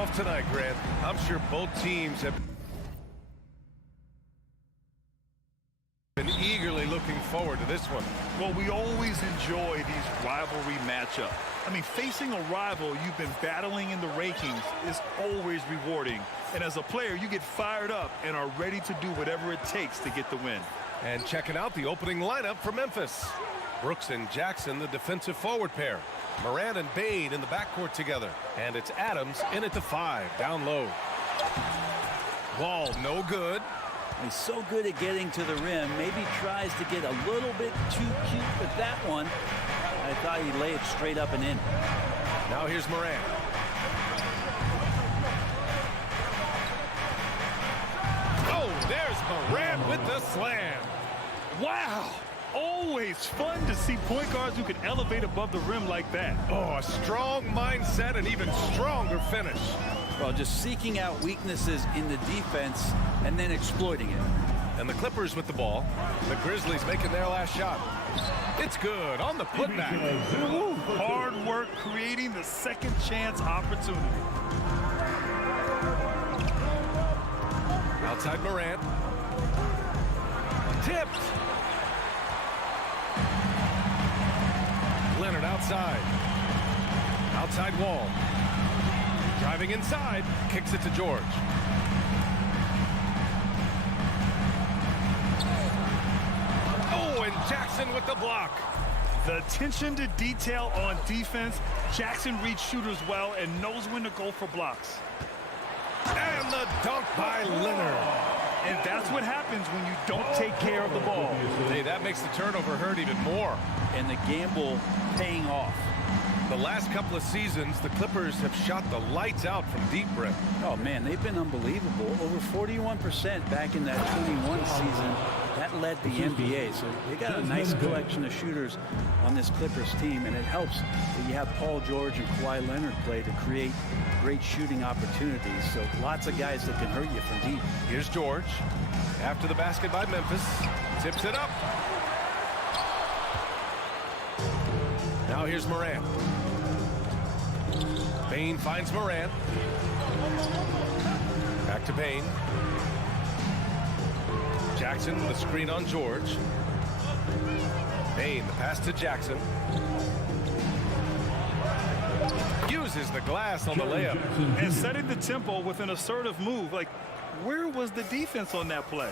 off tonight, Grant. I'm sure both teams have been eagerly looking forward to this one. Well, we always enjoy these rivalry matchups. I mean, facing a rival you've been battling in the rankings is always rewarding. And as a player, you get fired up and are ready to do whatever it takes to get the win. And checking out the opening lineup for Memphis. Brooks and Jackson, the defensive forward pair. Morant and Bade in the backcourt together. And it's Adams in at the 5, down low. Wall, no good. He's so good at getting to the rim. Maybe tries to get a little bit too cute with that one. I thought he'd lay it straight up and in. Now here's Morant. Oh, there's Morant with the slam. Wow! Always fun to see point guards who can elevate above the rim like that. Oh, a strong mindset and even stronger finish. Well, just seeking out weaknesses in the defense and then exploiting it. And the Clippers with the ball. The Grizzlies making their last shot. It's good on the putback. Ooh, hard work creating the second chance opportunity. Outside Morant. Tipped. Leonard outside. Outside Wall. Driving inside. Kicks it to George. Oh, and Jackson with the block. The attention to detail on defense. Jackson reads shooters well and knows when to go for blocks. And the dunk by Leonard. And that's what happens when you don't take care of the ball. Hey, that makes the turnover hurt even more. And the gamble paying off. The last couple of seasons, the Clippers have shot the lights out from deep break. Oh, man, they've been unbelievable. Over 41% back in that 21 season. That led the NBA. So they got a nice collection of shooters on this Clippers team. And it helps that you have Paul George and Kawhi Leonard play to create great shooting opportunities. So lots of guys that can hurt you from deep. Here's George. After the basket by Memphis. Tips it up. Now here's Morant. Bane finds Morant. Back to Bane. Jackson, the screen on George. Bane, the pass to Jackson. Uses the glass on the layup. And setting the tempo with an assertive move. Like, where was the defense on that play?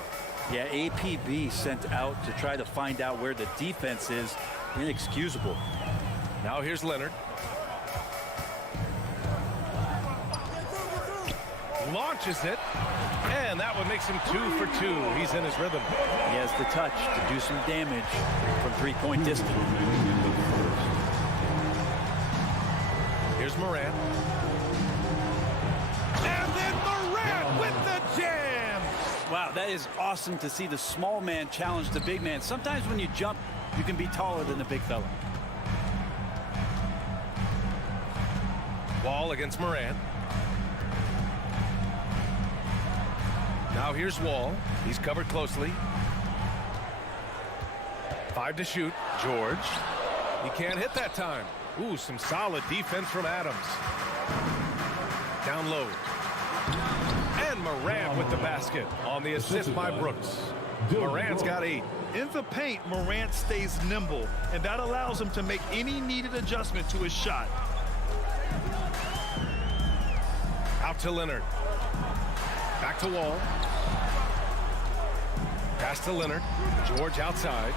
Yeah, APB sent out to try to find out where the defense is. Inexcusable. Now here's Leonard. Launches it. And that one makes him 2 for 2. He's in his rhythm. He has the touch to do some damage from three-point distance. Here's Morant. And then Morant with the jam. Wow, that is awesome to see the small man challenge the big man. Sometimes when you jump, you can be taller than the big fella. Wall against Morant. Now here's Wall. He's covered closely. 5 to shoot. George. He can't hit that time. Ooh, some solid defense from Adams. Down low. And Morant with the basket on the assist by Brooks. Morant's got 8. In the paint, Morant stays nimble, and that allows him to make any needed adjustment to his shot. Out to Leonard. Back to Wall. Pass to Leonard. George outside.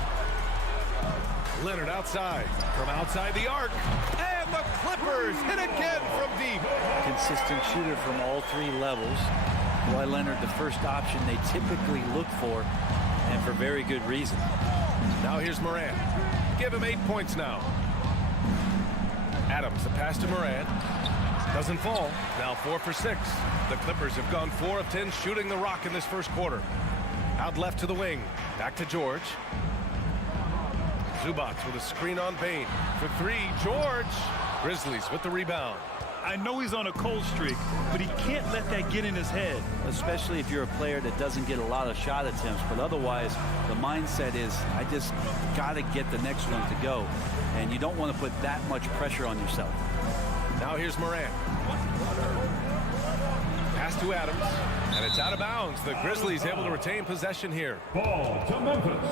Leonard outside. From outside the arc. And the Clippers hit again from deep. Consistent shooter from all 3 levels. Kawhi Leonard, the first option they typically look for, and for very good reason. Now here's Morant. Give him 8 points now. Adams, the pass to Morant. Doesn't fall. Now 4 for 6. The Clippers have gone 4 of 10 shooting the rock in this first quarter. Out left to the wing. Back to George. Zubac with a screen on Bane. For 3, George. Grizzlies with the rebound. I know he's on a cold streak, but he can't let that get in his head. Especially if you're a player that doesn't get a lot of shot attempts. But otherwise, the mindset is, I just got to get the next one to go. And you don't want to put that much pressure on yourself. Now here's Morant. to Adams, and it's out of bounds. The Grizzlies able to retain possession here. Ball to Memphis.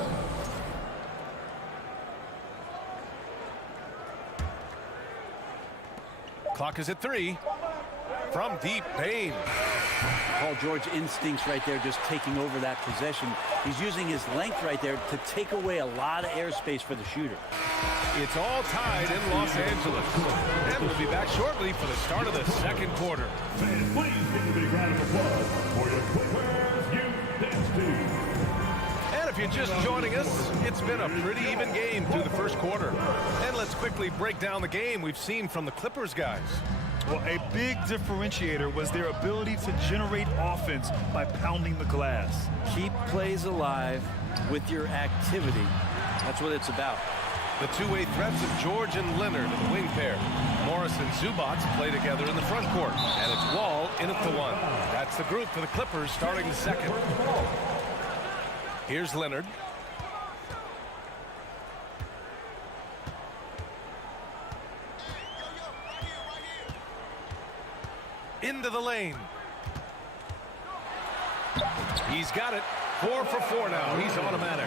Clock is at 3. From deep, Payne. Paul George instincts right there, just taking over that possession. He's using his length right there to take away a lot of airspace for the shooter. It's all tied in Los Angeles. And we'll be back shortly for the start of the second quarter. Fans, please give a big round of applause for your Clippers Youth Dance Team. And if you're just joining us, it's been a pretty even game through the first quarter. And let's quickly break down the game we've seen from the Clippers guys. Well, a big differentiator was their ability to generate offense by pounding the glass. Keep plays alive with your activity. That's what it's about. The two-way threats of George and Leonard in the wing pair. Morris and Zubac play together in the front court. And it's Wall in at the 1. That's the group for the Clippers starting the second. Here's Leonard. Into the lane. He's got it. 4 for 4 now. He's automatic.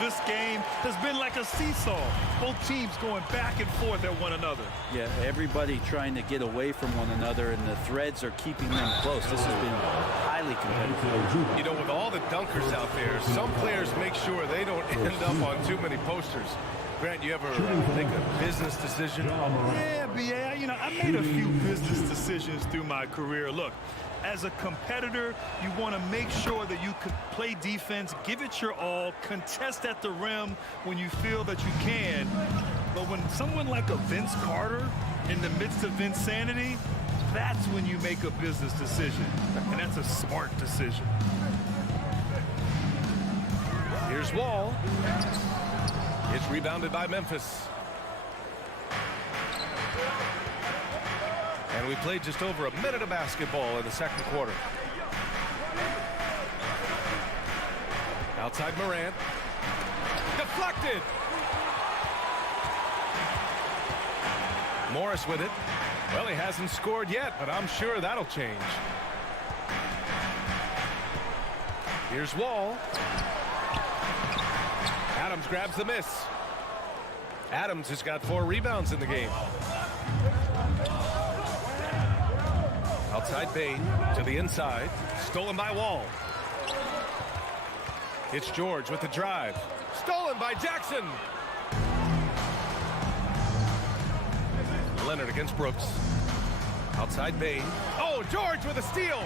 This game has been like a seesaw. Both teams going back and forth at one another. Yeah, everybody trying to get away from one another, and the threads are keeping them close. This has been highly competitive. You know, with all the dunkers out there, some players make sure they don't end up on too many posters. Grant, you ever make a business decision? Yeah, B.A., you know, I made a few business decisions through my career. Look, as a competitor, you want to make sure that you can play defense, give it your all, contest at the rim when you feel that you can. But when someone like a Vince Carter in the midst of insanity, that's when you make a business decision. And that's a smart decision. Here's Wall. It's rebounded by Memphis. And we played just over a minute of basketball in the second quarter. Outside Morant. Deflected. Morris with it. Well, he hasn't scored yet, but I'm sure that'll change. Here's Wall. Adams grabs the miss. Adams has got 4 rebounds in the game. Outside Bane to the inside. Stolen by Wall. It's George with the drive. Stolen by Jackson. Leonard against Brooks. Outside Bane. Oh, George with a steal.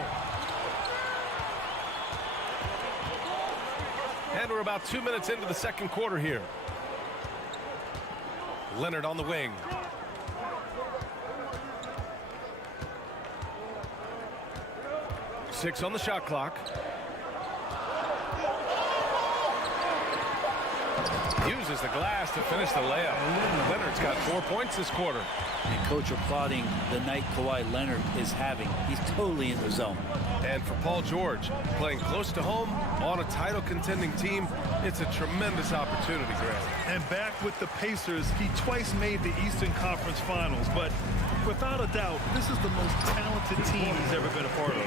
And we're about 2 minutes into the second quarter here. Leonard on the wing. Six on the shot clock. Uses the glass to finish the layup. Leonard's got 4 points this quarter. And coach applauding the night Kawhi Leonard is having. He's totally in the zone. And for Paul George, playing close to home on a title contending team, it's a tremendous opportunity, Grant. And back with the Pacers, he twice made the Eastern Conference Finals, but without a doubt, this is the most talented team he's ever been a part of.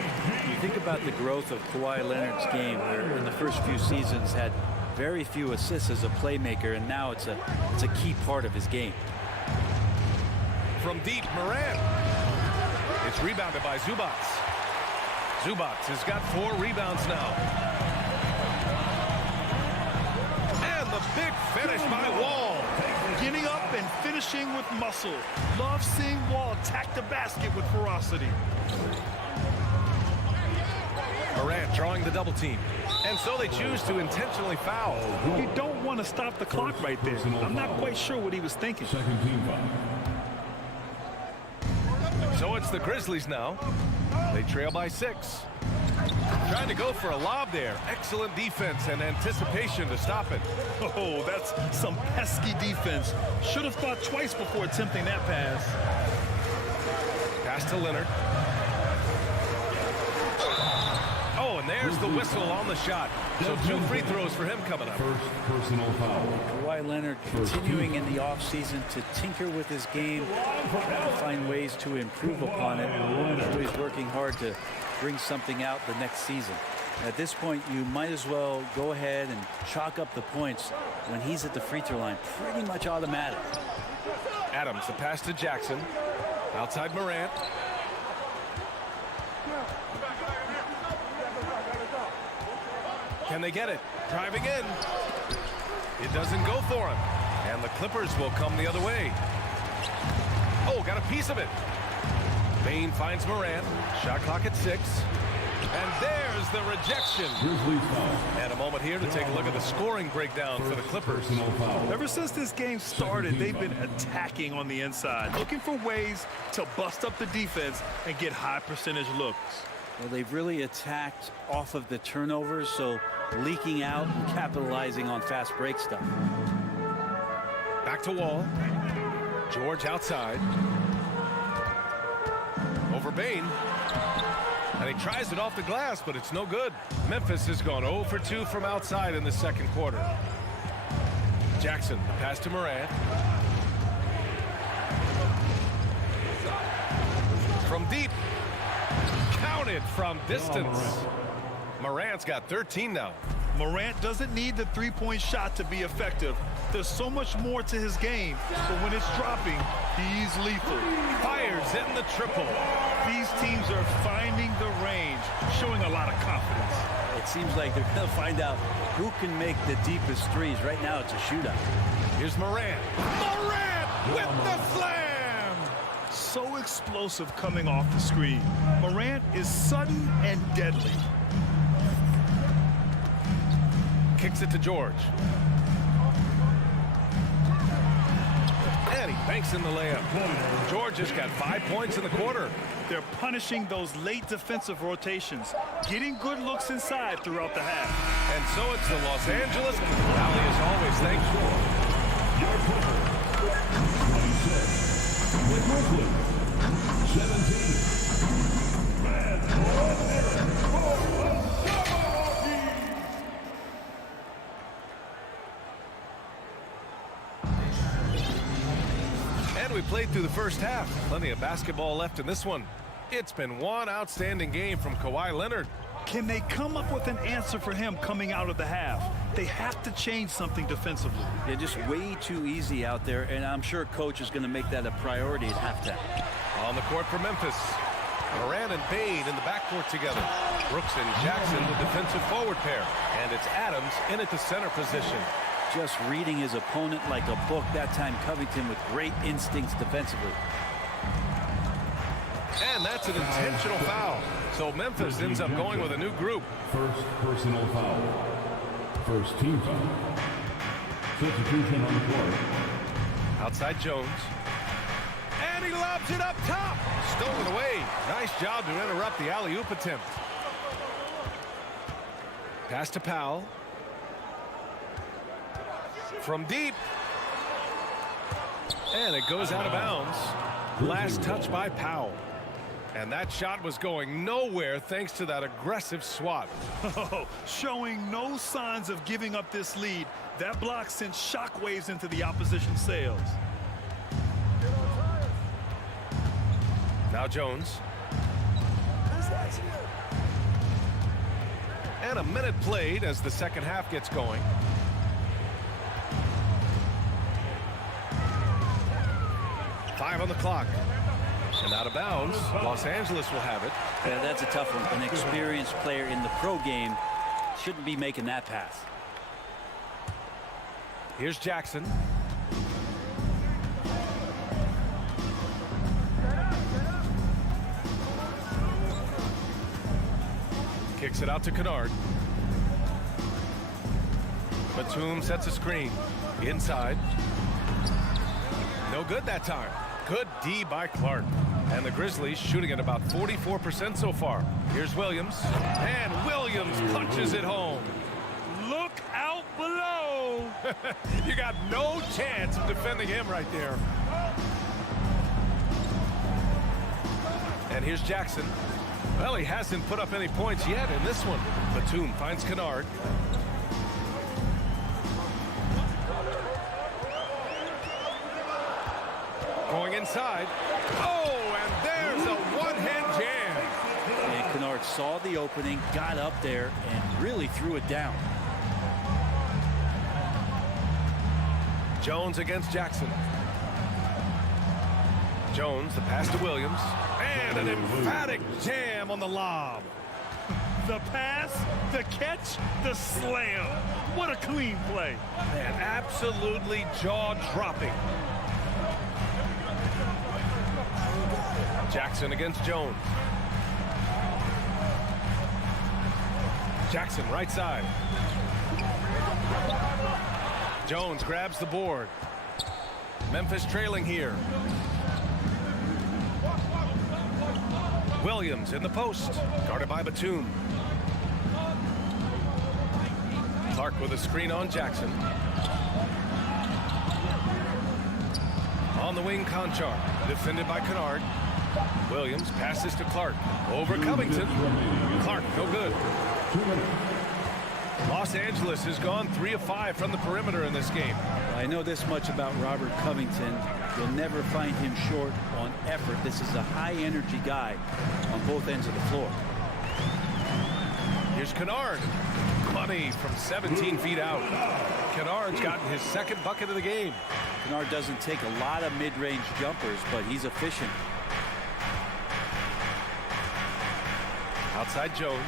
You think about the growth of Kawhi Leonard's game, where in the first few seasons had very few assists as a playmaker, and now it's a key part of his game. From deep, Morant. It's rebounded by Zubac. Zubac has got 4 rebounds now. And the big finish by Wall. Getting up and finishing with muscle. Love seeing Wall attack the basket with ferocity. Morant drawing the double team. And so they choose to intentionally foul. You don't want to stop the clock right there. I'm not quite sure what he was thinking. Second team foul. So it's the Grizzlies now. They trail by 6. Trying to go for a lob there. Excellent defense and anticipation to stop it. Oh, that's some pesky defense. Should have thought twice before attempting that pass. Pass to Leonard. Oh, and there's the whistle on the shot. So 2 free throws for him coming up. First personal foul. Kawhi Leonard continuing in the offseason to tinker with his game, to find ways to improve upon it. So he's working hard to bring something out the next season. At this point, you might as well go ahead and chalk up the points when he's at the free throw line. Pretty much automatic. Adams, the pass to Jackson. Outside Morant. Can they get it? Driving in. It doesn't go for him. And the Clippers will come the other way. Oh, got a piece of it. Bain finds Morant. Shot clock at 6. And there's the rejection. And a moment here to take a look at the scoring breakdown for the Clippers. Ever since this game started, they've been attacking on the inside, looking for ways to bust up the defense and get high percentage looks. Well, they've really attacked off of the turnovers, so leaking out and capitalizing on fast break stuff. Back to Wall. George outside. Over Bain. And he tries it off the glass, but it's no good. Memphis has gone 0 for 2 from outside in the second quarter. Jackson, pass to Morant. From deep. Counted from distance. Morant's got 13 now. Morant doesn't need the three-point shot to be effective. There's so much more to his game, but when it's dropping, he's lethal. Fires in the triple. These teams are finding the range, showing a lot of confidence. It seems like they're going to find out who can make the deepest threes. Right now, it's a shootout. Here's Morant. Morant with the slam! So explosive coming off the screen. Morant is sudden and deadly. Kicks it to George. And he banks in the layup. George has got 5 points in the quarter. They're punishing those late defensive rotations, getting good looks inside throughout the half. And so it's the Los Angeles Valley as always. Thanks for Your Clippers, 26. The Grizzlies, 17. Man, And we played through the first half. Plenty of basketball left in this one. It's been one outstanding game from Kawhi Leonard. Can they come up with an answer for him coming out of the half? They have to change something defensively. They're just way too easy out there, and I'm sure coach is going to make that a priority at halftime. On the court for Memphis. Morant and Bain in the backcourt together. Brooks and Jackson, the defensive forward pair. And it's Adams in at the center position. Just reading his opponent like a book, that time Covington with great instincts defensively. And that's an intentional foul. So Memphis ends up going with a new group. First personal foul. First team foul. Substitution on the court. Outside Jones. And he lobs it up top. Stolen away. Nice job to interrupt the alley-oop attempt. Pass to Powell. From deep. And it goes out of bounds. Last touch by Powell. And that shot was going nowhere thanks to that aggressive swat. Showing no signs of giving up this lead. That block sent shockwaves into the opposition sails. Now Jones. And a minute played as the second half gets going. Five on the clock. And out of bounds, Los Angeles will have it. Yeah, that's a tough one. An experienced player in the pro game shouldn't be making that pass. Here's Jackson. Kicks it out to Kennard. Batum sets a screen. Inside. No good that time. Good D by Clark. And the Grizzlies shooting at about 44% so far. Here's Williams. And Williams punches it home. Look out below. You got no chance of defending him right there. And here's Jackson. Well, he hasn't put up any points yet in this one. Batum finds Kennard. Going inside. Oh, and there's a one-hand jam. And Kennard saw the opening, got up there, and really threw it down. Jones against Jackson. Jones, the pass to Williams. And an emphatic jam on the lob. The pass, the catch, the slam. What a clean play. And absolutely jaw-dropping. Jackson against Jones. Jackson, right side. Jones grabs the board. Memphis trailing here. Williams in the post, guarded by Batum. Clark with a screen on Jackson. On the wing, Conchar, defended by Kennard. Williams passes to Clark. Over Covington. Clark, no good. Los Angeles has gone 3 of 5 from the perimeter in this game. I know this much about Robert Covington. You'll never find him short on effort. This is a high-energy guy on both ends of the floor. Here's Kennard. Money from 17 feet out. Kennard's gotten his second bucket of the game. Kennard doesn't take a lot of mid-range jumpers, but he's efficient. Outside Jones.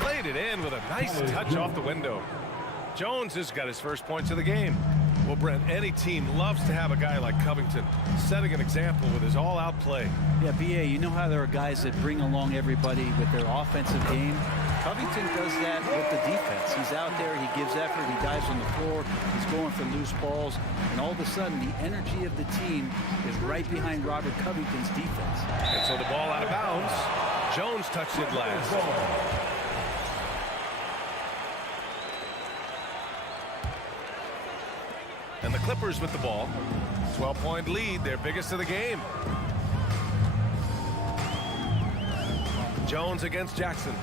Played it in with a nice touch off the window. Jones has got his first points of the game. Well, Brent, any team loves to have a guy like Covington setting an example with his all-out play. Yeah, B.A., you know how there are guys that bring along everybody with their offensive game? Covington does that with the defense. He's out there, he gives effort, he dives on the floor, he's going for loose balls, and all of a sudden the energy of the team is right behind Robert Covington's defense. And so the ball out of bounds. Jones touched it last. And the Clippers with the ball. 12-point lead, their biggest of the game. Jones against Jackson.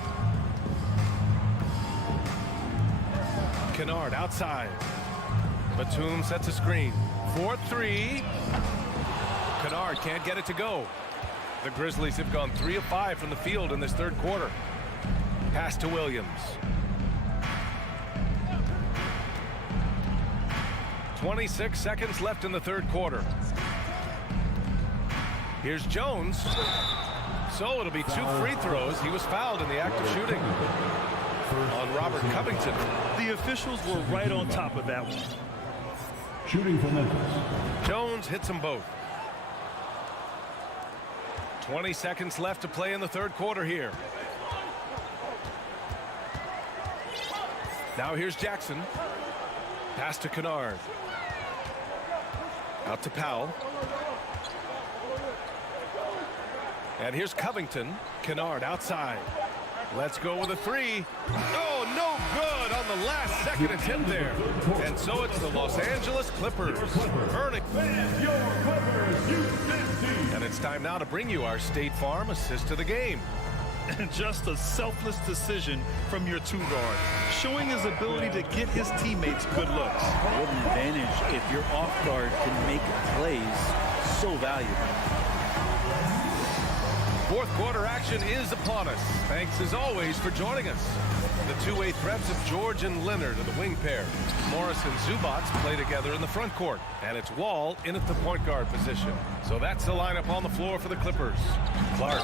Kennard outside. Batum sets a screen. 4-3. Kennard can't get it to go. The Grizzlies have gone 3 of 5 from the field in this third quarter. Pass to Williams. 26 seconds left in the third quarter. Here's Jones. So it'll be 2 free throws. He was fouled in the act of shooting on Robert Covington. The officials were right on top of that one. Shooting for Memphis. Jones hits them both. 20 seconds left to play in the third quarter here. Now here's Jackson. Pass to Kennard. Out to Powell. And here's Covington. Kennard outside. Let's go with a 3. Oh, no good on the last second attempt there. And so it's the Los Angeles Clippers. Earning. And it's time now to bring you our State Farm assist of the game. And just a selfless decision from your 2-guard, showing his ability to get his teammates good looks. What an advantage if your off guard can make plays so valuable. Fourth quarter action is upon us. Thanks as always for joining us. The two-way threats of George and Leonard are the wing pair. Morris and Zubats play together in the front court. And it's Wall in at the point guard position. So that's the lineup on the floor for the Clippers. Clark.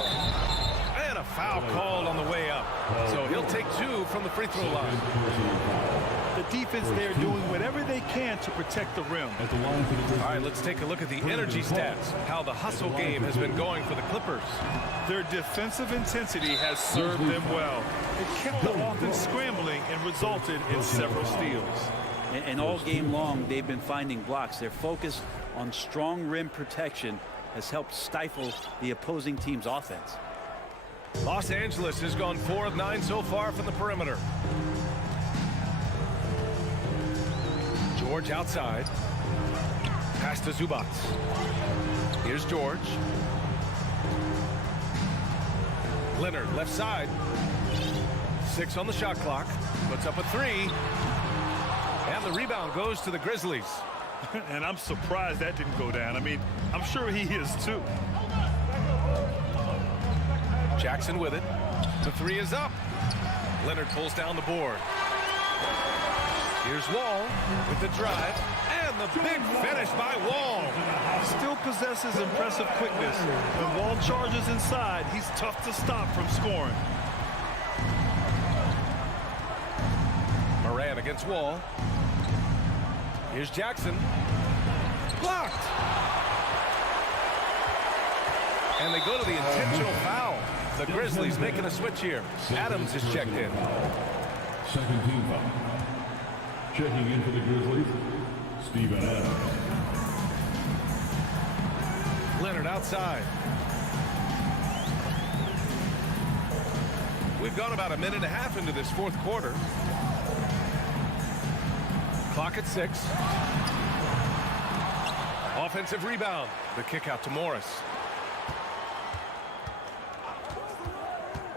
And a foul called on the way up. So he'll take 2 from the free throw line. The defense there doing whatever they can to protect the rim. All right, let's take a look at the energy stats. How the hustle game has been going for the Clippers. Their defensive intensity has served them well. It kept the offense scrambling and resulted in several steals. And all game long, they've been finding blocks. Their focus on strong rim protection has helped stifle the opposing team's offense. Los Angeles has gone 4 of 9 so far from the perimeter. George outside. Pass to Zubats. Here's George. Leonard left side. 6 on the shot clock. Puts up a 3. And the rebound goes to the Grizzlies. And I'm surprised that didn't go down. I mean, I'm sure he is too. Jackson with it. The three is up. Leonard pulls down the board. Here's Wall with the drive. And the big finish by Wall. Still possesses impressive quickness. When Wall charges inside, he's tough to stop from scoring. Moran against Wall. Here's Jackson. Blocked. And they go to the intentional foul. The Grizzlies making a switch here. Adams is checked in. Second team foul. Checking in for the Grizzlies, Steven Adams. Leonard outside. We've gone about a minute and a half into this fourth quarter. Clock at 6. Offensive rebound. The kick out to Morris.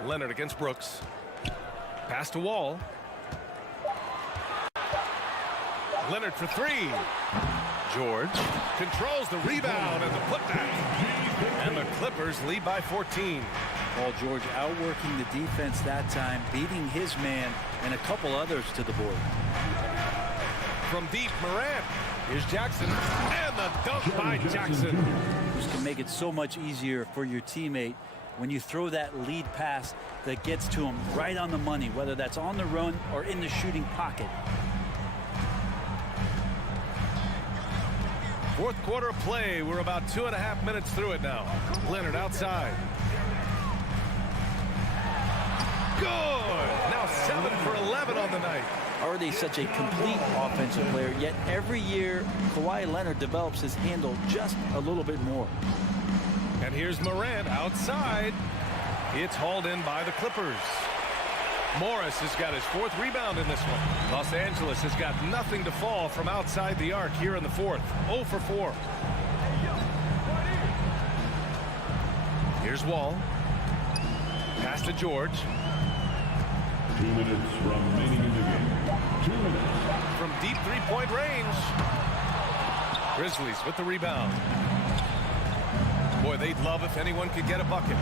Leonard against Brooks. Pass to Wall. Leonard for three. George controls the rebound and the putback. And the Clippers lead by 14. Paul George outworking the defense that time, beating his man and a couple others to the board. From deep, Morant. Here's Jackson. And the dunk by Jackson. This can make it so much easier for your teammate when you throw that lead pass that gets to him right on the money, whether that's on the run or in the shooting pocket. Fourth quarter of play. We're about 2.5 minutes through it now. Leonard outside. Good. Now 7 for 11 on the night. Already such a complete offensive player, yet every year Kawhi Leonard develops his handle just a little bit more. And here's Morant outside. It's hauled in by the Clippers. Morris has got his fourth rebound in this one. Los Angeles has got nothing to fall from outside the arc here in the fourth. 0 for 4. Here's Wall. Pass to George. 2 minutes remaining in the game. 2 minutes. From deep three-point range. Grizzlies with the rebound. Boy, they'd love if anyone could get a bucket.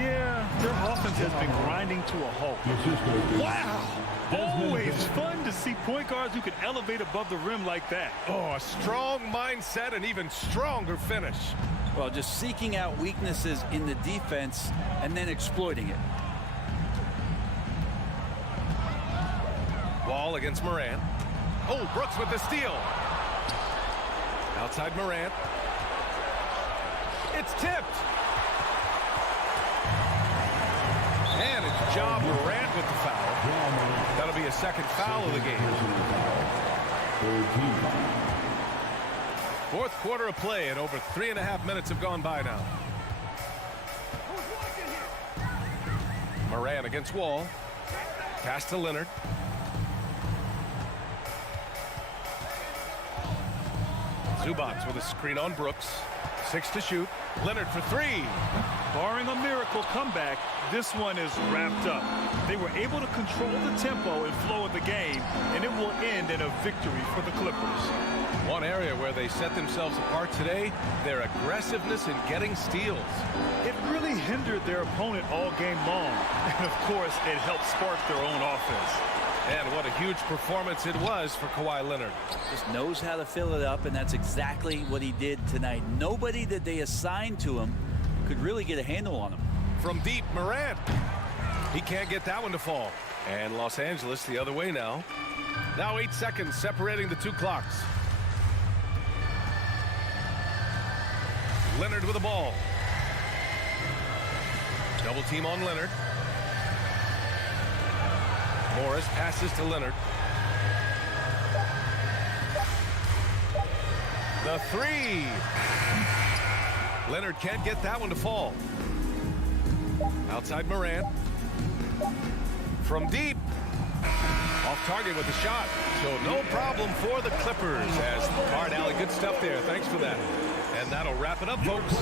Yeah, their offense has been grinding to a halt. Wow! Always fun to see point guards who can elevate above the rim like that. Oh, a strong mindset and even stronger finish. Well, just seeking out weaknesses in the defense and then exploiting it. Wall against Morant. Oh, Brooks with the steal. Outside Morant. It's tipped. And it's Ja Morant with the foul. That'll be a second foul of the game. Fourth quarter of play, and over 3.5 minutes have gone by now. Morant against Wall. Pass to Leonard. Zubats with a screen on Brooks. 6 to shoot. Leonard for three. Barring a miracle comeback, this one is wrapped up. They were able to control the tempo and flow of the game, and it will end in a victory for the Clippers. One area where they set themselves apart today, their aggressiveness in getting steals. It really hindered their opponent all game long, and of course, it helped spark their own offense. And what a huge performance it was for Kawhi Leonard. Just knows how to fill it up, and that's exactly what he did tonight. Nobody that they assigned to him could really get a handle on him. From deep, Morant. He can't get that one to fall. And Los Angeles the other way now. Now 8 seconds separating the two clocks. Leonard with the ball. Double team on Leonard. Morris passes to Leonard. The three. Leonard can't get that one to fall. Outside Morant. From deep. Off target with the shot. So no problem for the Clippers. As Card Alley, good stuff there. Thanks for that. And that'll wrap it up, folks.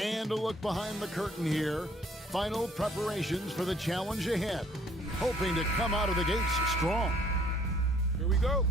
And a look behind the curtain here. Final preparations for the challenge ahead. Hoping to come out of the gates strong. Here we go.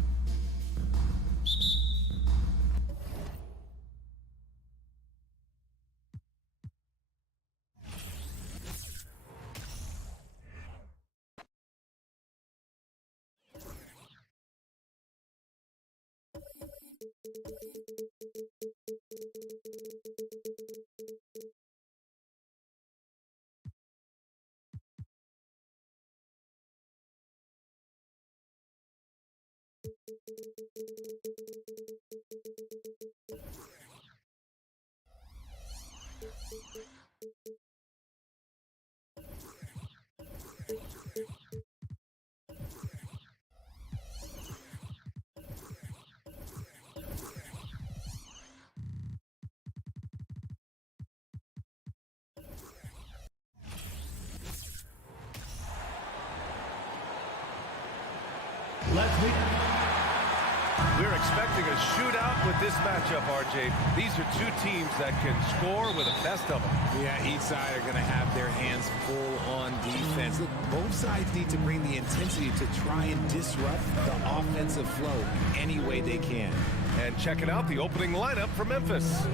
We're expecting a shootout with this matchup, RJ. These are two teams that can score with the best of them. Yeah, each side are going to have their hands full on defense. Look, both sides need to bring the intensity to try and disrupt the offensive flow any way they can. And checking out the opening lineup for Memphis.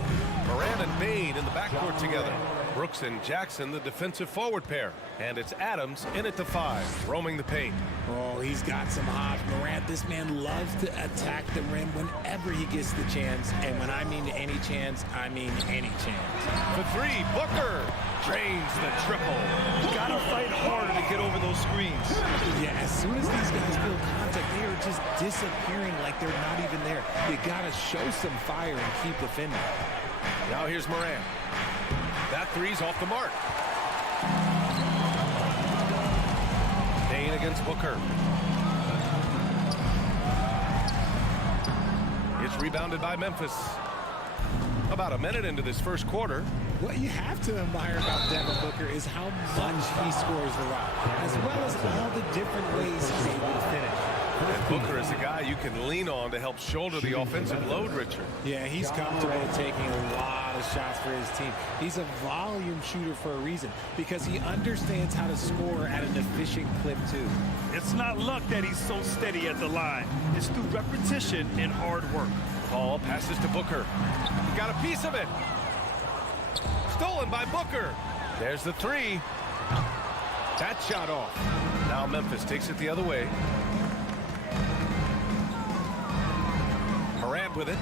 Moran and Bain in the backcourt together. Brooks and Jackson, the defensive forward pair. And it's Adams in at the 5, roaming the paint. Oh, he's got some hops. Morant, this man loves to attack the rim whenever he gets the chance. And when I mean any chance, I mean any chance. For 3, Booker drains the triple. You gotta fight harder to get over those screens. Yeah, as soon as these guys feel contact, they are just disappearing like they're not even there. You gotta show some fire and keep defending. Now here's Moran. That 3's off the mark. Bain against Booker. It's rebounded by Memphis. About a minute into this first quarter. What you have to admire about Devin Booker is how much he scores the rock, as well as all the different ways he's able to finish. And Booker is a guy you can lean on to help shoulder the offensive load, Richard. Yeah, he's comfortable taking a lot of shots for his team. He's a volume shooter for a reason, because he understands how to score at an efficient clip, too. It's not luck that he's so steady at the line. It's through repetition and hard work. Paul passes to Booker. He got a piece of it. Stolen by Booker. There's the 3. That shot off. Now Memphis takes it the other way. Morant with it.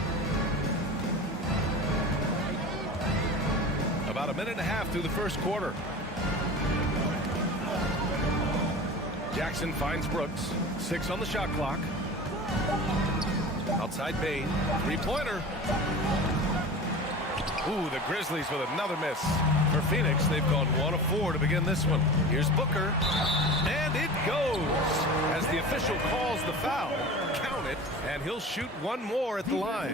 About a minute and a half through the first quarter. Jackson finds Brooks. 6 on the shot clock. Outside Bain. 3-pointer. Ooh, the Grizzlies with another miss. For Phoenix, they've gone 1 of 4 to begin this one. Here's Booker. And it goes. As the official calls the foul. Count it. And he'll shoot one more at the line.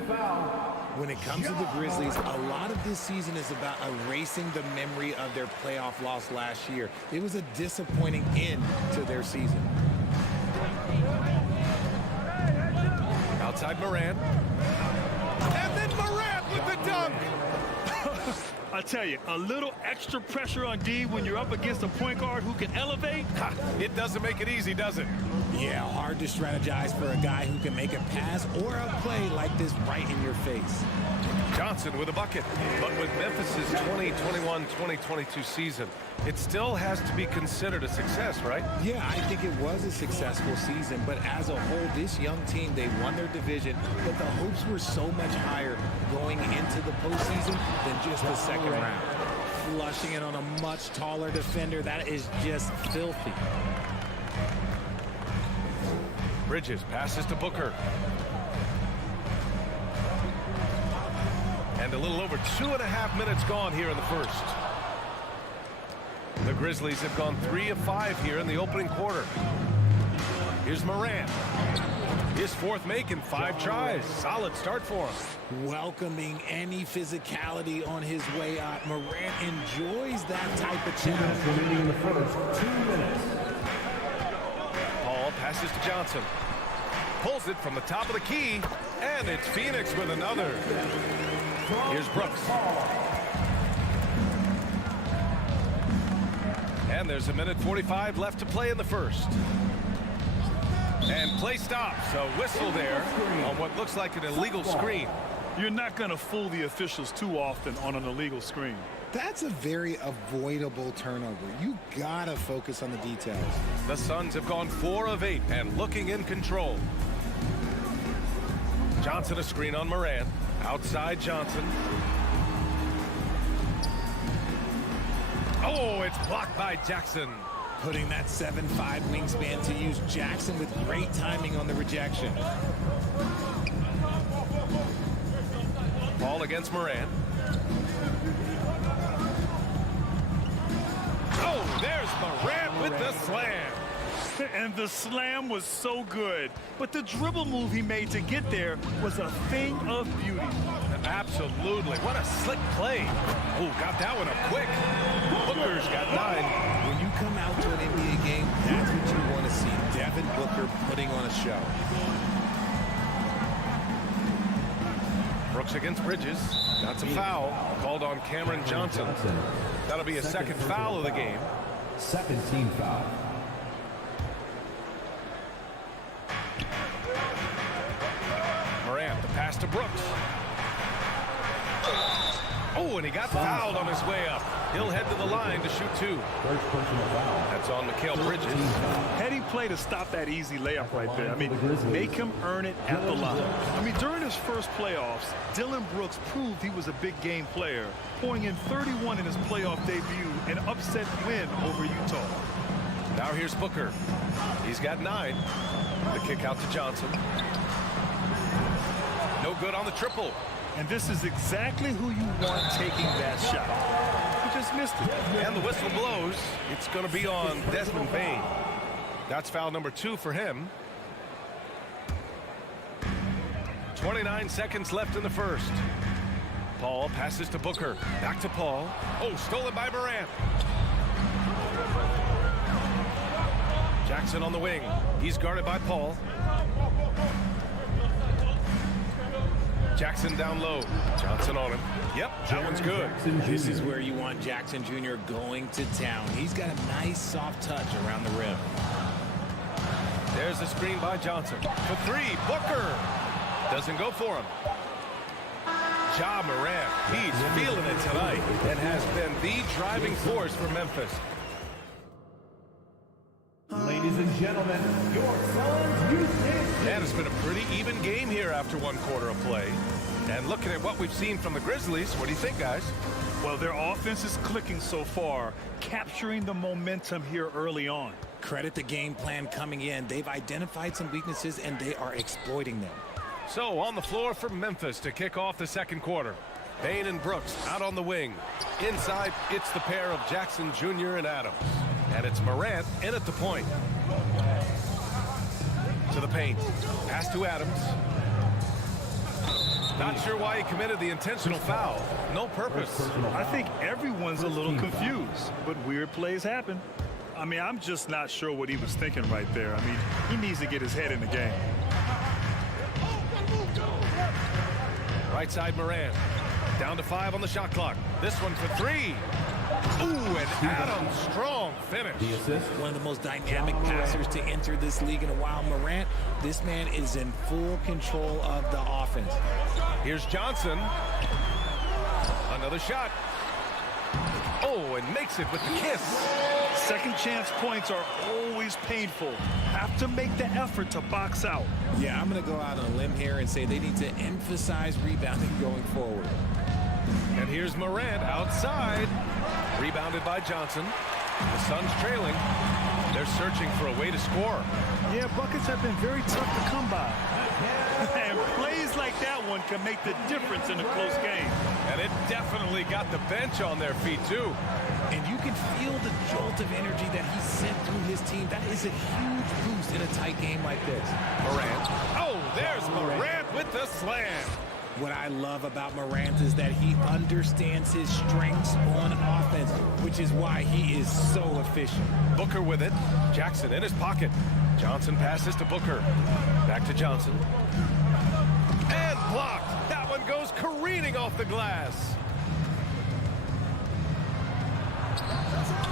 When it comes to the Grizzlies, a lot of this season is about erasing the memory of their playoff loss last year. It was a disappointing end to their season. Outside Morant. And then Morant with the dunk. I tell you, a little extra pressure on D when you're up against a point guard who can elevate. Ha, it doesn't make it easy, does it? Yeah, hard to strategize for a guy who can make a pass or a play like this right in your face. Johnson with a bucket. But with Memphis's 2021-2022 season, it still has to be considered a success, right? Yeah, I think it was a successful season, but as a whole, this young team, they won their division, but the hopes were so much higher going into the postseason than just the second round. Flushing it on a much taller defender, that is just filthy. Bridges passes to Booker. And a little over 2.5 minutes gone here in the first. The Grizzlies have gone 3 of 5 here in the opening quarter. Here's Moran. His 4th make in 5 tries. Solid start for him. Welcoming any physicality on his way out. Morant enjoys that type of challenge. Remaining the first 2 minutes. Paul passes to Johnson. Pulls it from the top of the key. And it's Phoenix with another. Here's Brooks. And there's 1:45 left to play in the first. And play stops. A whistle there on what looks like an illegal screen. You're not going to fool the officials too often on an illegal screen. That's a very avoidable turnover. You gotta focus on the details. The Suns have gone 4 of 8 and looking in control. Johnson a screen on Morant. Outside Johnson. Oh, it's blocked by Jackson. Putting that 7'5" wingspan to use. Jackson with great timing on the rejection. Ball against Morant. Oh, there's Morant with the slam. And the slam was so good. But the dribble move he made to get there was a thing of beauty. Absolutely. What a slick play. Oh, got that one up quick. Booker's got 9. When you come out to an NBA game, that's what you want to see. Devin Booker putting on a show. Brooks against Bridges. That's a foul called on Cameron Johnson. That'll be a second foul of the game. Second team foul. Morant, the pass to Brooks. Oh, and he got fouled on his way up. He'll head to the line to shoot 2. First personal foul. That's on Mikal Bridges. Heady play to stop that easy layup right there. I mean, make him earn it at the line. I mean, during his first playoffs, Dillon Brooks proved he was a big game player, pouring in 31 in his playoff debut, an upset win over Utah. Now here's Booker. He's got 9. The kick out to Johnson. No good on the triple. And this is exactly who you want taking that shot. He just missed it. And the whistle blows. It's going to be on Desmond Bane. That's foul number 2 for him. 29 seconds left in the first. Paul passes to Booker. Back to Paul. Oh, stolen by Morant. Jackson on the wing. He's guarded by Paul. Jackson down low. Johnson on him. Yep, that one's good. This is where you want Jackson Jr. going to town. He's got a nice soft touch around the rim. There's the screen by Johnson. For 3, Booker. Doesn't go for him. Ja Morant, he's feeling it tonight and has been the driving force for Memphis. Ladies and gentlemen, your Suns Houston. And it's been a pretty even game here after 1 quarter of play. And looking at what we've seen from the Grizzlies, what do you think, guys? Well, their offense is clicking so far, capturing the momentum here early on. Credit the game plan coming in. They've identified some weaknesses, and they are exploiting them. So on the floor for Memphis to kick off the second quarter. Bane and Brooks out on the wing. Inside, it's the pair of Jackson Jr. and Adams. And it's Morant in at the point. To the paint. Pass to Adams. Not sure why he committed the intentional foul. No purpose. I think everyone's a little confused, but weird plays happen. I mean, I'm just not sure what he was thinking right there. I mean, he needs to get his head in the game. Right side Morant. Down to 5 on the shot clock. This one for 3. Ooh, and Adams, strong finish. The assist. One of the most dynamic passers to enter this league in a while. Morant, this man is in full control of the offense. Here's Johnson. Another shot. Oh, and makes it with the kiss. Second chance points are always painful. Have to make the effort to box out. Yeah, I'm going to go out on a limb here and say they need to emphasize rebounding going forward. And here's Morant outside. Rebounded by Johnson. The Suns trailing. They're searching for a way to score. Yeah, buckets have been very tough to come by. And plays like that one can make the difference in a close game. And it definitely got the bench on their feet, too. And you can feel the jolt of energy that he sent through his team. That is a huge boost in a tight game like this. Morant. Oh, there's Morant with the slam. What I love about Morant is that he understands his strengths on offense, which is why he is so efficient. Booker with it. Jackson in his pocket. Johnson passes to Booker. Back to Johnson. And blocked. That one goes careening off the glass.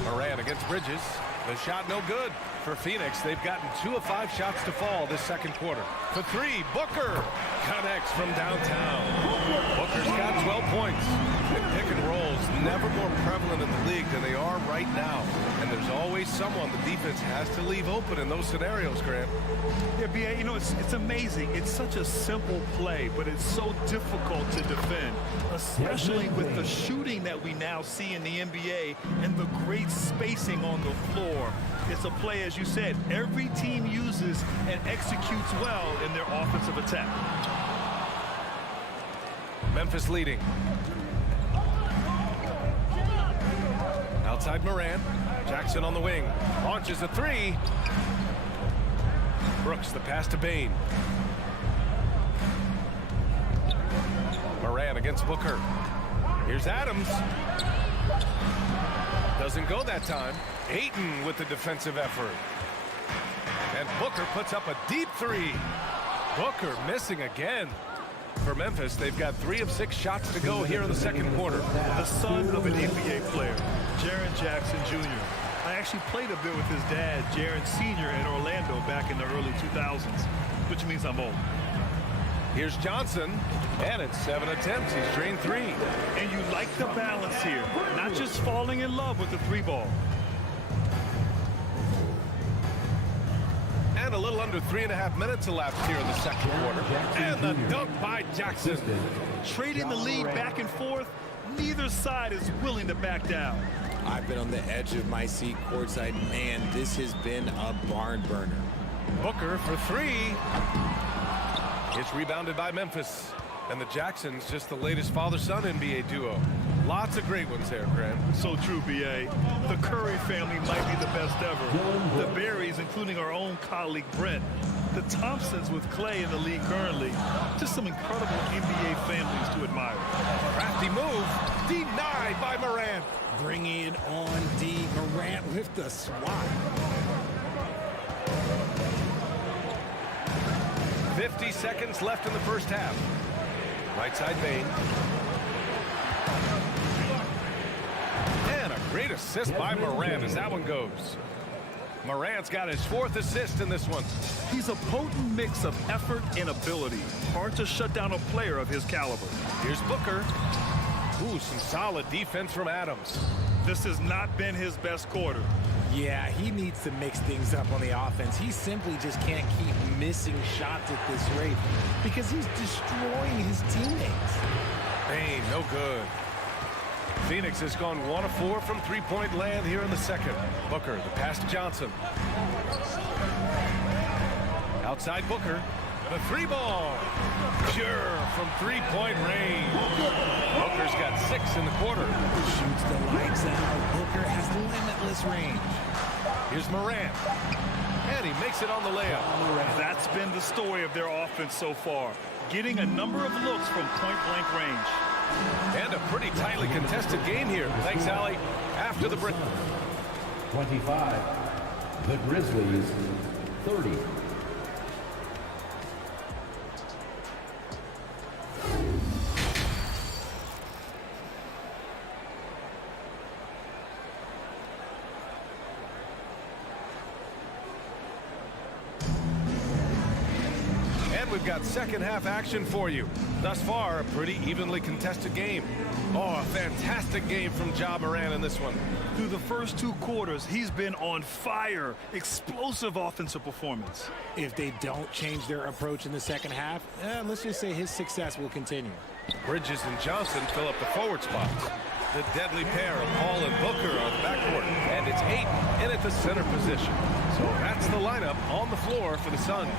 Moran against Bridges. The shot no good. For Phoenix, they've gotten 2 of 5 shots to fall this second quarter. For 3, Booker connects from downtown. Booker's got 12 points. And pick and rolls never more prevalent in the league than they are right now. And there's always someone the defense has to leave open in those scenarios, Grant. Yeah, B.A., you know, it's amazing. It's such a simple play, but it's so difficult to defend, especially with the shooting that we now see in the NBA and the great spacing on the floor. It's a play, as you said, every team uses and executes well in their offensive attack. Memphis leading. Outside Moran. Jackson on the wing. Launches a 3. Brooks the pass to Bain. Moran against Booker. Here's Adams. Doesn't go that time. Ayton with the defensive effort. And Booker puts up a deep 3. Booker missing again. For Memphis, they've got 3 of 6 shots to go here in the second quarter. The son of an NBA player, Jaren Jackson Jr. I actually played a bit with his dad, Jaren Sr. in Orlando back in the early 2000s, which means I'm old. Here's Johnson, and in 7 attempts, he's drained 3. And you like the balance here, not just falling in love with the 3-ball. And a little under 3.5 minutes elapsed here in the second quarter. And the dunk by Jackson. Trading the lead back and forth, neither side is willing to back down. I've been on the edge of my seat courtside. Man, this has been a barn burner. Booker for 3. It's rebounded by Memphis. And the Jacksons, just the latest father-son NBA duo. Lots of great ones there, Grant. So true, B.A. The Curry family might be the best ever. The Berries, including our own colleague Brent. The Thompsons with Clay in the league currently. Just some incredible NBA families to admire. Crafty move. Denied by Moran. Bringing it on D. Morant with the swat. 50 seconds left in the first half. Right side Bain. And a great assist by Moran as that one goes. Morant's got his 4th assist in this one. He's a potent mix of effort and ability. Hard to shut down a player of his caliber. Here's Booker. Ooh, some solid defense from Adams. This has not been his best quarter. Yeah, he needs to mix things up on the offense. He simply just can't keep missing shots at this rate because he's destroying his teammates. Bain, no good. Phoenix has gone 1 of 4 from 3-point land here in the second. Booker, the pass to Johnson. Outside Booker, the 3-ball. Sure, from 3-point range. Booker's got 6 in the quarter. Shoots the lights out. Booker has limitless range. Here's Moran. And he makes it on the layup. That's been the story of their offense so far. Getting a number of looks from point-blank range. And a pretty tightly contested game here. Thanks, Allie. After the break. 25. The Grizzlies, 30. We've got second half action for you. Thus far, a pretty evenly contested game. Oh, a fantastic game from Ja Morant in this one. Through the first 2 quarters, he's been on fire. Explosive offensive performance. If they don't change their approach in the second half, let's just say his success will continue. Bridges and Johnson fill up the forward spots. The deadly pair of Paul and Booker on the backcourt. And it's Ayton in at the center position. So that's the lineup on the floor for the Suns.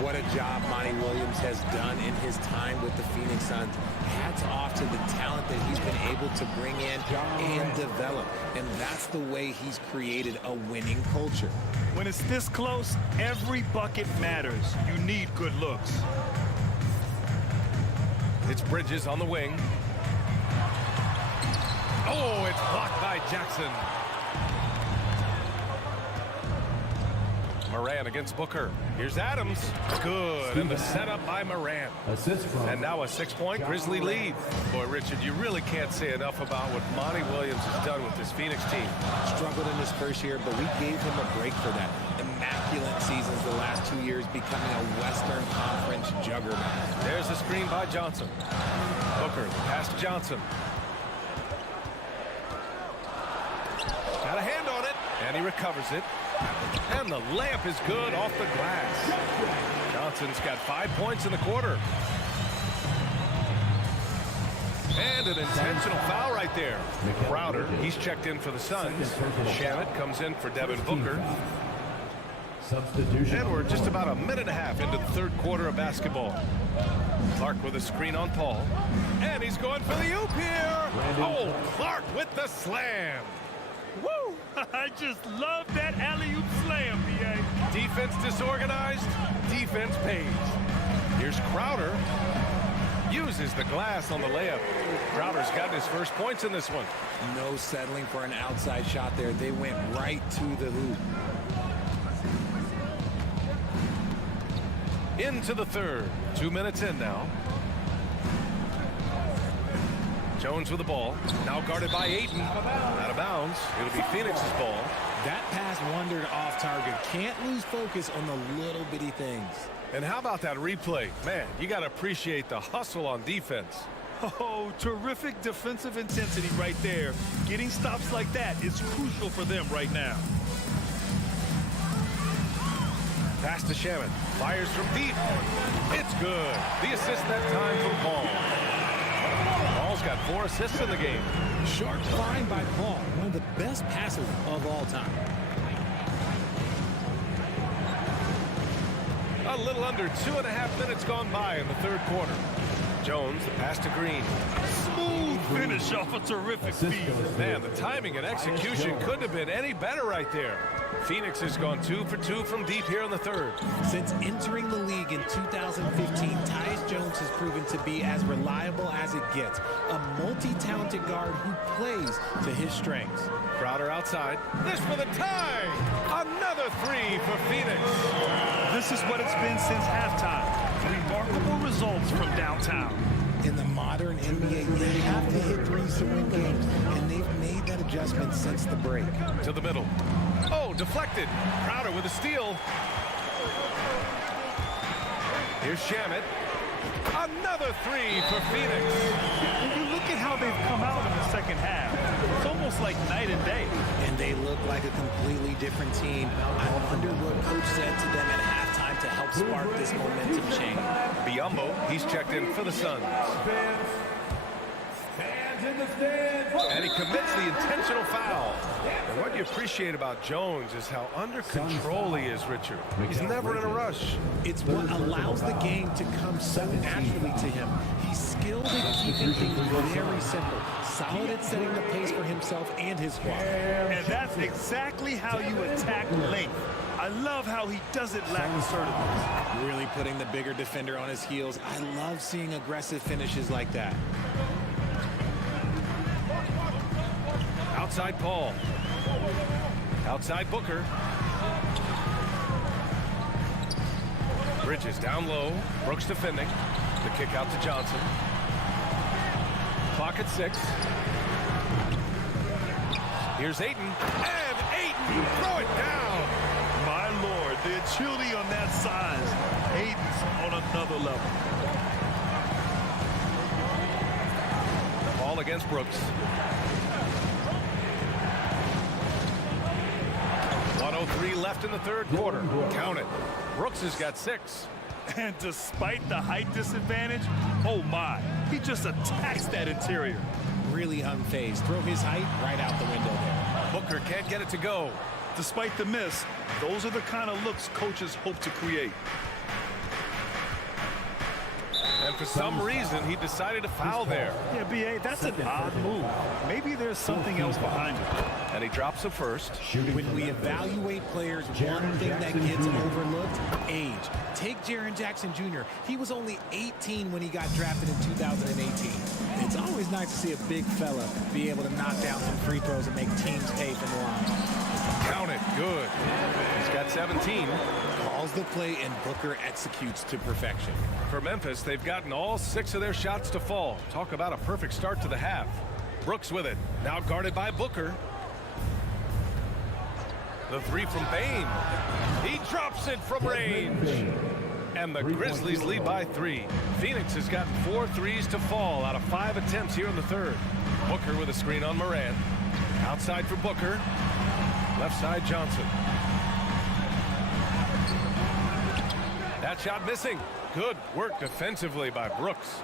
What a job Monty Williams has done in his time with the Phoenix Suns. Hats off to the talent that he's been able to bring in and develop. And that's the way he's created a winning culture. When it's this close, every bucket matters. You need good looks. It's Bridges on the wing. Oh, it's blocked by Jackson. Moran against Booker. Here's Adams. Good. And the setup by Moran. Assist from. And now a 6-point Grizzly lead. Boy, Richard, you really can't say enough about what Monty Williams has done with this Phoenix team. Struggled in his first year, but we gave him a break for that. Immaculate seasons the last 2 years, becoming a Western Conference juggernaut. There's a screen by Johnson. Booker, pass to Johnson. Got a hand on it, and he recovers it. And the layup is good off the glass. Johnson's got 5 points in the quarter. And an intentional foul right there. Crowder, he's checked in for the Suns. Shannon comes in for Devin Booker. Substitution. And we're just about a minute and a half into the third quarter of basketball. Clark with a screen on Paul. And he's going for the oop here. Oh, Clark with the slam. Woo! I just love that alley-oop slam, B.A. Defense disorganized, defense pays. Here's Crowder. Uses the glass on the layup. Crowder's gotten his first points in this one. No settling for an outside shot there. They went right to the hoop. Into the third. 2 minutes in now. Jones with the ball. Now guarded by Ayton. Out of bounds. It'll be Phoenix's ball. That pass wandered off target. Can't lose focus on the little bitty things. And how about that replay? Man, you got to appreciate the hustle on defense. Oh, terrific defensive intensity right there. Getting stops like that is crucial for them right now. Pass to Shannon. Fires from deep. It's good. The assist that time from Paul. Paul's got 4 assists in the game. Sharp find by Paul. One of the best passes of all time. A little under 2.5 minutes gone by in the third quarter. Jones, the pass to Green. Smooth finish off a terrific feed. Man, the timing and execution couldn't have been any better right there. Phoenix has gone 2 for 2 from deep here in the third. Since entering the league in 2015, Tyus Jones has proven to be as reliable as it gets. A multi-talented guard who plays to his strengths. Crowder outside. This for the tie. Another 3 for Phoenix. This is what it's been since halftime. Remarkable results from downtown. In the modern NBA, they have to hit threes to win games, and they've made that adjustment since the break. To the middle. Oh, deflected. Crowder with a steal. Here's Shamet. Another 3 for Phoenix. When you look at how they've come out in the second half, it's almost like night and day. And they look like a completely different team. I wonder what coach said to them at halftime to help spark this momentum change. Biombo, he's checked in for the Suns. And he commits the intentional foul. And what you appreciate about Jones is how under control he is, Richard. He's never in a rush. It's what allows the game to come so naturally to him. He's skilled at keeping things very simple. Solid at setting the pace for himself and his squad. And that's exactly how you attack length. I love how he doesn't lack assertiveness. Really putting the bigger defender on his heels. I love seeing aggressive finishes like that. Outside Paul. Outside Booker. Bridges down low. Brooks defending. The kick out to Johnson. Clock at 6. Here's Ayton. And Ayton, throw it down. My Lord, the agility on that size. Ayton's on another level. Ball against Brooks. 1:03 left in the third quarter. Count it. Brooks has got 6. And despite the height disadvantage, oh my, he just attacks that interior. Really unfazed. Throw his height right out the window there. Booker can't get it to go. Despite the miss, those are the kind of looks coaches hope to create. And for some reason, he decided to foul there. Yeah, B.A., that's an odd move. Maybe there's something else behind it. And he drops it first. When we evaluate players, one thing that gets overlooked, age. Take Jaren Jackson Jr. He was only 18 when he got drafted in 2018. It's always nice to see a big fella be able to knock down some free throws and make teams pay from the line. Count it. Good. He's got 17. Calls the play, and Booker executes to perfection. For Memphis, they've gotten all 6 of their shots to fall. Talk about a perfect start to the half. Brooks with it. Now guarded by Booker. The 3 from Bane. He drops it from range. And the Grizzlies lead by 3. Phoenix has gotten 4 threes to fall out of 5 attempts here in the third. Booker with a screen on Morant. Outside for Booker. Left side Johnson. That shot missing. Good work defensively by Brooks.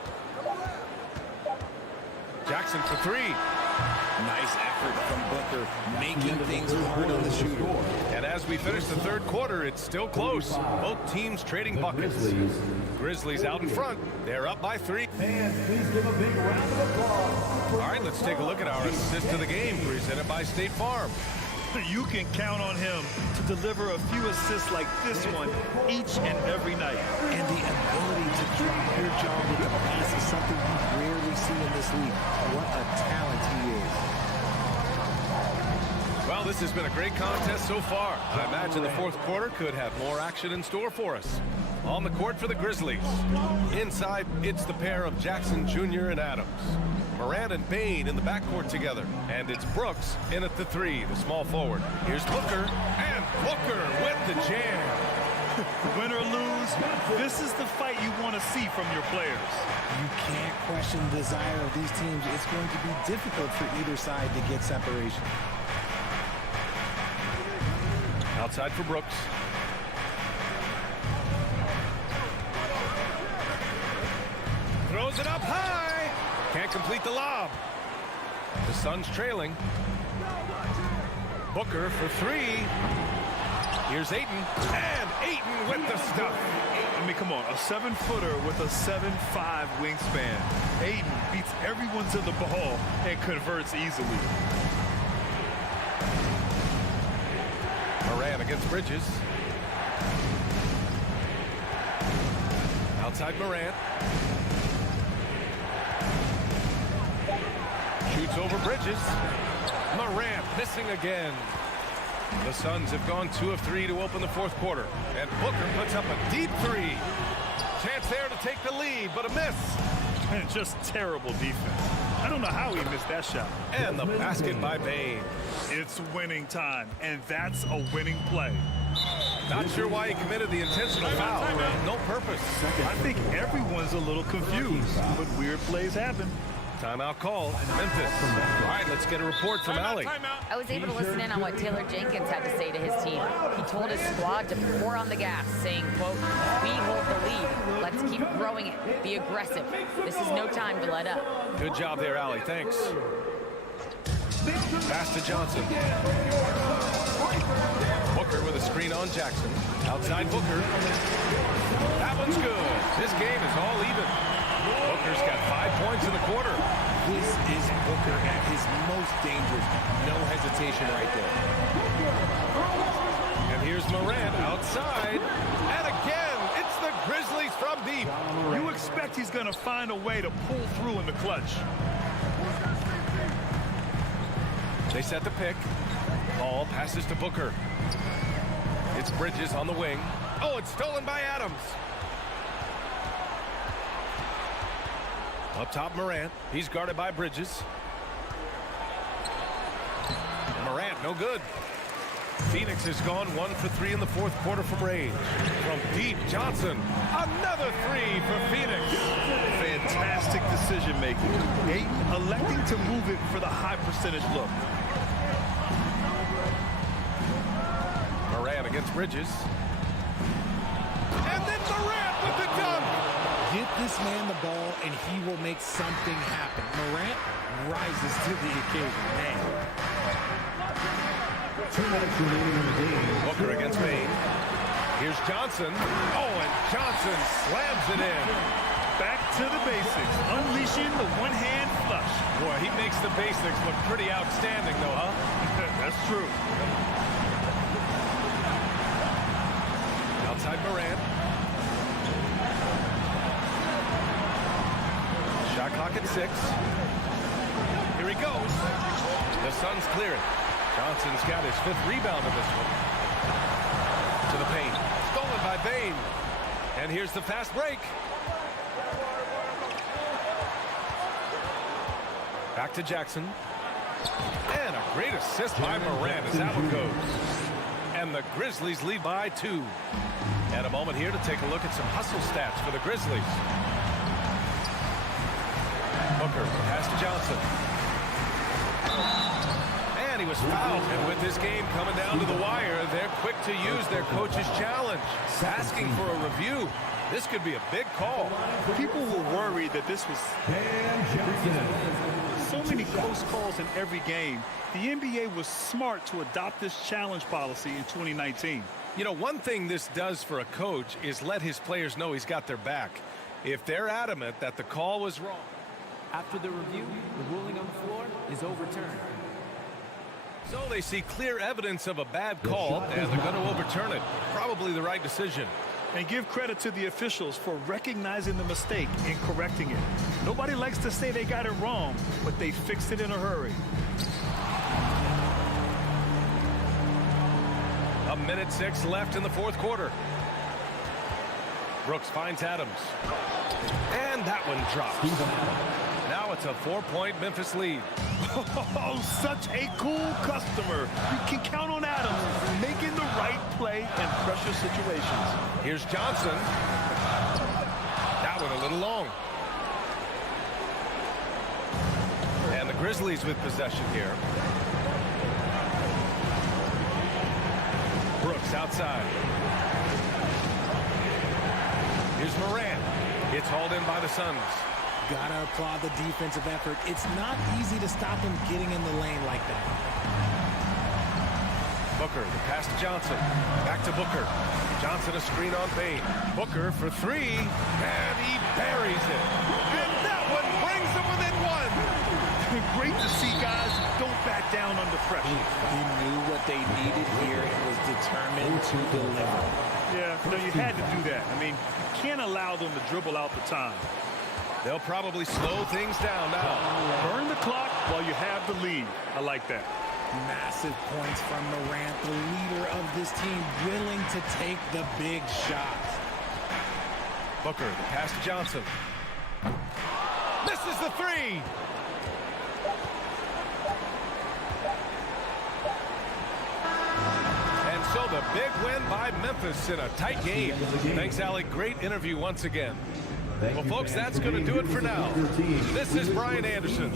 Jackson for 3. Nice effort from Booker, making things hard on the shooter. And as we finish the third quarter, it's still close. Both teams trading buckets. Grizzlies out in front. They're up by 3. And please give a big round of applause. All right, let's take a look at our assist of the game presented by State Farm. You can count on him to deliver a few assists like this one each and every night. And the ability to drop your jaw with the pass is something you rarely see in this league. What a talent he is. Well, this has been a great contest so far. I imagine the fourth quarter could have more action in store for us. On the court for the Grizzlies. Inside, it's the pair of Jackson Jr. and Adams. Morant and Bane in the backcourt together. And it's Brooks in at the 3, the small forward. Here's Booker, and Booker with the jam. Win or lose, this is the fight you want to see from your players. You can't question the desire of these teams. It's going to be difficult for either side to get separation. Outside for Brooks. Throws it up high. Can't complete the lob. The Suns trailing. Booker for 3. Here's Ayton. And Ayton with the stuff. I mean, come on, a 7-footer with a 7'5" wingspan. Ayton beats everyone to the ball and converts easily. Morant against Bridges. Outside Morant. Shoots over Bridges. Morant missing again. The Suns have gone 2 of 3 to open the fourth quarter. And Booker puts up a deep 3. Chance there to take the lead, but a miss. And just terrible defense. I don't know how he missed that shot. And the basket by Bane. It's winning time, and that's a winning play. Not sure why he committed the intentional foul. No purpose. I think everyone's a little confused, but weird plays happen. Timeout called. Memphis. All right, let's get a report from Allie. I was able to listen in on what Taylor Jenkins had to say to his team. He told his squad to pour on the gas, saying, quote, "We hold the lead. Let's keep growing it. Be aggressive. This is no time to let up." Good job there, Allie. Thanks. Pass to Johnson. Booker with a screen on Jackson. Outside Booker. That one's good. This game is all even. Booker's got 5 points in the quarter. This is Booker at his most dangerous. No hesitation right there. And here's Morant outside. And again, it's the Grizzlies from deep. You expect he's going to find a way to pull through in the clutch. They set the pick. Ball passes to Booker. It's Bridges on the wing. Oh, it's stolen by Adams. Up top, Morant. He's guarded by Bridges. Morant, no good. Phoenix has gone 1 for 3 in the fourth quarter from range. From deep, Johnson. Another 3 for Phoenix. Fantastic decision making. Ayton electing to move it for the high percentage look. Morant against Bridges. And then Morant with the dunk. Get this man the ball, and he will make something happen. Morant rises to the occasion. Man. 2 minutes remaining in the game. Booker against Bane. Here's Johnson. Oh, and Johnson slams it in. Back to the basics. Unleashing the one-hand flush. Boy, he makes the basics look pretty outstanding, though, huh? That's true. Outside Morant. Shot clock at 6. Here he goes. The Suns clear it. Johnson's got his 5th rebound in this one. To the paint. Stolen by Bane. And here's the fast break. Back to Jackson. And a great assist by Moran as that one goes. And the Grizzlies lead by 2. And a moment here to take a look at some hustle stats for the Grizzlies. Booker, pass to Johnson. And he was fouled. And with this game coming down to the wire, they're quick to use their coach's challenge. Asking for a review. This could be a big call. People were worried that this was so many close calls in every game. The NBA was smart to adopt this challenge policy in 2019. You know, one thing this does for a coach is let his players know he's got their back. If they're adamant that the call was wrong. After the review, the ruling on the floor is overturned. So they see clear evidence of a bad call, and they're going to overturn it. Probably the right decision. And give credit to the officials for recognizing the mistake and correcting it. Nobody likes to say they got it wrong, but they fixed it in a hurry. A minute 6 left in the 4th quarter. Brooks finds Adams. And that one drops. Now it's a 4-point Memphis lead. Oh, such a cool customer. You can count on Adams making the right play in pressure situations. Here's Johnson. That one a little long. And the Grizzlies with possession here. Brooks outside. Here's Moran. It's hauled in by the Suns. Gotta applaud the defensive effort. It's not easy to stop him getting in the lane like that. Booker, the pass to Johnson. Back to Booker. Johnson a screen on Bane. Booker for 3. And he buries it. And that one brings them within 1. Great to see guys don't back down under pressure. He knew what they needed here and was determined to deliver. Yeah, no, you had to do that. I mean, you can't allow them to dribble out the time. They'll probably slow things down now. Burn the clock while you have the lead. I like that. Massive points from Morant, the leader of this team, willing to take the big shots. Booker, the pass to Johnson. Misses the 3. And so the big win by Memphis in a tight game. Thanks, Alec. Great interview once again. Well, folks, that's going to do it for now. This is Brian Anderson.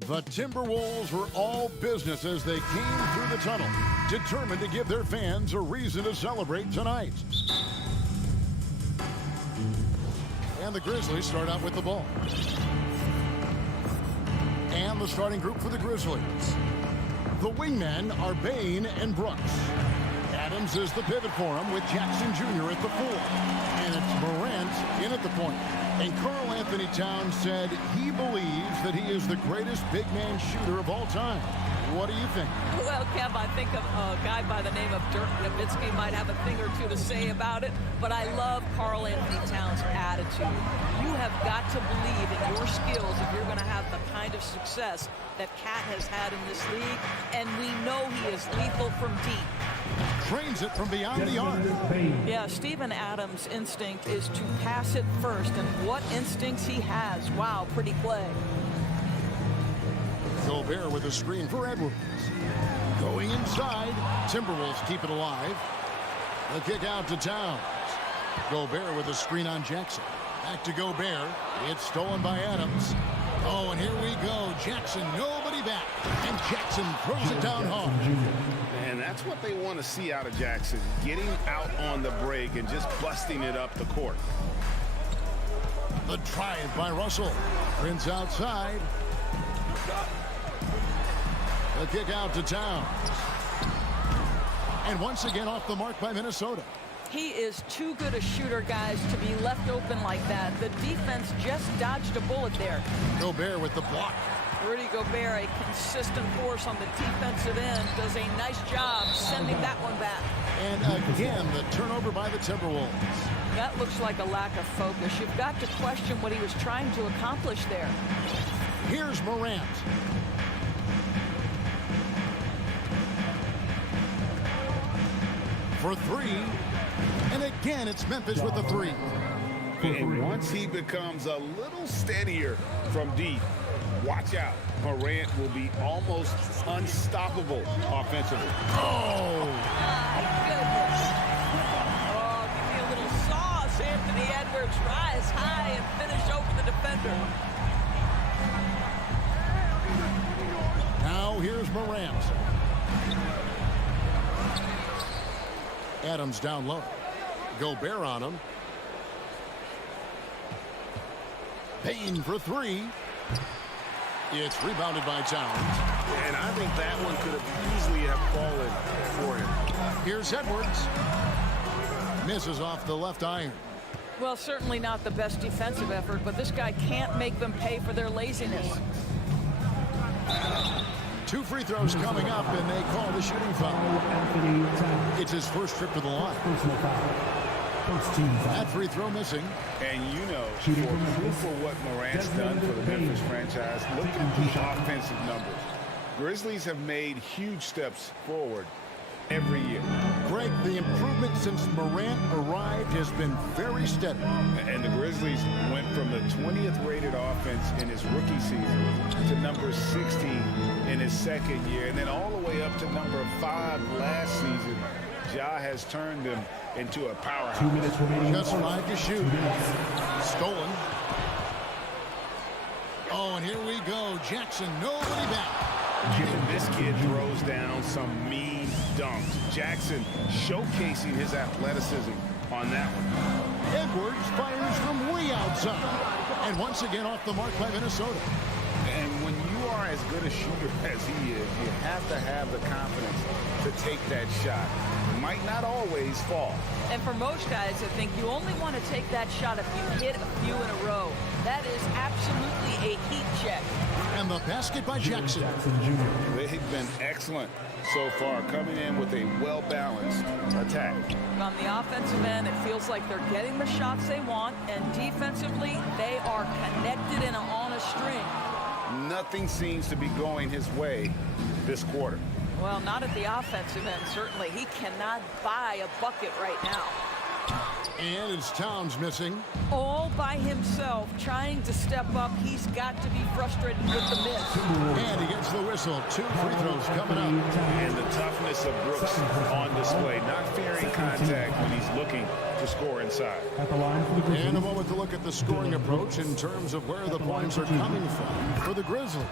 The Timberwolves were all business as they came through the tunnel, determined to give their fans a reason to celebrate tonight. And the Grizzlies start out with the ball. And the starting group for the Grizzlies. The wingmen are Bain and Brooks. Adams is the pivot for him with Jackson Jr. at the 4. And it's Morant in at the point. And Karl Anthony Towns said he believes that he is the greatest big man shooter of all time. What do you think? Well, Kev, I think a guy by the name of Dirk Nowitzki might have a thing or two to say about it, but I love Karl Anthony Towns' attitude. You have got to believe in your skills if you're going to have the kind of success that Cat has had in this league, and we know he is lethal from deep. Trains it from beyond the arc. Yeah, Steven Adams' instinct is to pass it first, and what instincts he has. Wow, pretty play. Gobert with a screen for Edwards. Going inside. Timberwolves keep it alive. The kick out to Towns. Gobert with a screen on Jackson. Back to Gobert. It's stolen by Adams. Oh, and here we go. Jackson, nobody back. And Jackson throws it down hard. And that's what they want to see out of Jackson. Getting out on the break and just busting it up the court. The drive by Russell. Prince outside. The kick out to Towns. And once again off the mark by Minnesota. He is too good a shooter, guys, to be left open like that. The defense just dodged a bullet there. Gobert with the block. Rudy Gobert, a consistent force on the defensive end, does a nice job sending that one back. And again, the turnover by the Timberwolves. That looks like a lack of focus. You've got to question what he was trying to accomplish there. Here's Morant. For 3. And again, it's Memphis with the 3. And once he becomes a little steadier from deep, watch out. Morant will be almost unstoppable offensively. Oh! Goodness. Oh, give me a little sauce, Anthony Edwards. Rise high and finish over the defender. Now here's Morant. Adams down low. Gobert on him. Bain for 3. It's rebounded by Towns. And I think that one could have easily have fallen for him. Here's Edwards. Misses off the left iron. Well, certainly not the best defensive effort, but this guy can't make them pay for their laziness. 2 free throws coming up, and they call the shooting foul. It's his first trip to the line. That free throw missing. And you know, for what Morant's done for the Memphis franchise, look at the offensive numbers. Grizzlies have made huge steps forward every year. Greg, the improvement since Morant arrived has been very steady. And the Grizzlies went from the 20th rated offense in his rookie season to number 16 in his second year, and then all the way up to number 5 last season. Ja has turned them into a powerhouse. 2 minutes remaining. Just 5 to shoot. Stolen. Oh, and here we go. Jackson, nobody back. And this kid throws down some mean dunks. Jackson showcasing his athleticism on that one. Edwards fires from way outside. And once again off the mark by Minnesota. And when you are as good a shooter as he is, you have to have the confidence to take that shot. It might not always fall. And for most guys, I think you only want to take that shot if you hit a few in a row. That is absolutely a heat check. And the basket by Jackson. They've been excellent so far, coming in with a well-balanced attack. On the offensive end, it feels like they're getting the shots they want, and defensively, they are connected and on a string. Nothing seems to be going his way this quarter. Well, not at the offensive end, certainly. He cannot buy a bucket right now. And it's Towns missing. All by himself, trying to step up. He's got to be frustrated with the miss. And he gets the whistle. 2 free throws coming up. And the toughness of Brooks on display, not fearing contact when he's looking to score inside. And a moment to look at the scoring approach in terms of where the points are coming from for the Grizzlies.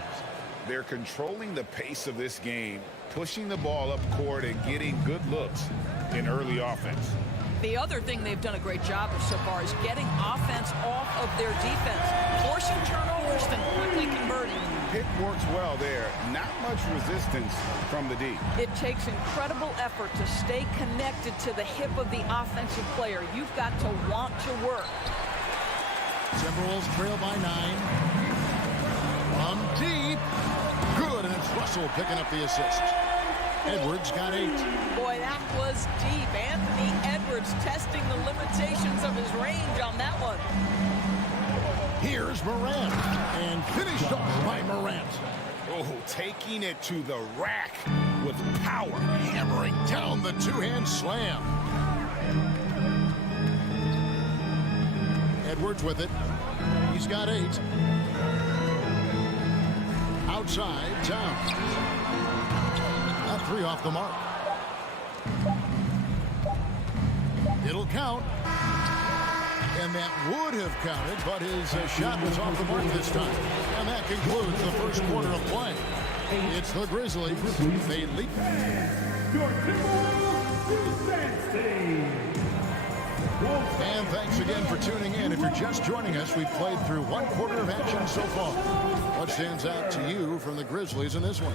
They're controlling the pace of this game, pushing the ball up court and getting good looks in early offense. The other thing they've done a great job of so far is getting offense off of their defense, forcing turnovers and quickly converting. Pick works well there. Not much resistance from the D. It takes incredible effort to stay connected to the hip of the offensive player. You've got to want to work. Timberwolves trail by 9. From deep. Good, and it's Russell picking up the assist. Edwards got 8. Boy, that was deep. Anthony Edwards testing the limitations of his range on that one. Here's Morant, and finished off by Morant. Oh, taking it to the rack with power. Hammering down the two-hand slam. Edwards with it. He's got 8. Outside, Towns. That 3 off the mark. It'll count. And that would have counted, but his shot was off the mark this time. And that concludes the first quarter of play. It's the Grizzlies. They lead. And thanks again for tuning in. If you're just joining us, we've played through 1 quarter of action so far. What stands out to you from the Grizzlies in this one?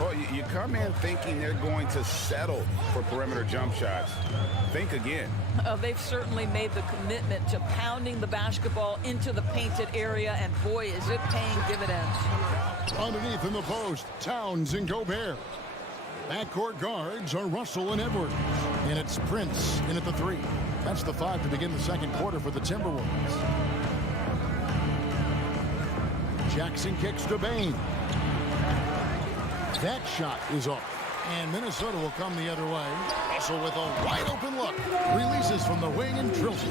Well, you come in thinking they're going to settle for perimeter jump shots. Think again. They've certainly made the commitment to pounding the basketball into the painted area, and boy, is it paying dividends. Underneath in the post, Towns and Gobert. Backcourt guards are Russell and Edwards. And it's Prince in at the 3. That's the 5 to begin the second quarter for the Timberwolves. Jackson kicks to Bane. That shot is up. And Minnesota will come the other way. Russell with a wide open look. Releases from the wing and drills it.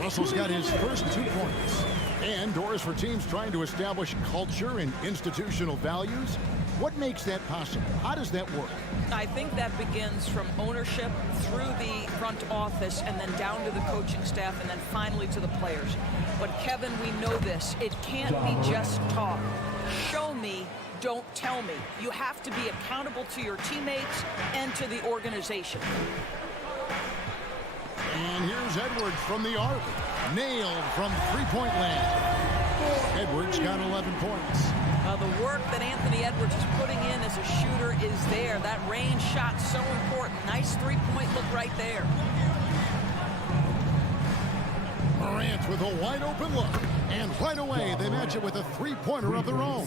Russell's got his first 2 points. And doors for teams trying to establish culture and institutional values. What makes that possible? How does that work? I think that begins from ownership through the front office and then down to the coaching staff and then finally to the players. But Kevin, we know this. It can't be just talk. Show me, don't tell me. You have to be accountable to your teammates and to the organization. And here's Edwards from the arc. Nailed from three-point land. Edwards got 11 points. The work that Anthony Edwards is putting in as a shooter is there. That range shot so important. Nice three-point look right there. Morant with a wide open look. And right away, they match it with a three-pointer of their own.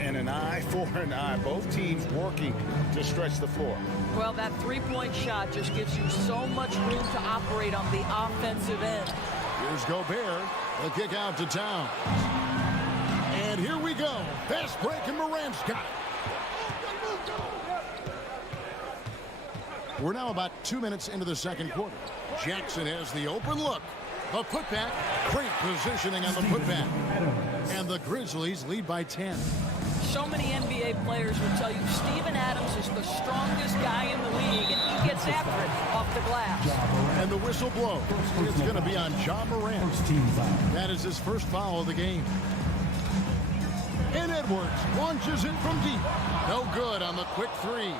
And an eye for an eye. Both teams working to stretch the floor. Well, that three-point shot just gives you so much room to operate on the offensive end. Here's Gobert. The kick out to Towns. And here we go. Fast break, and Morant's got it. We're now about 2 minutes into the second quarter. Jackson has the open look. The putback. Great positioning on the putback. And the Grizzlies lead by 10. So many NBA players will tell you Steven Adams is the strongest guy in the league, and he gets after it off the glass. And the whistle blows. It's going to be on Ja Morant. That is his first foul of the game. And Edwards launches it from deep. No good on the quick 3.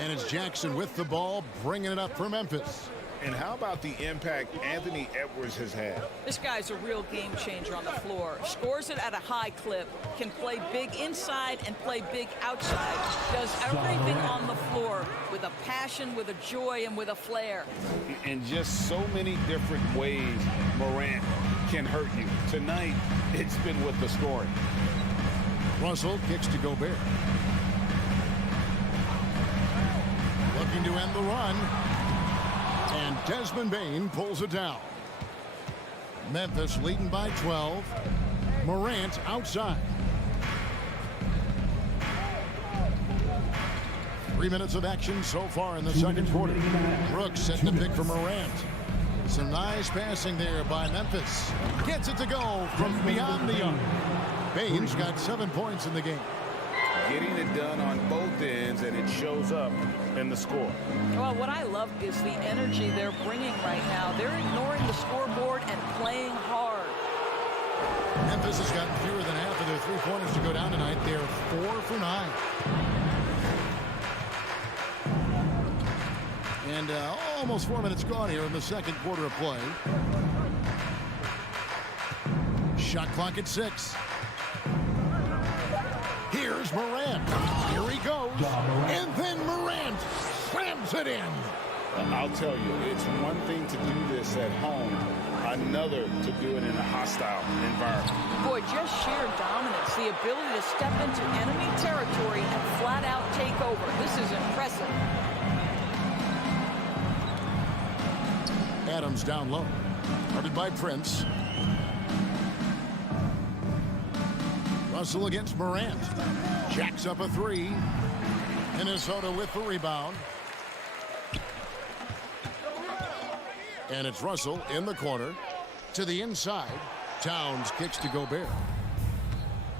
And it's Jackson with the ball, bringing it up for Memphis. And how about the impact Anthony Edwards has had? This guy's a real game changer on the floor. Scores it at a high clip, can play big inside and play big outside. Does everything on the floor with a passion, with a joy, and with a flair. In just so many different ways, Morant can hurt you. Tonight, it's been with the scoring. Russell kicks to Gobert. Looking to end the run. And Desmond Bane pulls it down. Memphis leading by 12. Morant outside. 3 minutes of action so far in the second quarter. Brooks setting the pick for Morant. Some nice passing there by Memphis. Gets it to go from beyond the arc. Bane's got 7 points in the game. Getting it done on both ends, and it shows up in the score. Well, what I love is the energy they're bringing right now. They're ignoring the scoreboard and playing hard. Memphis has gotten fewer than half of their three-pointers to go down tonight. They're 4 for 9. And almost 4 minutes gone here in the second quarter of play. Shot clock at 6. Here's Morant. Here he goes. And then Morant slams it in. I'll tell you, it's one thing to do this at home, another to do it in a hostile environment. Boy, just sheer dominance, the ability to step into enemy territory and flat out take over. This is impressive. Adams down low. Guarded by Prince. Russell against Morant. Jacks up a 3. Minnesota with the rebound. And it's Russell in the corner. To the inside. Towns kicks to Gobert.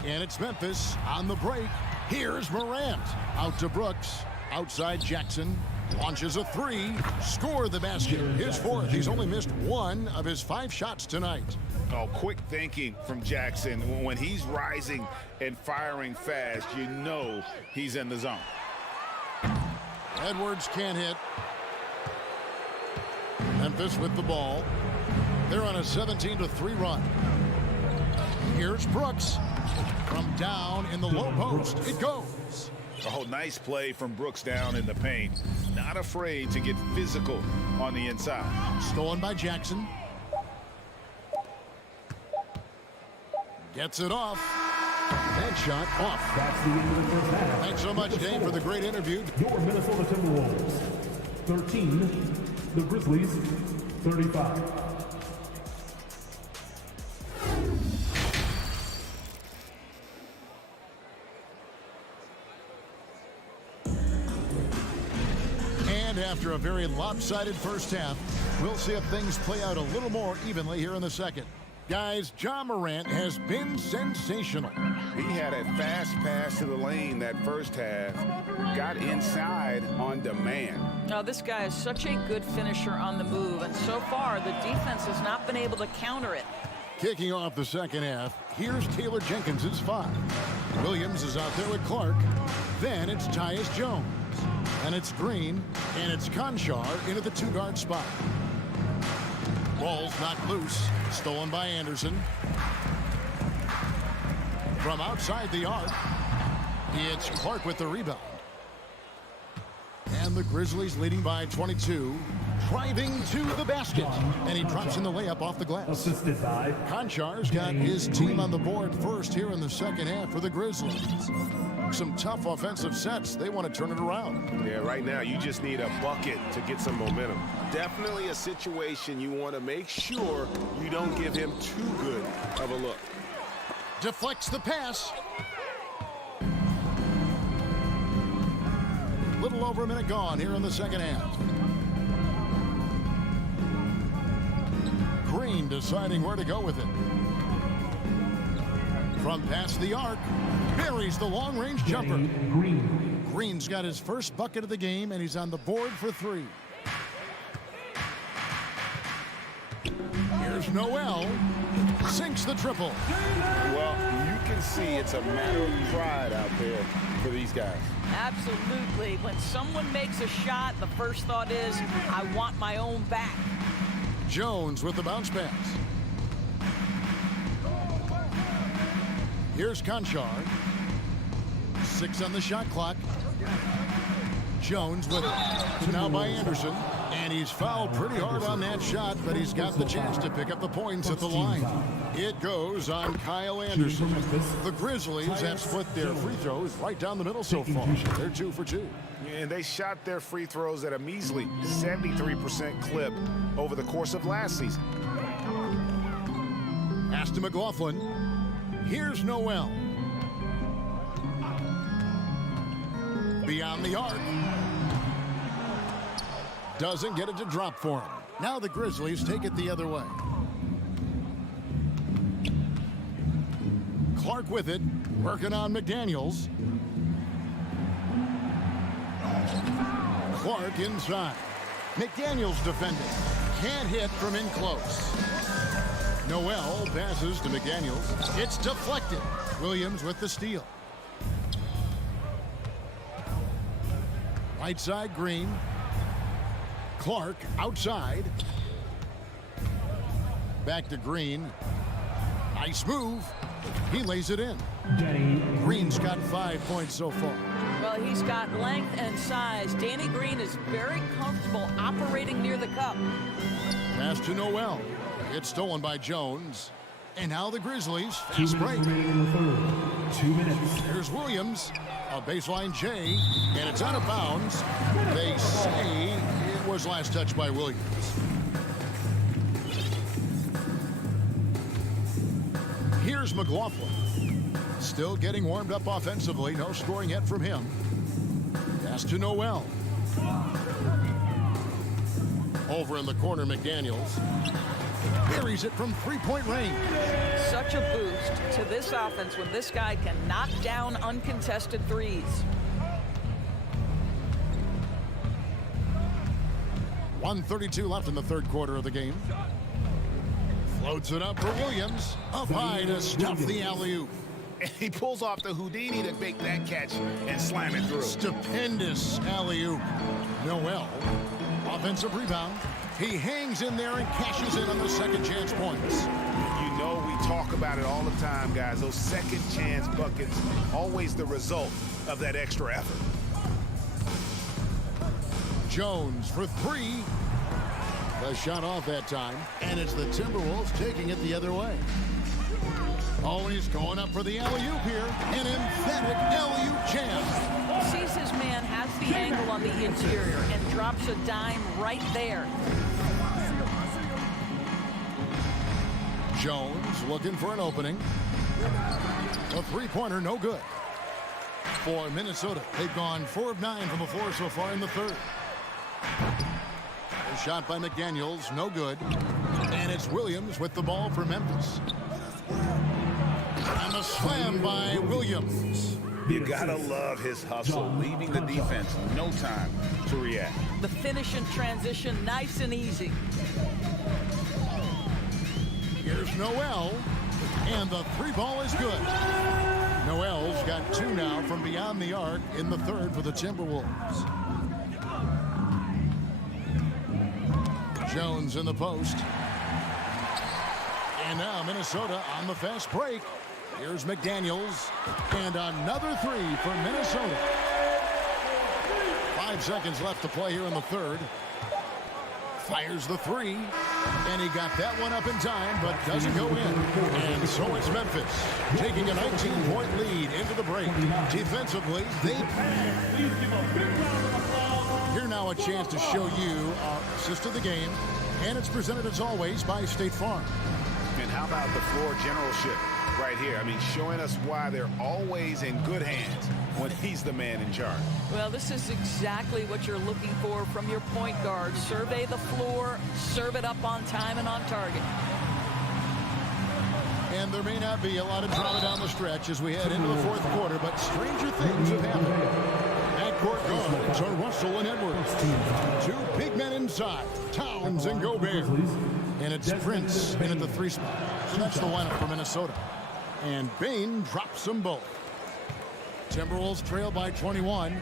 And it's Memphis on the break. Here's Morant. Out to Brooks. Outside Jackson. Launches a 3. Score the basket. His 4th. He's only missed 1 of his 5 shots tonight. Oh, quick thinking from Jackson. When he's rising and firing fast, you know he's in the zone. Edwards can't hit. Memphis with the ball. They're on a 17-3 run. Here's Brooks. From down in the low post. It goes. Oh, nice play from Brooks down in the paint. Not afraid to get physical on the inside. Stolen by Jackson. Gets it off. That shot off. That's the end of the first half. Thanks so much, Dave, for the great interview. Your Minnesota Timberwolves, 13. The Grizzlies, 35. And after a very lopsided first half, we'll see if things play out a little more evenly here in the second. Guys, Ja Morant has been sensational. He had a fast pass to the lane that first half. Got inside on demand. Now, this guy is such a good finisher on the move, and so far the defense has not been able to counter it. Kicking off the second half, here's Taylor Jenkins' 5. Williams is out there with Clark. Then it's Tyus Jones. And it's Green, and it's Conchar into the 2-guard spot. Ball's knocked loose. Stolen by Anderson. From outside the arc, it's Clark with the rebound. And the Grizzlies leading by 22. Driving to the basket. And he drops in the layup off the glass. Assisted by Conchar's got his team on the board first here in the second half for the Grizzlies. Some tough offensive sets. They want to turn it around. Yeah, right now you just need a bucket to get some momentum. Definitely a situation you want to make sure you don't give him too good of a look. Deflects the pass. Little over a minute gone here in the second half. Green deciding where to go with it. From past the arc, buries the long-range jumper. Green's got his first bucket of the game, and he's on the board for 3. Here's Noel. Sinks the triple. Well, you can see it's a matter of pride out there for these guys. Absolutely. When someone makes a shot, the first thought is, I want my own back. Jones with the bounce pass. Here's Conchar. 6 on the shot clock. Jones with it. Now by Anderson. And he's fouled pretty hard on that shot, but he's got the chance to pick up the points at the line. It goes on Kyle Anderson. The Grizzlies have split their free throws right down the middle so far. They're 2 for 2. And they shot their free throws at a measly 73% clip over the course of last season. Pass to McLaughlin. Here's Noel. Beyond the arc. Doesn't get it to drop for him. Now the Grizzlies take it the other way. Clark with it. Working on McDaniels. Clark inside. McDaniels defending. Can't hit from in close. Noel passes to McDaniels. It's deflected. Williams with the steal. Right side, Green. Clark outside. Back to Green. Nice move. He lays it in. Green's got 5 points so far. Well, he's got length and size. Danny Green is very comfortable operating near the cup. Pass to Noel. It's stolen by Jones. And now the Grizzlies fast break. 2 minutes. Here's Williams. A baseline J, and it's out of bounds. They say it was last touched by Williams. Here's McLaughlin. Still getting warmed up offensively. No scoring yet from him. Pass to Noel. Over in the corner, McDaniels. Buries it from three-point range. Such a boost to this offense when this guy can knock down uncontested threes. .132 left in the third quarter of the game. Floats it up for Williams. Up high to stuff the alley-oop. And he pulls off the Houdini to make that catch and slam it through. Stupendous alley-oop. Noel. Offensive rebound. He hangs in there and cashes in on the second chance points. You know we talk about it all the time, guys. Those second chance buckets, always the result of that extra effort. Jones for three. The shot off that time. And it's the Timberwolves taking it the other way. Oh, he's going up for the alley-oop here. An emphatic alley-oop jam. Sees his man has the angle on the interior and drops a dime right there. Jones looking for an opening. A three-pointer, no good. For Minnesota, they've gone 4 of 9 from the floor so far in the third. A shot by McDaniels, no good. And it's Williams with the ball for Memphis. And a slam by Williams. You gotta love his hustle, leaving the defense no time to react. The finish in transition, nice and easy. Here's Noel, and the three ball is good. Noel's got 2 now from beyond the arc in the third for the Timberwolves. Jones in the post. And now Minnesota on the fast break. Here's McDaniels, and another three for Minnesota. 5 seconds left to play here in the third. Fires the three, and he got that one up in time, but doesn't go in. And so it's Memphis taking a 19-point lead into the break. Defensively, Here now a chance to show you our assist of the game, and it's presented as always by State Farm. And how about the floor generalship right here? I mean, showing us why they're always in good hands when he's the man in charge. Well, this is exactly what you're looking for from your point guard. Survey the floor, serve it up on time and on target. And there may not be a lot of drama down the stretch as we head into the fourth quarter, but stranger things have happened. Backcourt guards are Russell and Edwards. 2 big men inside, Towns and Gobert. And it's Prince in at the 3 spot. So that's the lineup for Minnesota. And Bain drops them both. Timberwolves trail by 21.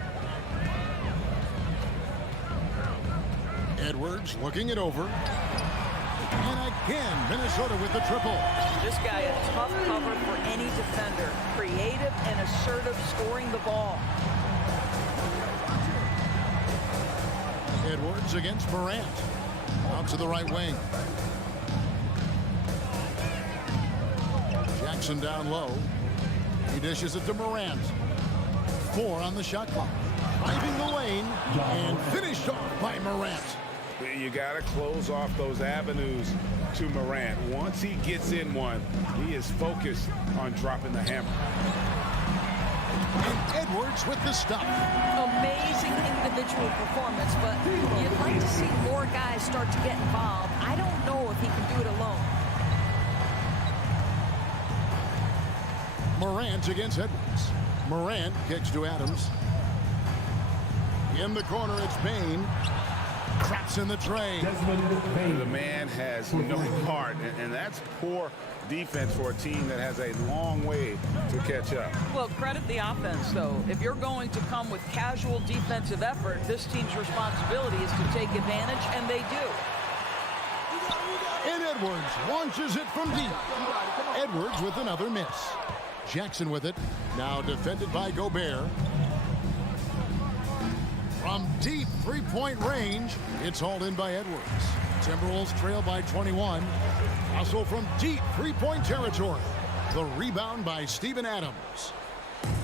Edwards looking it over. And again, Minnesota with the triple. This guy a tough cover for any defender. Creative and assertive scoring the ball. Edwards against Morant. Out to the right wing. Jackson down low. He dishes it to Morant. 4 on the shot clock. Driving the lane and finished off by Morant. You got to close off those avenues to Morant. Once he gets in one, he is focused on dropping the hammer. And Edwards with the stop. Amazing individual performance, but you'd like to see more guys start to get involved. I don't know if he can do it alone. Morant against Edwards. Morant kicks to Adams. In the corner, it's Bain. traps in the train. The man has no heart, and that's poor defense for a team that has a long way to catch up. Well, credit the offense, though. If you're going to come with casual defensive effort, this team's responsibility is to take advantage, and they do. And Edwards launches it from deep. Edwards with another miss. Jackson with it, now defended by Gobert. From deep three-point range, it's hauled in by Edwards. Timberwolves trail by 21. Also from deep three-point territory. The rebound by Steven Adams.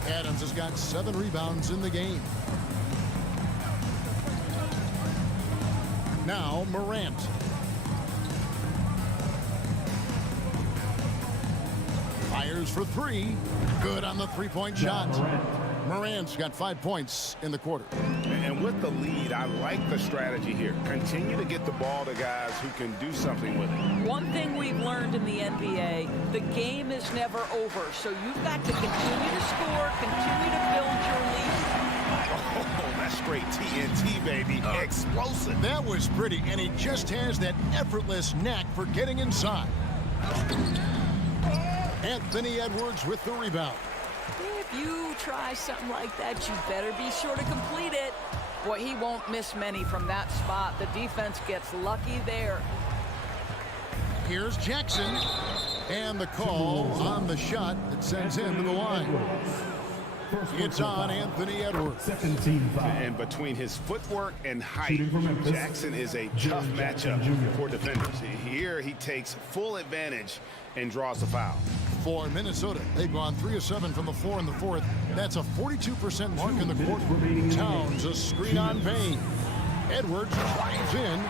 Adams has got 7 rebounds in the game. Now Morant. Fires for 3. Good on the three-point shot. Morant's got 5 points in the quarter. And with the lead, I like the strategy here. Continue to get the ball to guys who can do something with it. One thing we've learned in the NBA, the game is never over. So you've got to continue to score, continue to build your lead. Oh, that's straight TNT, baby. Explosive. That was pretty, and he just has that effortless knack for getting inside. Anthony Edwards with the rebound. If you try something like that, you better be sure to complete it. Boy, he won't miss many from that spot. The defense gets lucky there. Here's Jackson. And the call on the shot that sends him to the line. It's on Anthony Edwards. And between his footwork and height, Jackson is a tough matchup for defenders. Here he takes full advantage and draws the foul. For Minnesota, they've gone 3 of 7 from the floor in the fourth. That's a 42% mark in the quarter. Towns a screen on Bain. Edwards drives in.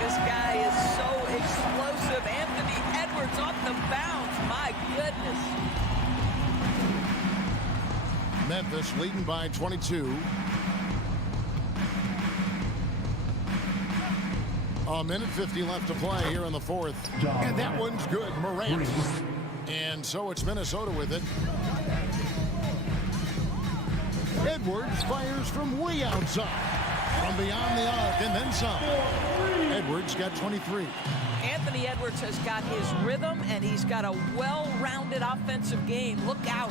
This guy is so explosive. Anthony Edwards off the bounce. My goodness. Memphis leading by 22. A minute 50 left to play here in the fourth. And that one's good. Morant. And so it's Minnesota with it. Edwards fires from way outside. From beyond the arc and then some. Edwards got 23. Anthony Edwards has got his rhythm, and he's got a well-rounded offensive game. Look out.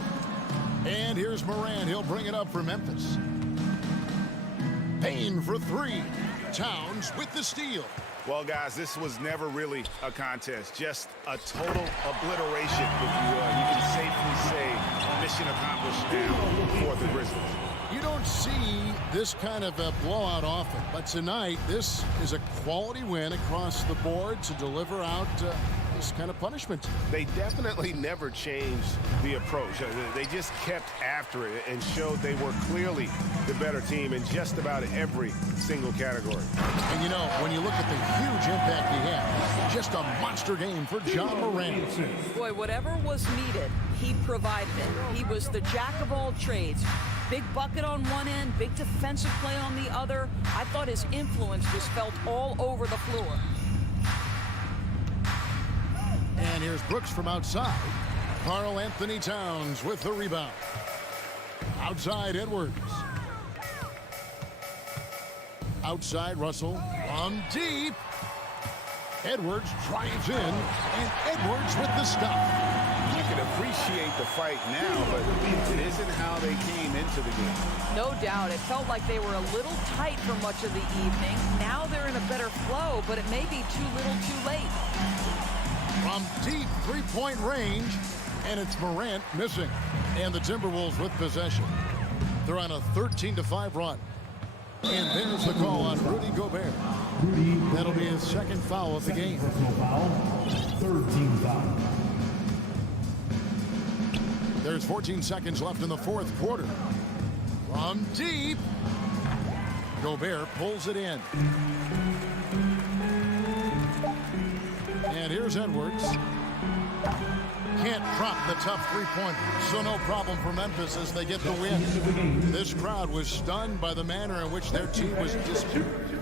And here's Morant. He'll bring it up for Memphis. Payne for 3. Towns with the steal. Well, guys, this was never really a contest. Just a total obliteration, if you will. You can safely say mission accomplished now for the Grizzlies. You don't see this kind of a blowout often, but tonight this is a quality win across the board to deliver out this kind of punishment. They definitely never changed the approach. They just kept after it and showed they were clearly the better team in just about every single category. And you know, when you look at the huge impact he had, just a monster game for John Morant. Boy, whatever was needed, he provided it. He was the jack of all trades. Big bucket on one end, big defensive play on the other. I thought his influence was felt all over the floor. And here's Brooks from outside. Karl Anthony Towns with the rebound. Outside Edwards. Outside Russell. From deep. Edwards drives in. And Edwards with the stop. You can appreciate the fight now, but it isn't how they came into the game. No doubt. It felt like they were a little tight for much of the evening. Now they're in a better flow, but it may be too little too late. From deep three-point range, and it's Morant missing. And the Timberwolves with possession. They're on a 13-5 run. And there's the call on Rudy Gobert. That'll be his second foul of the game. Third team foul. There's 14 seconds left in the fourth quarter. From deep. Gobert pulls it in. And here's Edwards. Can't drop the tough three-pointer, so no problem for Memphis as they get the win. This crowd was stunned by the manner in which their team was disappeared.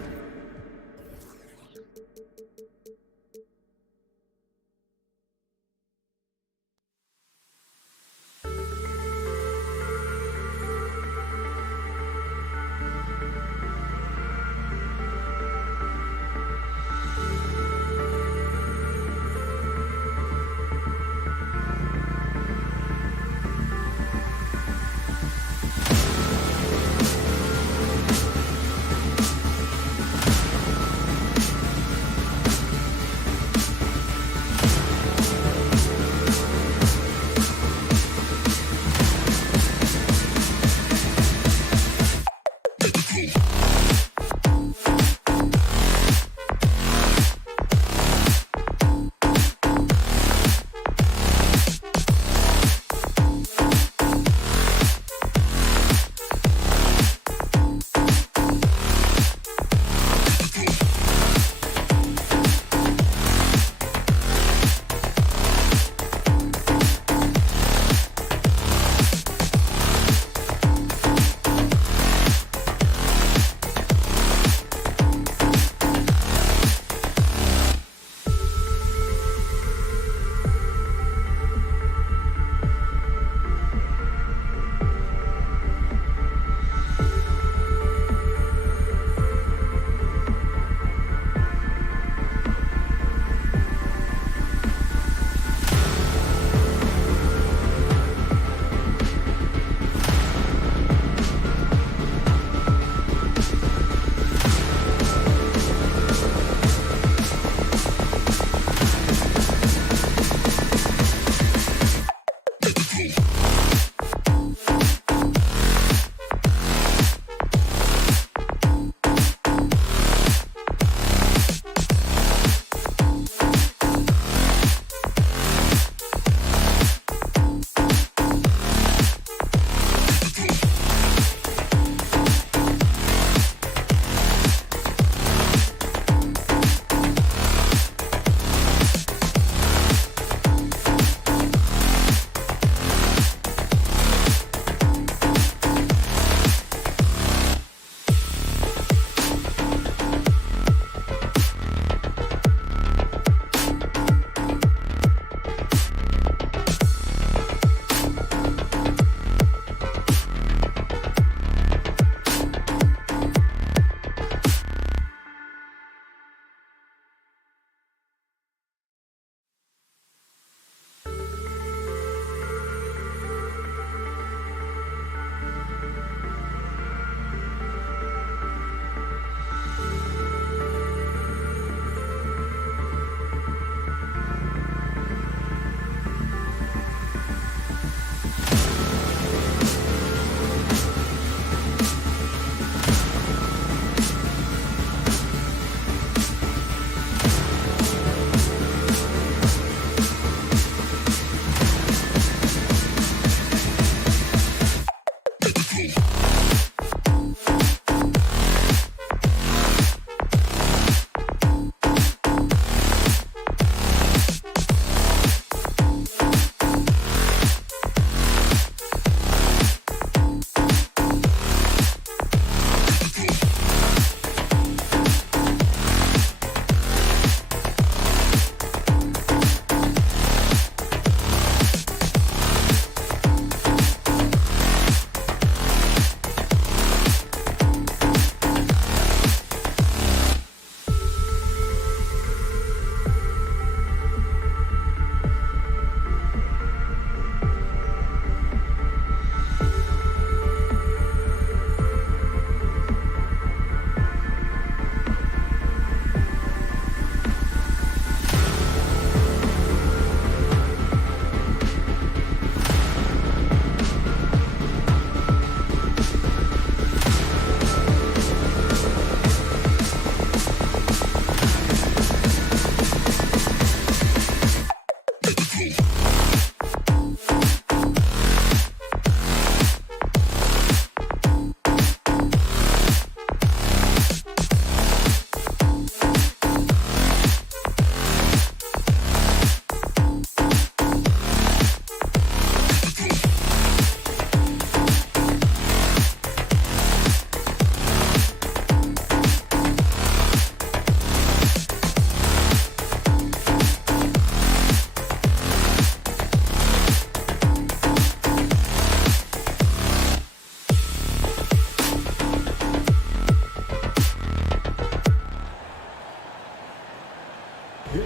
This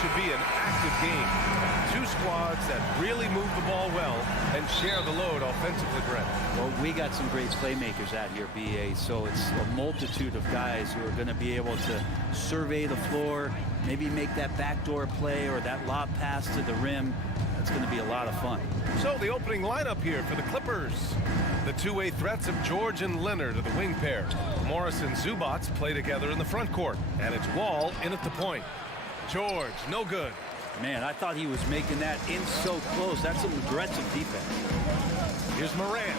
should be an active game. Two squads that really move the ball well and share the load offensively, Brent. Well, we got some great playmakers out here, BA, so it's a multitude of guys who are going to be able to survey the floor, maybe make that backdoor play or that lob pass to the rim. That's going to be a lot of fun. So the opening lineup here for the Clippers. The two-way threats of George and Leonard are the wing pair. Morris and Zubats play together in the front court. And it's Wall in at the point. George, no good. Man, I thought he was making that in so close. That's some aggressive defense. Here's Morant.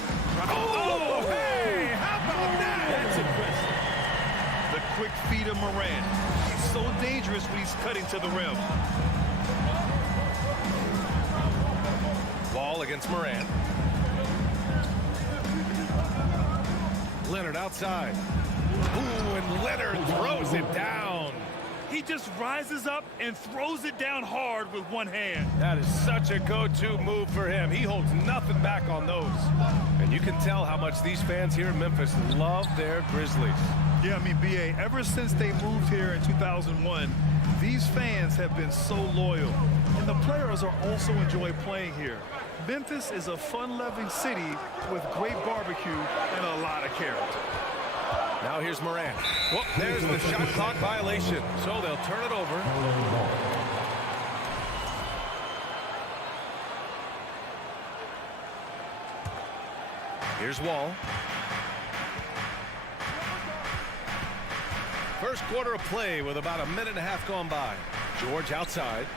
Oh, hey, how about that? That's impressive. The quick feed of Morant. He's so dangerous when he's cutting to the rim. Wall against Morant. Leonard outside. Ooh, and Leonard throws it down. He just rises up and throws it down hard with one hand. That is such a go-to move for him. He holds nothing back on those. And you can tell how much these fans here in Memphis love their Grizzlies. Yeah, I mean, BA, ever since they moved here in 2001, these fans have been so loyal. And the players are also enjoy playing here. Memphis is a fun-loving city with great barbecue and a lot of character. Now here's Morant. Whoop, there's the shot clock violation. So they'll turn it over. Here's Wall. First quarter of play with about a minute and a half gone by. George outside.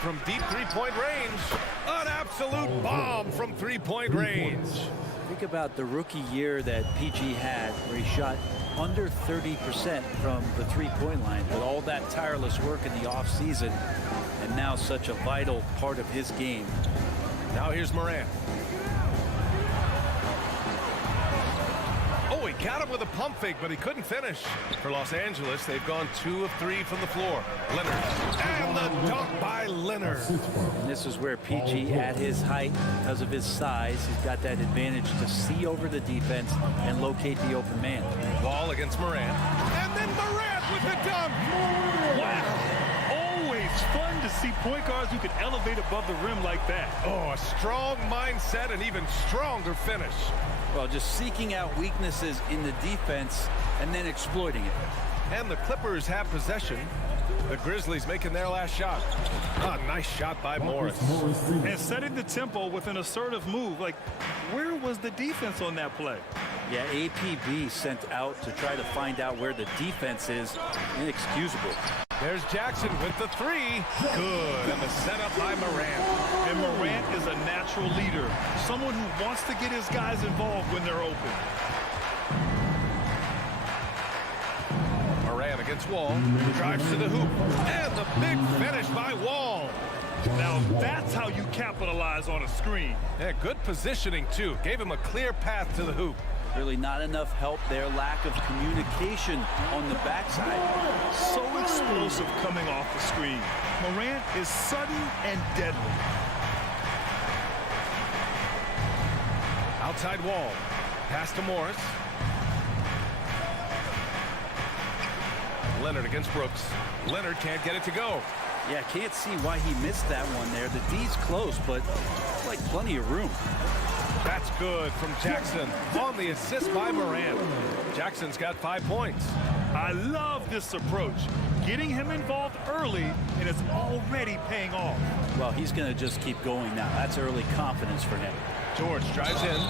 From deep three-point range. An absolute bomb from three-point range. Think about the rookie year that PG had where he shot under 30% from the three-point line with all that tireless work in the offseason, and now such a vital part of his game. Now here's Morant. Oh, he got him with a pump fake, but he couldn't finish. For Los Angeles, they've gone 2 of 3 from the floor. Leonard. And the dunk by Leonard. And this is where PG, at his height, because of his size, he's got that advantage to see over the defense and locate the open man. Ball against Morant. And then Morant with the dunk. Wow. Always fun to see point guards who can elevate above the rim like that. Oh, a strong mindset and even stronger finish. Well, just seeking out weaknesses in the defense and then exploiting it. And the Clippers have possession. The Grizzlies making their last shot. A nice shot by Morris. And setting the tempo with an assertive move. Like, where was the defense on that play? Yeah, APB sent out to try to find out where the defense is. Inexcusable. There's Jackson with the three. Good. And the setup by Morant. And Morant is a natural leader. Someone who wants to get his guys involved when they're open. Morant against Wall. Drives to the hoop. And the big finish by Wall. Now that's how you capitalize on a screen. Yeah, good positioning, too. Gave him a clear path to the hoop. Really not enough help there. Lack of communication on the backside. So explosive coming off the screen. Morant is sudden and deadly. Outside Wall. Pass to Morris. Leonard against Brooks. Leonard can't get it to go. Yeah, can't see why he missed that one there. The D's close, but it's like plenty of room. That's good from Jackson on the assist by Morant. Jackson's got 5 points. I love this approach. Getting him involved early, and it's already paying off. Well, he's going to just keep going now. That's early confidence for him. George drives in.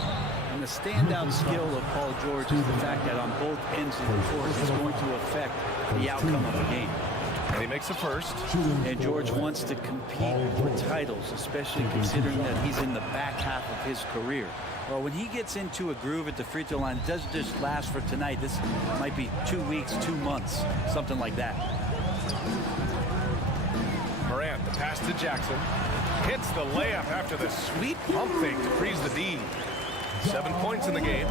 And the standout skill of Paul George is the fact that on both ends of the court, it's going to affect the outcome of the game. And he makes the first. And George wants to compete for titles, especially considering that he's in the back half of his career. Well, when he gets into a groove at the free throw line, it doesn't just last for tonight. This might be 2 weeks, 2 months, something like that. Morant, the pass to Jackson. Hits the layup after the sweet pump fake to freeze the D. 7 points in the game.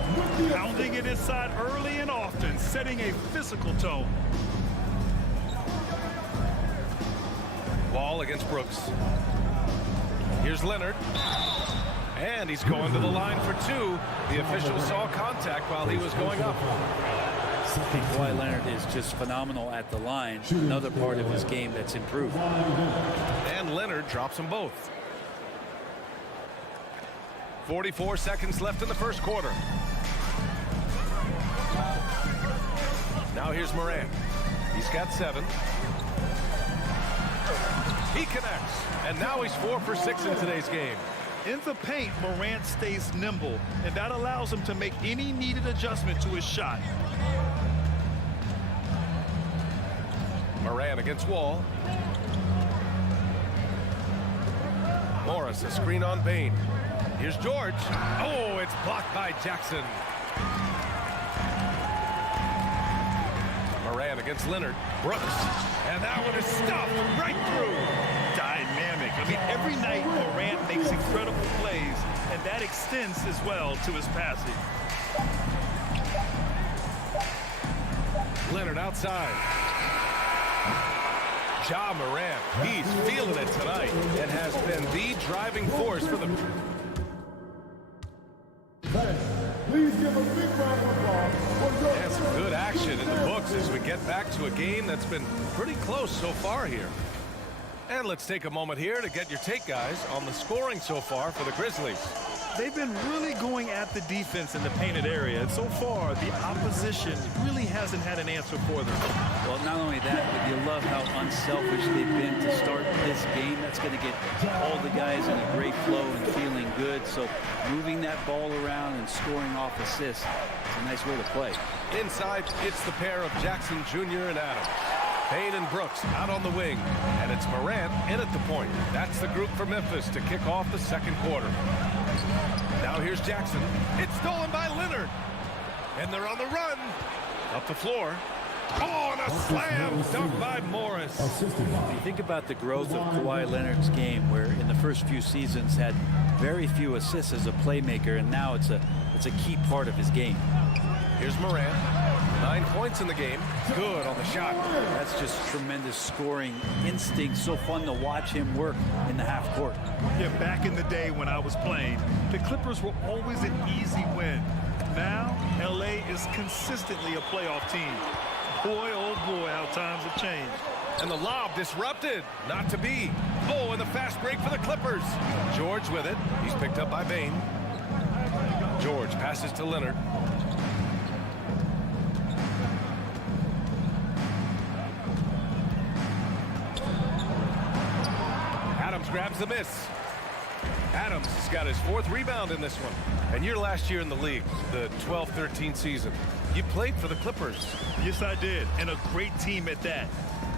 Pounding it inside early and often, setting a physical tone. Wall against Brooks. Here's Leonard. And he's going to the line for two. The official saw contact while he was going up. I think Kawhi Leonard is just phenomenal at the line. Another part of his game that's improved. And Leonard drops them both. 44 seconds left in the first quarter. Now here's Morant. He's got 7. He connects. And now he's 4 for 6 in today's game. In the paint, Morant stays nimble, and that allows him to make any needed adjustment to his shot. Morant against Wall. Morris, a screen on Bain. Here's George. Oh, it's blocked by Jackson. Morant against Leonard. Brooks. And that one is stuffed right through. Dynamic. I mean, every night Morant makes incredible plays, and that extends as well to his passing. Leonard outside. Ja Morant, he's feeling it tonight and has been the driving force for the... Please give a big round of applause for And some good action in the books as we get back to a game that's been pretty close so far here. And let's take a moment here to get your take, guys, on the scoring so far for the Grizzlies. They've been really going at the defense in the painted area, and so far the opposition really hasn't had an answer for them. Well, not only that, but you love how unselfish they've been to start this game. That's going to get all the guys in a great flow and feeling good. So moving that ball around and scoring off assists is a nice way to play. Inside, it's the pair of Jackson Jr. and Adams. Payne and Brooks out on the wing, and it's Morant in at the point. That's the group for Memphis to kick off the second quarter. Now here's Jackson. It's stolen by Leonard. And they're on the run. Up the floor. Oh, and a slam dunk by Morris. You think about the growth of Kawhi Leonard's game, where in the first few seasons had very few assists as a playmaker, and now it's a key part of his game. Here's Morant. 9 points in the game. Good on the shot. That's just tremendous scoring instinct. So fun to watch him work in the half court. Yeah, back in the day when I was playing, the Clippers were always an easy win. Now, LA is consistently a playoff team. Boy, oh boy, how times have changed. And the lob disrupted. Not to be. Oh, and the fast break for the Clippers. George with it. He's picked up by Bain. George passes to Leonard. Grabs the miss. Adams has got his 4th rebound in this one. And your last year in the league, the 12-13 season, you played for the Clippers. Yes, I did. And a great team at that.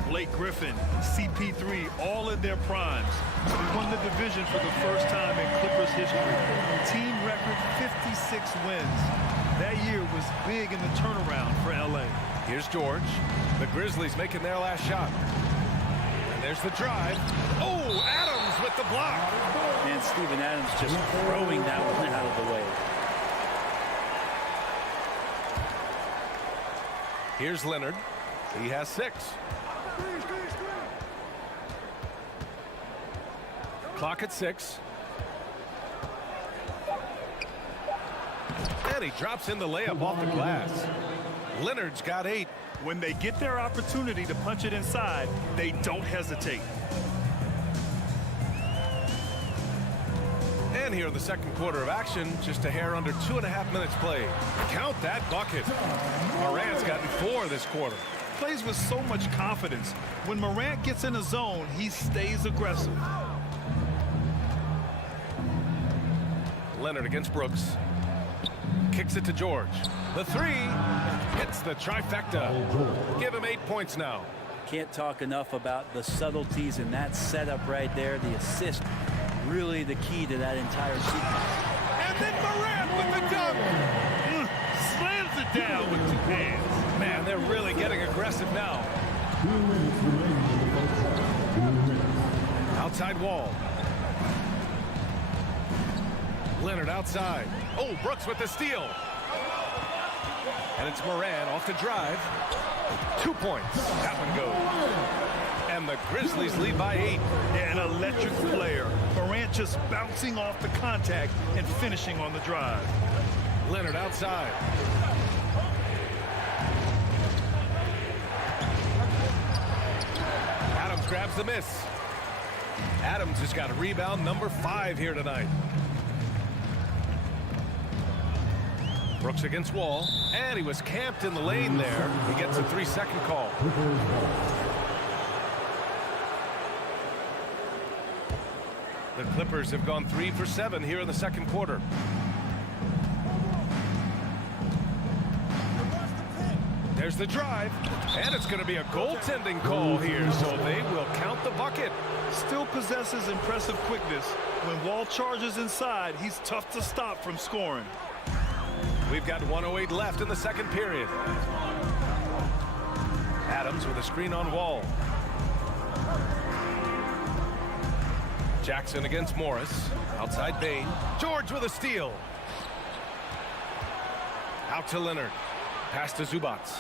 Blake Griffin, CP3, all in their primes. We won the division for the first time in Clippers history. Team record 56 wins. That year was big in the turnaround for LA. Here's George. The Grizzlies making their last shot. There's the drive. Oh, Adams with the block. And Steven Adams just throwing that one out of the way. Here's Leonard. He has 6. Clock at 6. And he drops in the layup off the glass. Leonard's got 8. When they get their opportunity to punch it inside, they don't hesitate. And here in the second quarter of action, just a hair under 2.5 minutes played. Count that bucket. Morant's gotten 4 this quarter. Plays with so much confidence. When Morant gets in a zone, he stays aggressive. Leonard against Brooks. Kicks it to George. The 3 hits the trifecta. Give him 8 points now. Can't talk enough about the subtleties in that setup right there. The assist, really the key to that entire sequence. And then Morant with the dunk. Slams it down with 2 hands. Man, they're really getting aggressive now. Outside Wall. Leonard outside. Oh, Brooks with the steal. And it's Morant off the drive. 2 points. That one goes. And the Grizzlies lead by 8. Yeah, an electric player. Morant just bouncing off the contact and finishing on the drive. Leonard outside. Adams grabs the miss. Adams has got rebound number 5 here tonight. Brooks against Wall, and he was camped in the lane there. He gets a 3-second call. The Clippers have gone 3 for 7 here in the second quarter. There's the drive, and it's going to be a goaltending call here, so they will count the bucket. Still possesses impressive quickness. When Wall charges inside, he's tough to stop from scoring. We've got 1:08 left in the second period. Adams with a screen on Wall. Jackson against Morris. Outside Bain. George with a steal. Out to Leonard. Pass to Zubats.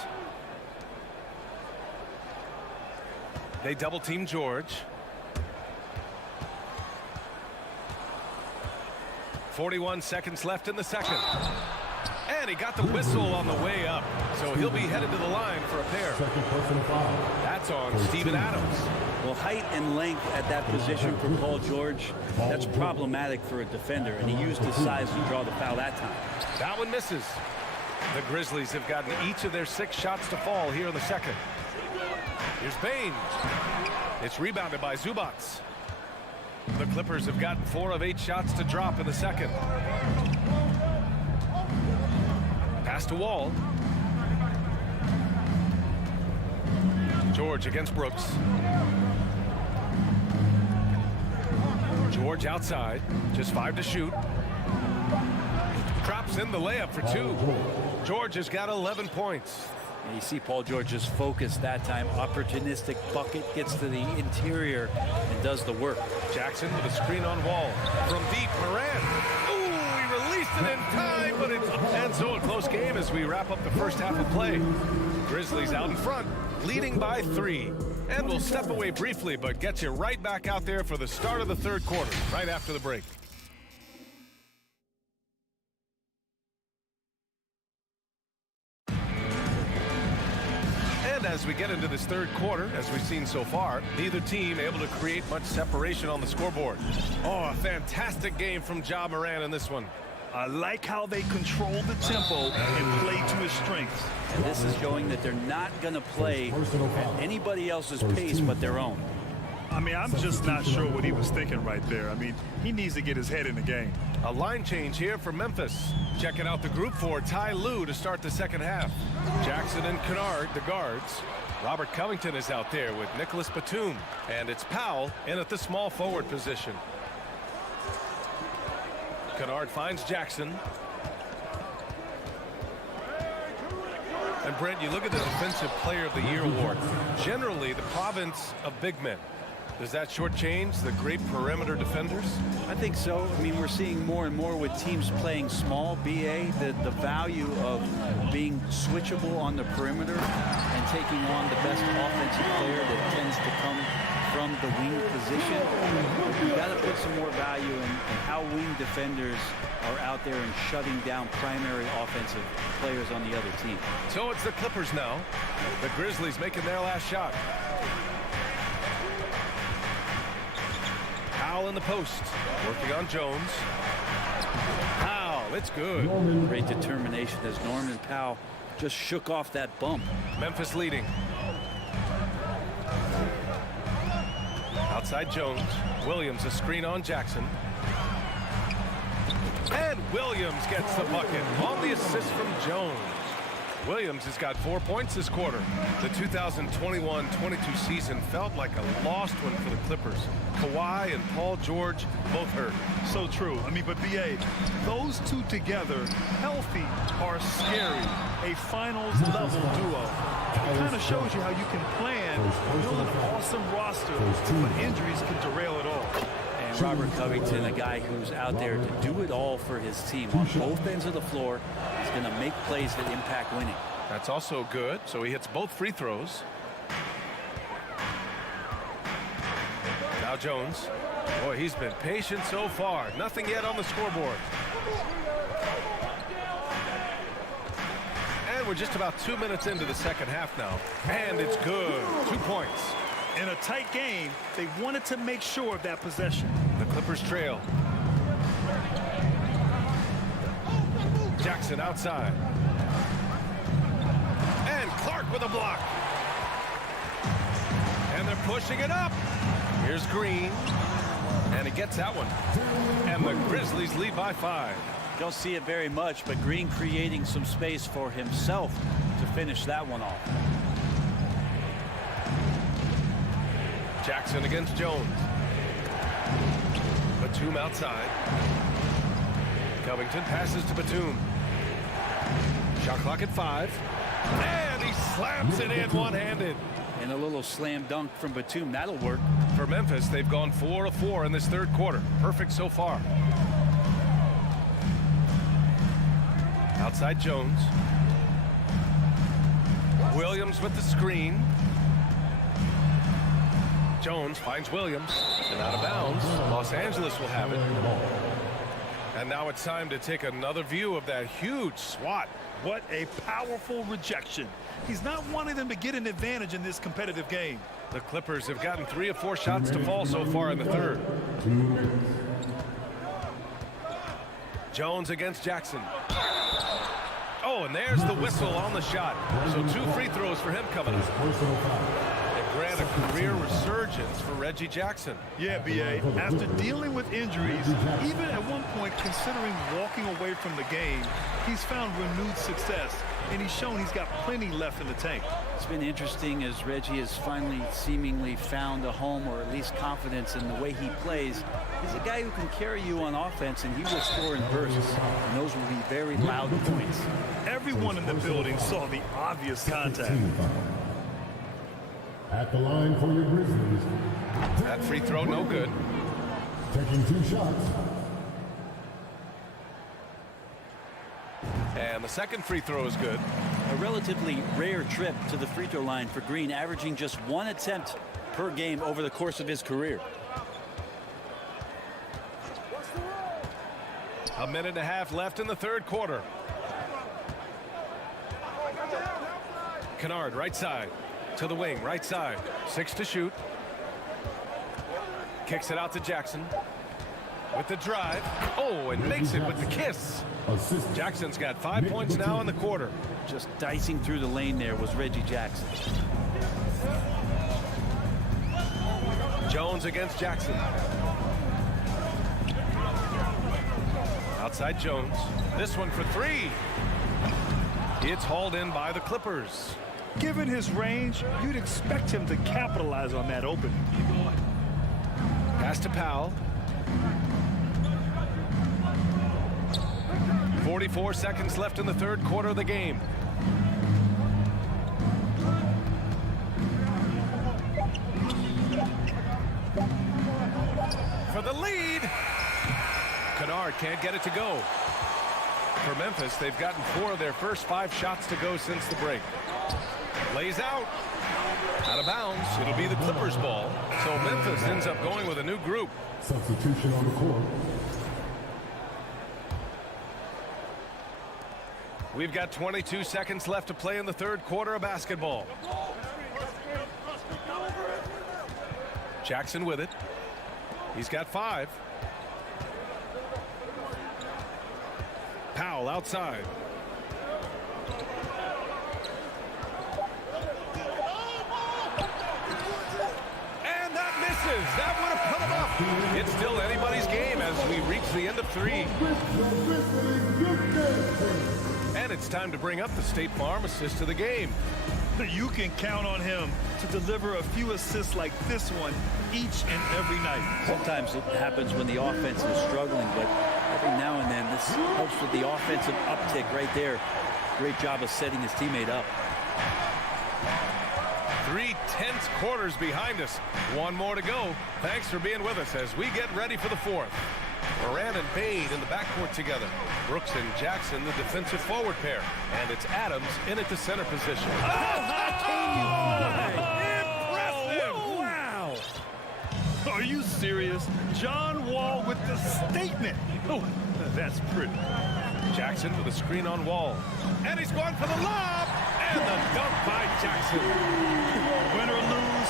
They double team George. 41 seconds left in the second. And he got the whistle on the way up. So he'll be headed to the line for a pair. That's on Steven Adams. Well, height and length at that position for Paul George, that's problematic for a defender. And he used his size to draw the foul that time. That one misses. The Grizzlies have gotten each of their 6 shots to fall here in the second. Here's Bain. It's rebounded by Zubats. The Clippers have gotten 4 of 8 shots to drop in the second. Pass to Wall. George against Brooks. George outside. Just 5 to shoot. Drops in the layup for 2. George has got 11 points. And you see Paul George's focus that time. Opportunistic bucket, gets to the interior and does the work. Jackson with a screen on Wall. From deep, Morant. Ooh, he released it in time, but it's and so a close game as we wrap up the first half of play. Grizzlies out in front, leading by 3. And we'll step away briefly, but get you right back out there for the start of the third quarter, right after the break. As we get into this third quarter, as we've seen so far, neither team able to create much separation on the scoreboard. Oh, a fantastic game from Ja Morant in this one. I like how they control the tempo and play to his strengths. And this is showing that they're not going to play at anybody else's pace but their own. I mean, I'm just not sure what he was thinking right there. I mean, he needs to get his head in the game. A line change here for Memphis. Checking out the group for Ty Lue to start the second half. Jackson and Kennard, the guards. Robert Covington is out there with Nicholas Batum. And it's Powell in at the small forward position. Kennard finds Jackson. And Brent, you look at the Defensive Player of the Year award. Generally, the province of big men. Does that shortchange the great perimeter defenders? I think so. I mean, we're seeing more and more with teams playing small, BA, the value of being switchable on the perimeter and taking on the best offensive player that tends to come from the wing position. You've got to put some more value in how wing defenders are out there and shutting down primary offensive players on the other team. So it's the Clippers now. The Grizzlies making their last shot. Powell in the post, working on Jones. Powell, it's good. Great determination as Norman Powell just shook off that bump. Memphis leading. Outside Jones. Williams a screen on Jackson. And Williams gets the bucket on the assist from Jones. Williams has got 4 points this quarter. The 2021-22 season felt like a lost one for the Clippers. Kawhi and Paul George both hurt. So true. I mean, but BA, those two together, healthy, are scary. A finals level duo. It kind of shows you how you can plan, build an awesome roster, but injuries can derail it all. And Robert Covington, a guy who's out there to do it all for his team on both ends of the floor, is going to make plays that impact winning. That's also good. So he hits both free throws. Now Jones. Boy, he's been patient so far. Nothing yet on the scoreboard. And we're just about 2 minutes into the second half now. And it's good. 2 points. In a tight game, they wanted to make sure of that possession. The Clippers trail. Jackson outside. And Clark with a block. And they're pushing it up. Here's Green. And he gets that one. And the Grizzlies lead by 5. Don't see it very much, but Green creating some space for himself to finish that one off. Jackson against Jones. Batum outside. Covington passes to Batum. Shot clock at 5. And he slams it in one-handed. And a little slam dunk from Batum. That'll work. For Memphis, they've gone 4 of 4 in this third quarter. Perfect so far. Outside Jones. Williams with the screen. Jones finds Williams. And out of bounds. Los Angeles will have it. And now it's time to take another view of that huge swat. What a powerful rejection. He's not wanting them to get an advantage in this competitive game. The Clippers have gotten 3 of 4 shots to fall so far in the third. Jones against Jackson. Oh, and there's the whistle on the shot. So 2 free throws for him coming up. And grant a career resurgence for Reggie Jackson. Yeah, B.A. After dealing with injuries, even at one point considering walking away from the game, he's found renewed success, and he's shown he's got plenty left in the tank. It's been interesting as Reggie has finally seemingly found a home, or at least confidence in the way he plays. He's a guy who can carry you on offense, and he will score in bursts, and those will be very loud points. Everyone in the building saw the obvious contact. At the line for your Grizzlies. That free throw no good. Taking 2 shots. And the second free throw is good. A relatively rare trip to the free throw line for Green, averaging just 1 attempt per game over the course of his career. A minute and a half left in the third quarter. Kennard right side to the wing, right side. 6 to shoot. Kicks it out to Jackson with the drive. Oh, and makes it with the kiss. Jackson's got 5 points now in the quarter. Just dicing through the lane there was Reggie Jackson. Jones against Jackson. Outside Jones. This one for 3. It's hauled in by the Clippers. Given his range, you'd expect him to capitalize on that opening. Pass to Powell. 44 seconds left in the third quarter of the game. For the lead. Kennard can't get it to go. For Memphis, they've gotten 4 of their first 5 shots to go since the break. Lays out. Out of bounds. It'll be the Clippers' ball. So Memphis ends up going with a new group. Substitution on the court. We've got 22 seconds left to play in the third quarter of basketball. Jackson with it. He's got 5. Powell outside. And that misses. That would have put him up. It's still anybody's game as we reach the end of 3. And it's time to bring up the State Farm assist of the game. You can count on him to deliver a few assists like this one each and every night. Sometimes it happens when the offense is struggling, but every now and then this helps with the offensive uptick right there. Great job of setting his teammate up. 3 tense quarters behind us. 1 more to go. Thanks for being with us as we get ready for the 4th. Moran and Bain in the backcourt together. Brooks and Jackson, the defensive forward pair. And it's Adams in at the center position. Impressive! Wow! Are you serious. John Wall with the statement. Oh, that's pretty. Jackson with a screen on Wall. And he's going for the lob. And the dunk by Jackson. Win or lose,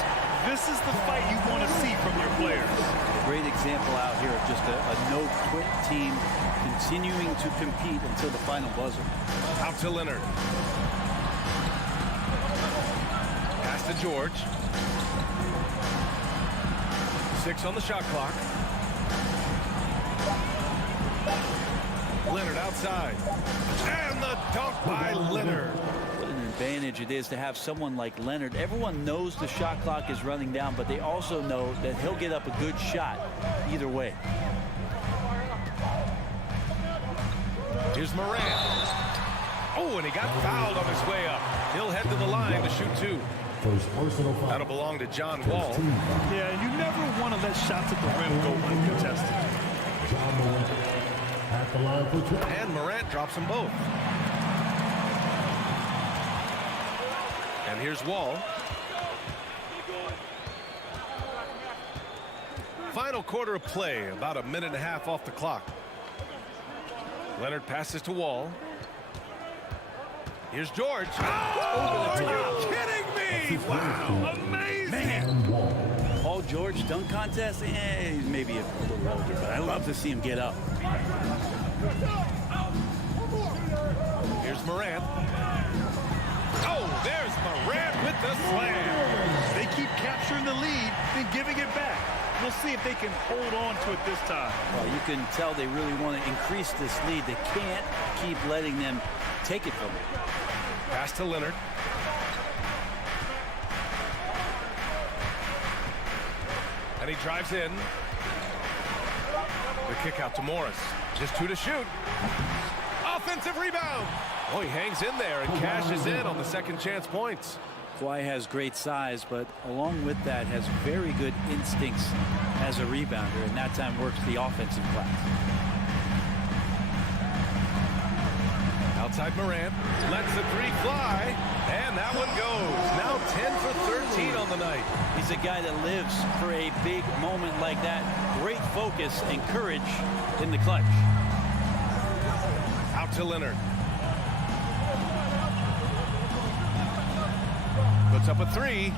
this is the fight you want to see from your players. Great example out here of just a no-quit team continuing to compete until the final buzzer. Out to Leonard. Pass to George. 6 on the shot clock. Leonard outside. And the dunk by Leonard. What an advantage it is to have someone like Leonard. Everyone knows the shot clock is running down, but they also know that he'll get up a good shot either way. Here's Morant. Oh, and he got fouled on his way up. He'll head to the line to shoot 2. First personal foul. That'll belong to John Wall. Yeah, and you never want to let shots at the rim go uncontested. John Morant at the line for 2. And Morant drops them both. And here's Wall. Final quarter of play, about a minute and a half off the clock. Leonard passes to Wall. Here's George. Oh, are you kidding me? Wow, amazing. Man. Paul George dunk contest? He's maybe a little older, but I love to see him get up. Here's Morant. Oh, there's Morant with the slam. They keep capturing the lead, then giving it back. We'll see if they can hold on to it this time. Well, you can tell they really want to increase this lead. They can't keep letting them take it from them. Pass to Leonard. And he drives in. The kick out to Morris. Just 2 to shoot. Offensive rebound. Oh, he hangs in there and cashes in on the second chance points. Kawhi has great size, but along with that has very good instincts as a rebounder, and that time works the offensive class. Outside Morant, lets the 3 fly, and that one goes. Now 10 for 13 on the night. He's a guy that lives for a big moment like that. Great focus and courage in the clutch. Out to Leonard. Puts up a 3,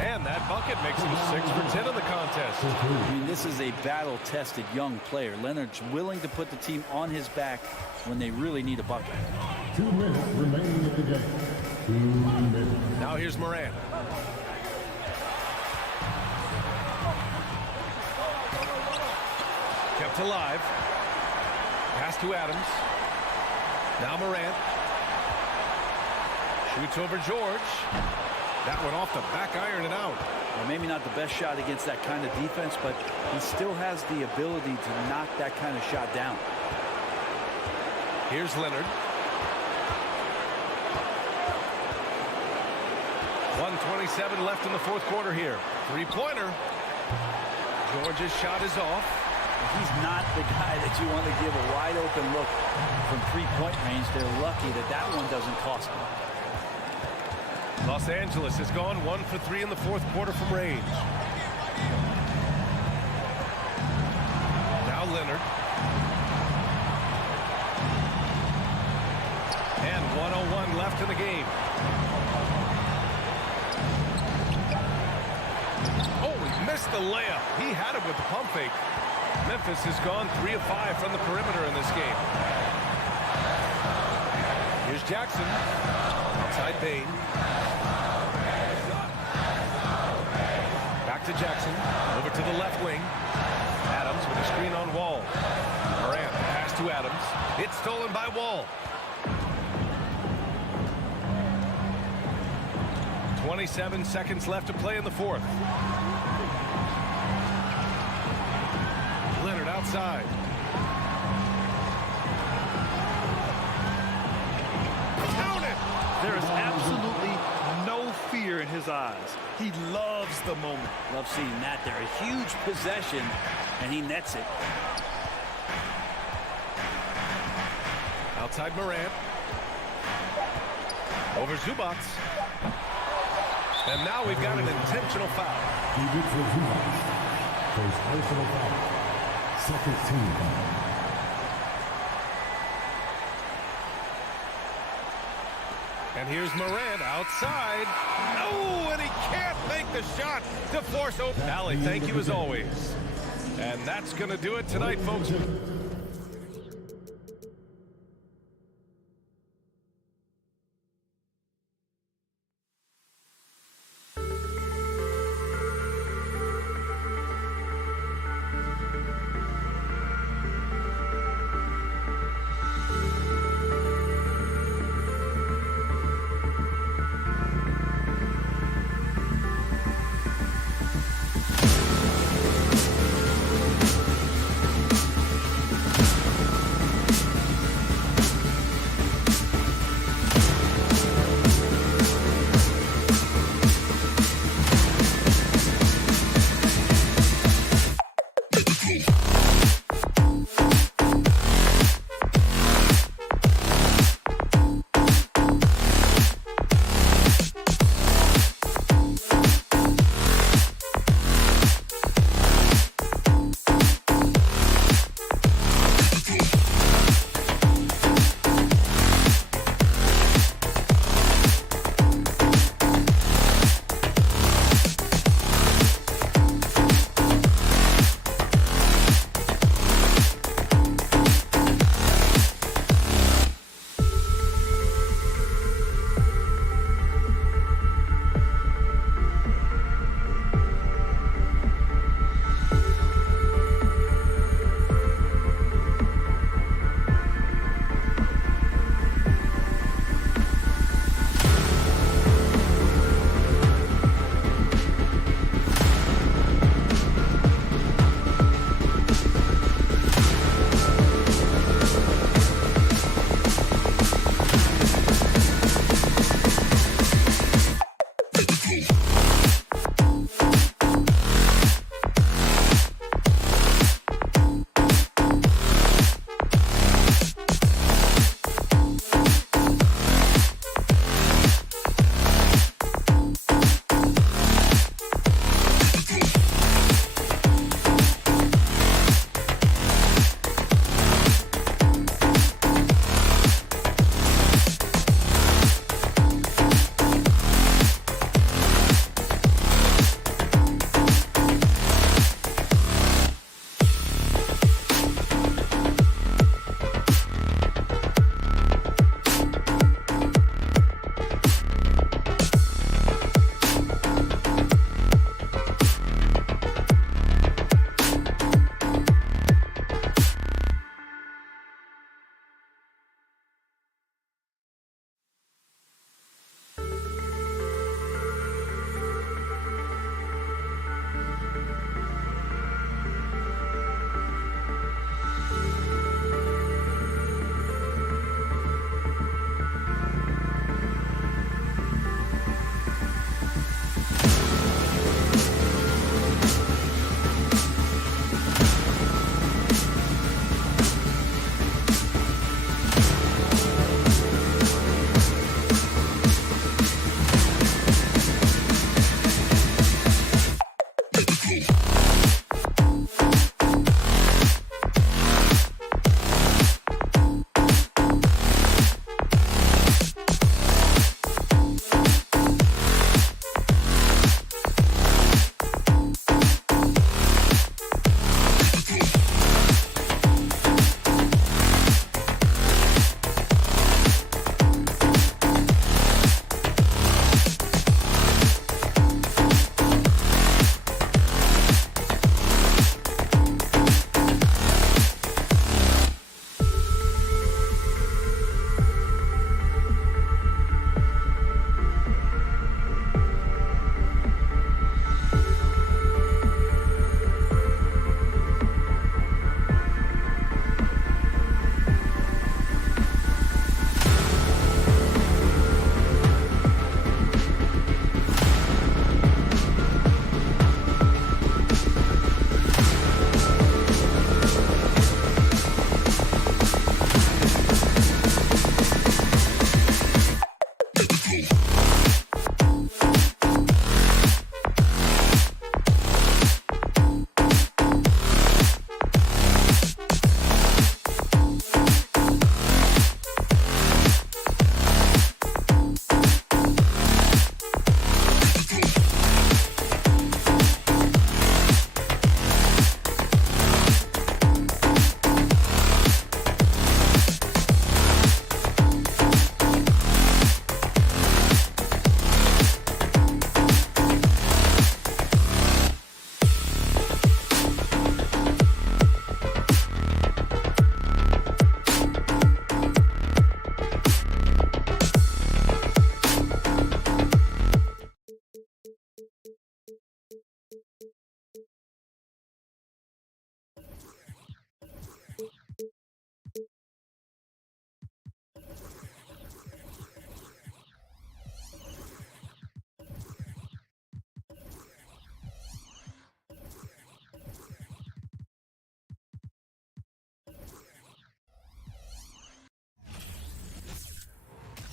and that bucket makes him 6 for 10 in the contest. I mean, this is a battle-tested young player. Leonard's willing to put the team on his back when they really need a bucket. 2 minutes remaining in the game. 2 minutes. Now here's Morant. Kept alive. Pass to Adams. Now Morant. Shoots over George. That one off the back iron and out. Well, maybe not the best shot against that kind of defense, but he still has the ability to knock that kind of shot down. Here's Leonard. 1:27 left in the fourth quarter here. 3-pointer. George's shot is off. He's not the guy that you want to give a wide open look from 3-point range. They're lucky that that one doesn't cost them. Los Angeles has gone 1 for 3 in the fourth quarter from range. Now Leonard. And 1:01 left in the game. Oh, he missed the layup. He had it with the pump fake. Memphis has gone 3 of 5 from the perimeter in this game. Here's Jackson. Outside Payne. Back to Jackson. Over to the left wing. Adams with a screen on Wall. Morant pass to Adams. It's stolen by Wall. 27 seconds left to play in the fourth. Leonard outside. Count it! There is absolutely no fear in his eyes. He loves the moment. Love seeing that there. A huge possession, and he nets it. Outside Morant. Over Zubac. And now we've got an intentional foul. First personal foul. Second team foul. And here's Morant outside. Oh, and he can't make the shot to force open. Allie, thank you as always. And that's going to do it tonight, folks.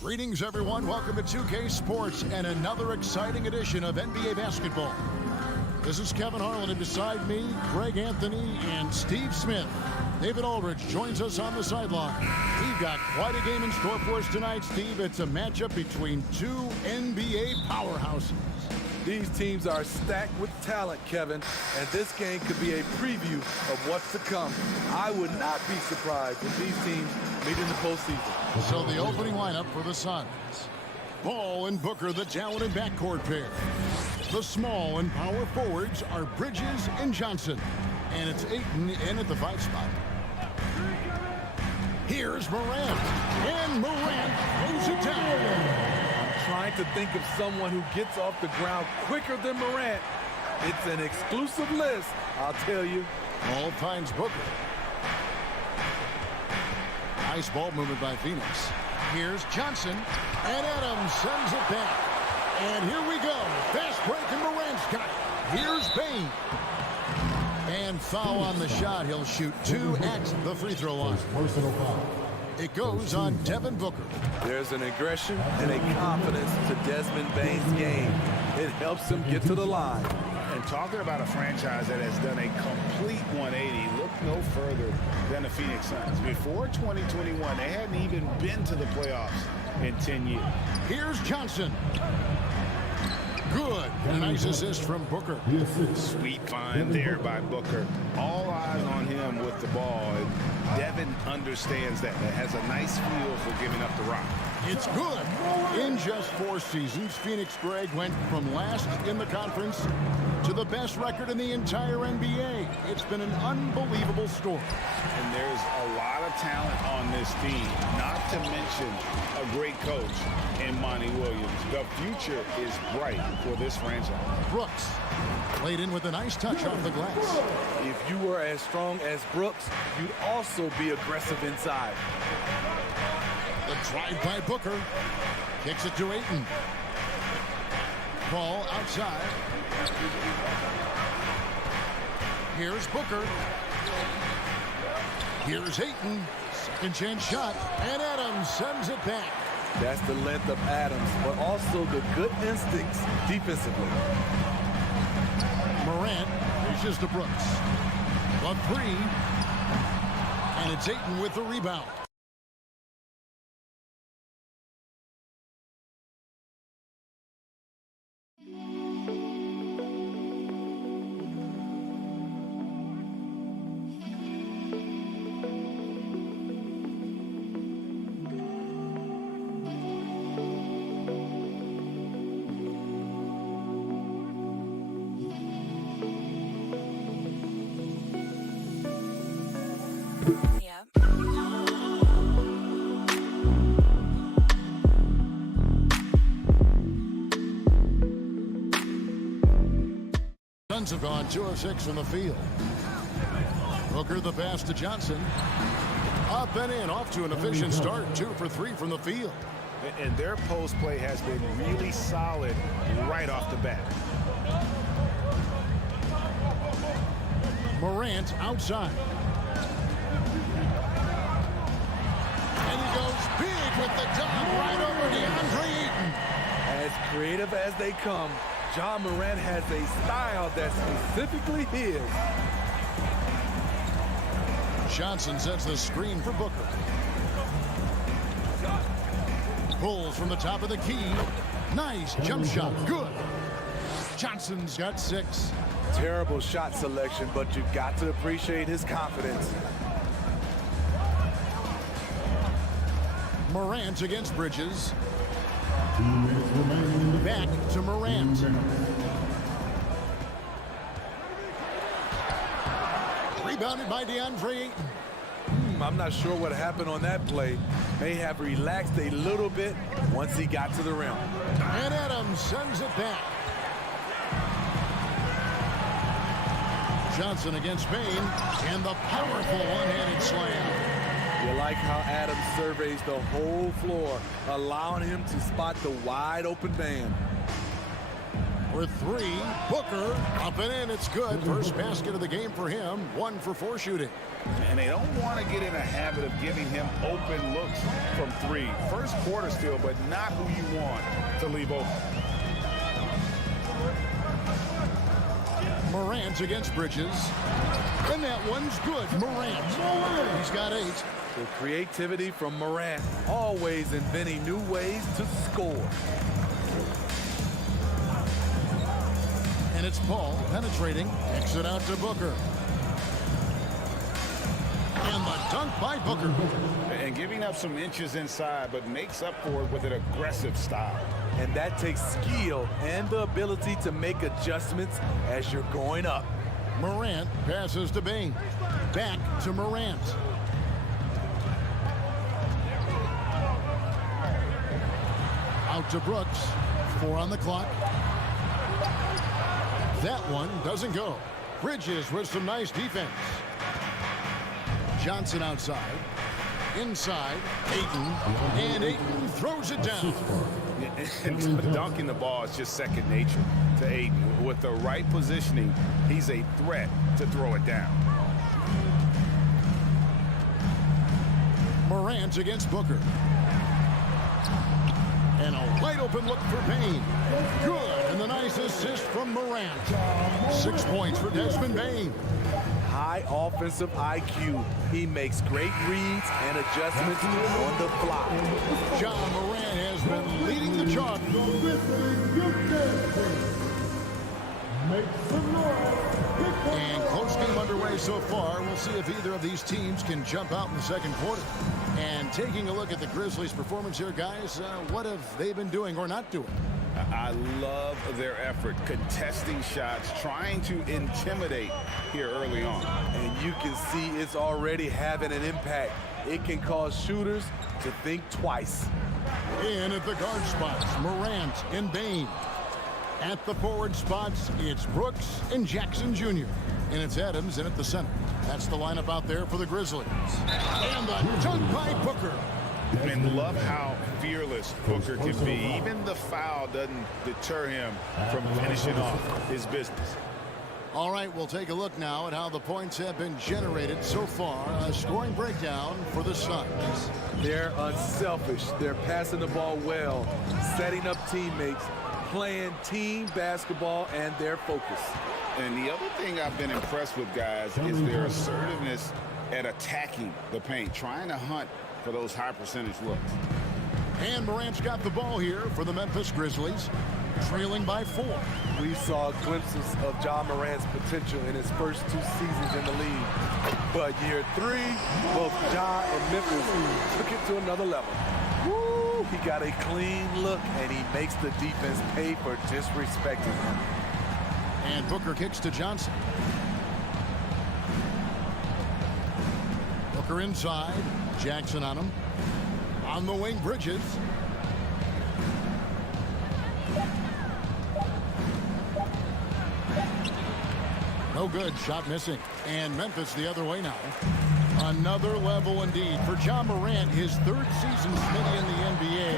Greetings, everyone. Welcome to 2K Sports and another exciting edition of NBA basketball. This is Kevin Harlan, and beside me, Greg Anthony and Steve Smith. David Aldridge joins us on the sideline. We've got quite a game in store for us tonight, Steve. It's a matchup between two NBA powerhouses. These teams are stacked with talent, Kevin, and this game could be a preview of what's to come. I would not be surprised if these teams meet in the postseason. So the opening lineup for the Suns. Ball and Booker, the talented backcourt pair. The small and power forwards are Bridges and Johnson. And it's Ayton in at the 5 spot. Here's Morant. And Morant throws it down. Trying to think of someone who gets off the ground quicker than Morant. It's an exclusive list, I'll tell you. Ball finds Booker. Nice ball movement by Phoenix. Here's Johnson, and Adams sends it back. And here we go. Fast break, and Morant's got it. Here's Bane. And foul on the shot. He'll shoot 2 at the free throw line. Personal foul. It goes on Devin Booker. There's an aggression and a confidence to Desmond Bane's game. It helps him get to the line. And talking about a franchise that has done a complete 180, look no further than the Phoenix Suns. Before 2021, they hadn't even been to the playoffs in 10 years. Here's Johnson. Good. A nice assist from Booker. Sweet find there by Booker. All eyes on him with the ball. And Devin understands that. Has a nice feel for giving up the rock. It's good. In just 4 seasons, Phoenix, Greg, went from last in the conference to the best record in the entire NBA. It's been an unbelievable story. And there's a lot of talent on this team, not to mention a great coach in Monty Williams. The future is bright for this franchise. Brooks laid in with a nice touch off the glass. If you were as strong as Brooks, you'd also be aggressive inside. The drive by Booker. Kicks it to Ayton. Ball outside. Here's Booker. Here's Ayton. Second chance shot. And Adams sends it back. That's the length of Adams, but also the good instincts defensively. Morant reaches to Brooks. The 3. And it's Ayton with the rebound. Suns have gone 2 of 6 from the field. Booker the pass to Johnson. Up and in, off to an efficient start. 2 for 3 from the field. And their post play has been really solid right off the bat. Morant outside. And he goes big with the dunk right over DeAndre Ayton. As creative as they come, John Morant has a style that's specifically his. Johnson sets the screen for Booker. Pulls from the top of the key. Nice jump shot. Good. Johnson's got 6. Terrible shot selection, but you got to appreciate his confidence. Morant against Bridges. Back to Morant. Rebounded by DeAndre Ayton. I'm not sure what happened on that play. May have relaxed a little bit once he got to the rim. And Adams sends it back. Johnson against Bane, and the powerful one-handed slam. You like how Adams surveys the whole floor, allowing him to spot the wide open man. for three. Booker up and in. It's good. First basket of the game for him. 1 for 4 shooting. And they don't want to get in a habit of giving him open looks from three. First quarter still, but not who you want to leave open. Morant against Bridges. And that one's good. Morant. He's got 8. The creativity from Morant, always inventing new ways to score. And it's Paul penetrating. Exit out to Booker. And the dunk by Booker. And giving up some inches inside, but makes up for it with an aggressive style. And that takes skill and the ability to make adjustments as you're going up. Morant passes to Bain. Back to Morant. Out to Brooks. 4 on the clock. That one doesn't go. Bridges with some nice defense. Johnson outside. Inside. Ayton. And Ayton throws it down. And dunking the ball is just second nature to Ayton. With the right positioning, he's a threat to throw it down. Morant against Booker. And a wide open look for Bain. Good. And the nice assist from Morant. 6 points for Desmond Bain. High offensive IQ. He makes great reads and adjustments on the fly. John Morant has been leading the charge. And close game underway so far. We'll see if either of these teams can jump out in the second quarter. And taking a look at the Grizzlies' performance here, guys, what have they been doing or not doing? I love their effort, contesting shots, trying to intimidate here early on. And you can see it's already having an impact. It can cause shooters to think twice. In at the guard spots, Morant and Bain. At the forward spots, it's Brooks and Jackson Jr. And it's Adams in at the center. That's the lineup out there for the Grizzlies. And the dunk by Booker. And love how fearless Booker can be. Even the foul doesn't deter him from finishing off his business. All right, we'll take a look now at how the points have been generated so far. A scoring breakdown for the Suns. They're unselfish. They're passing the ball well, setting up teammates, playing team basketball, and their focus. And the other thing I've been impressed with, guys, is their assertiveness at attacking the paint, trying to hunt for those high percentage looks. And Morant's got the ball here for the Memphis Grizzlies, trailing by 4. We saw glimpses of John Morant's potential in his first 2 seasons in the league. But year 3, both John and Memphis took it to another level. Woo! He got a clean look, and he makes the defense pay for disrespecting him. And Booker kicks to Johnson. Booker inside. Jackson on him. On the wing, Bridges. No good. Shot missing. And Memphis the other way now. Another level indeed for John Morant, his 3rd season Smitty in the NBA.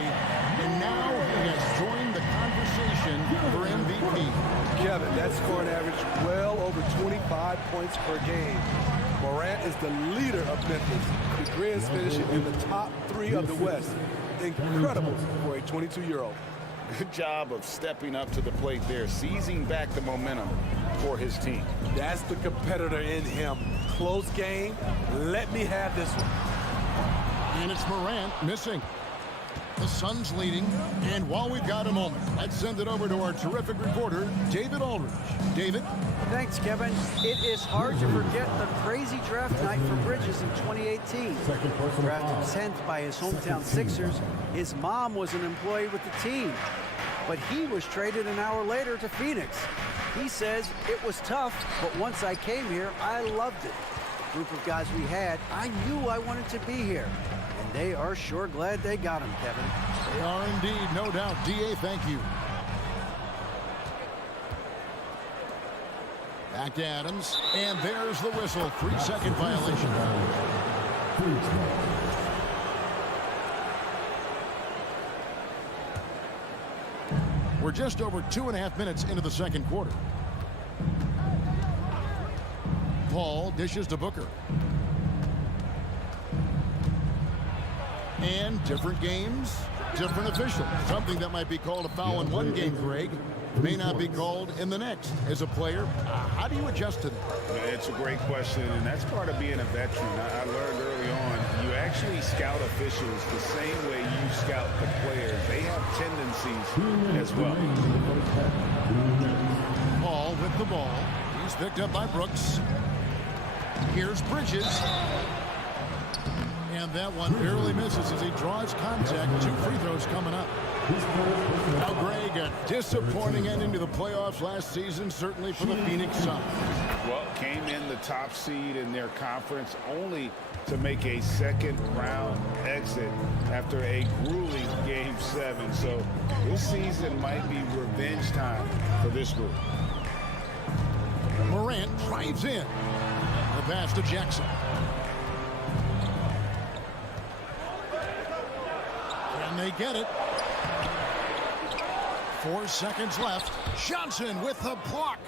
And now he has joined the conversation for MVP. Kevin, that scoring average well over 25 points per game. Morant is the leader of Memphis. The Grizz finishing in the top 3 of the West. Incredible for a 22-year-old. Good job of stepping up to the plate there, seizing back the momentum for his team. That's the competitor in him. Close game. Let me have this one. And it's Morant missing. The Suns leading. And while we've got a moment, let's send it over to our terrific reporter, David Aldridge. David? Thanks, Kevin. It is hard to forget the crazy draft night for Bridges in 2018. Drafted 10th by his hometown Sixers, his mom was an employee with the team. But he was traded an hour later to Phoenix. He says, it was tough, but once I came here, I loved it. The group of guys we had, I knew I wanted to be here. And they are sure glad they got him, Kevin. They are indeed, no doubt. D.A., thank you. Back to Adams, and there's the whistle. 3-second violation. We're just over 2.5 minutes into the second quarter. Paul dishes to Booker. And different games, different officials. Something that might be called a foul in one game, Greg, may not be called in the next. As a player, how do you adjust to that? It's a great question, and that's part of being a veteran. I learned early on, you actually scout officials the same way you scout the players. They have tendencies as well. Paul with the ball. He's picked up by Brooks. Here's Bridges. And that one barely misses as he draws contact. 2 free throws coming up. Now, Greg, a disappointing ending to the playoffs last season, certainly for the Phoenix Suns. Well, came in the top seed in their conference only to make a second-round exit after a grueling Game 7. So this season might be revenge time for this group. Morant drives in. The pass to Jackson. And they get it. 4 seconds left. Johnson with the block.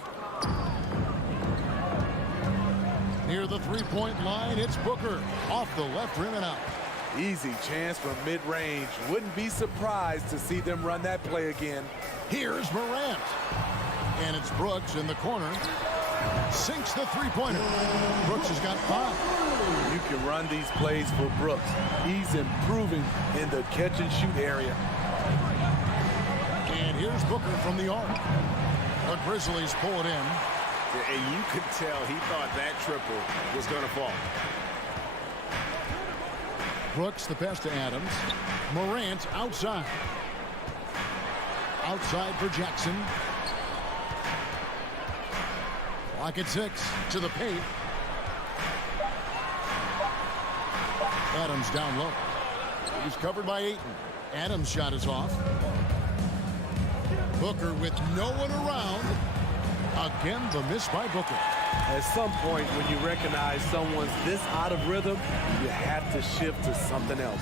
Near the three-point line, it's Booker. Off the left rim and out. Easy chance from mid-range. Wouldn't be surprised to see them run that play again. Here's Morant. And it's Brooks in the corner. Sinks the three-pointer. Brooks has got 5. You can run these plays for Brooks. He's improving in the catch-and-shoot area. And here's Booker from the arc. The Grizzlies pull it in. And you could tell he thought that triple was going to fall. Brooks, the pass to Adams. Morant outside. Outside for Jackson. Clock at 6 to the paint. Adams down low. He's covered by Ayton. Adams' shot is off. Booker with no one around. Again, the miss by Booker. At some point, when you recognize someone's this out of rhythm, you have to shift to something else.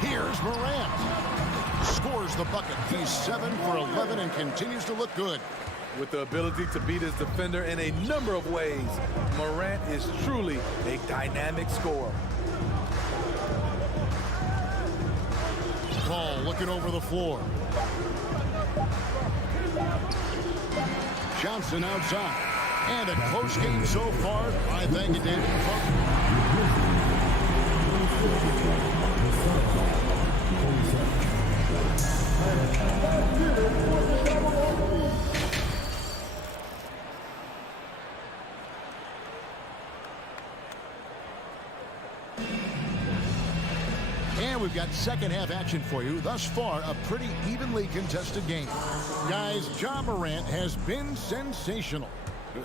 Here's Morant. Scores the bucket. He's 7 for 11 and continues to look good. With the ability to beat his defender in a number of ways, Morant is truly a dynamic scorer. Paul looking over the floor. Johnson outside. And a close game so far. I thank you, David. And we've got second half action for you. Thus far, a pretty evenly contested game. Guys, Ja Morant has been sensational.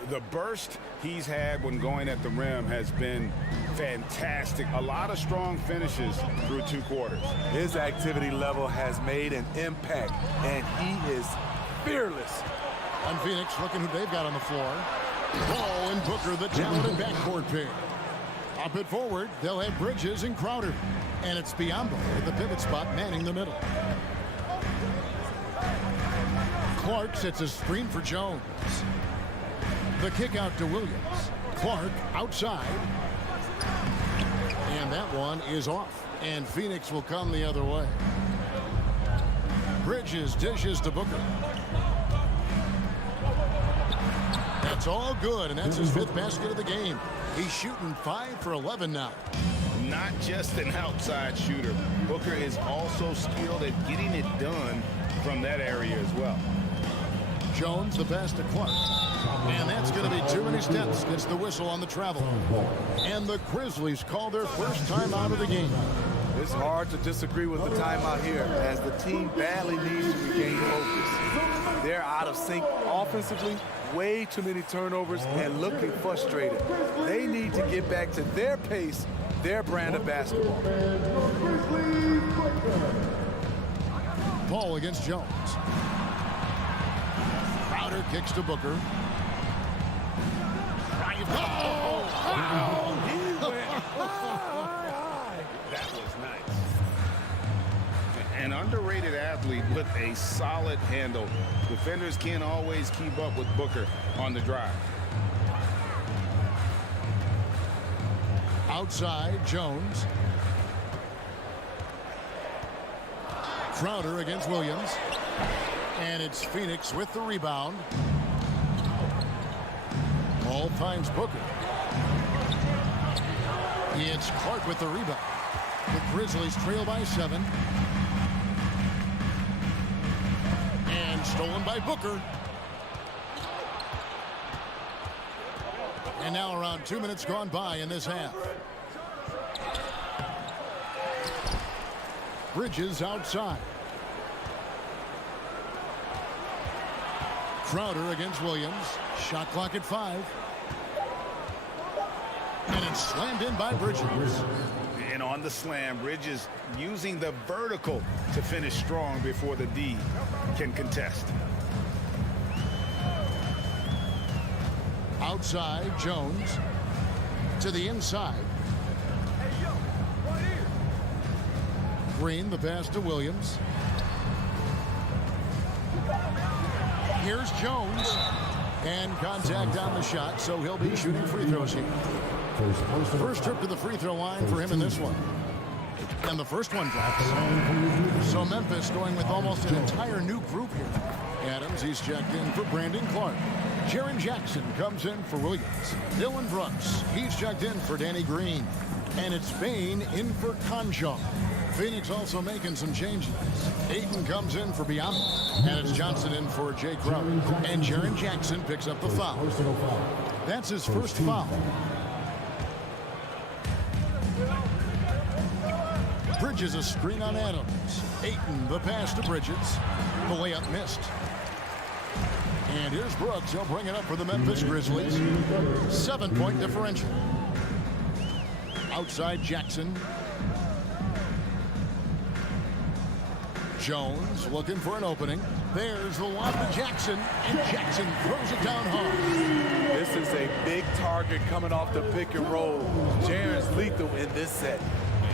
The burst he's had when going at the rim has been fantastic. A lot of strong finishes through 2 quarters. His activity level has made an impact, and he is fearless. And Phoenix looking who they've got on the floor. Paul and Booker, the talented backcourt pair. Up it forward, they'll have Bridges and Crowder. And it's Biombo at the pivot spot, manning the middle. Clark sets a screen for Jones. The kick out to Williams. Clark outside. And that one is off. And Phoenix will come the other way. Bridges dishes to Booker. That's all good, and that's his 5th basket of the game. He's shooting 5 for 11 now. Not just an outside shooter. Booker is also skilled at getting it done from that area as well. Jones, the pass to Clark. And that's going to be too many steps. Gets the whistle on the travel. And the Grizzlies call their first timeout of the game. It's hard to disagree with the timeout here, as the team badly needs to regain focus. They're out of sync offensively, way too many turnovers, and looking frustrated. They need to get back to their pace, their brand of basketball. Paul against Jones. Crowder kicks to Booker. That was nice. An underrated athlete with a solid handle. Defenders can't always keep up with Booker on the drive. Outside, Jones. Crowder against Williams. And it's Phoenix with the rebound. Ball finds Booker. It's Clark with the rebound. The Grizzlies trail by 7. And stolen by Booker. And now around 2 minutes gone by in this half. Bridges outside. Crowder against Williams. Shot clock at 5. And it's slammed in by Bridges. And on the slam, Bridges using the vertical to finish strong before the D can contest. Outside, Jones. To the inside. Green, the pass to Williams. Here's Jones. And contact on the shot, so he'll be shooting free throws here. First trip to the free throw line for him in this one. And the first one drops. So Memphis going with almost an entire new group here. Adams, he's checked in for Brandon Clark. Jaren Jackson comes in for Williams. Dylan Brooks, he's checked in for Danny Green. And it's Bain in for Conjong. Phoenix also making some changes. Ayton comes in for Biamba. And it's Johnson in for Jay Crowder. And Jaren Jackson picks up the foul. That's his first foul. Bridges a screen on Adams. Ayton the pass to Bridges. The layup missed. And here's Brooks. He'll bring it up for the Memphis Grizzlies. 7-point differential. Outside Jackson. Jones looking for an opening. There's the lob to Jackson, and Jackson throws it down hard. This is a big target coming off the pick and roll. Jaren's lethal in this set.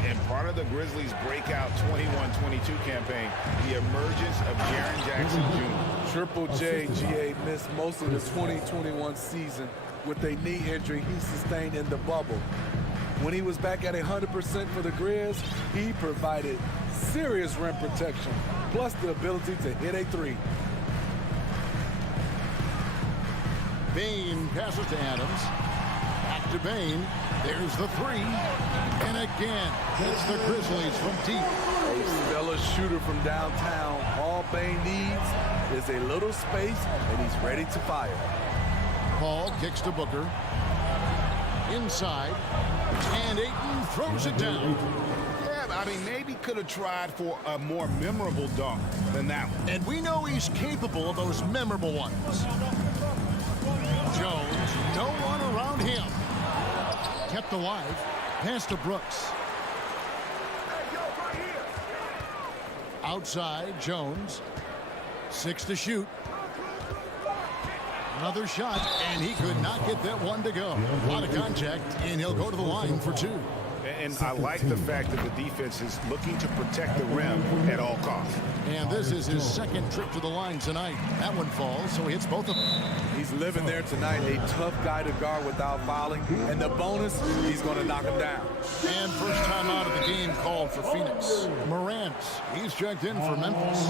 And part of the Grizzlies' breakout 21-22 campaign, the emergence of Jaren Jackson Jr. Triple J, GA missed most of the 2021 season with a knee injury he sustained in the bubble. When he was back at 100% for the Grizz, he provided serious rim protection, plus the ability to hit a three. Bain passes to Adams. Back to Bain. There's the three. And again, it's the Grizzlies from deep. A stellar shooter from downtown. All Bain needs is a little space, and he's ready to fire. Paul kicks to Booker. Inside. And Ayton throws it down. Yeah, I mean, maybe could have tried for a more memorable dunk than that one. And we know he's capable of those memorable ones. Jones, no one around him. Kept alive. Pass to Brooks. Outside, Jones. 6 to shoot. Another shot, and he could not get that one to go. A lot of contact, and he'll go to the line for 2. And I like the fact that the defense is looking to protect the rim at all costs. And this is his second trip to the line tonight. That one falls, so he hits both of them. He's living there tonight, a tough guy to guard without fouling. And the bonus, he's going to knock him down. And first time out of the game called for Phoenix. Morant, he's checked in for Memphis.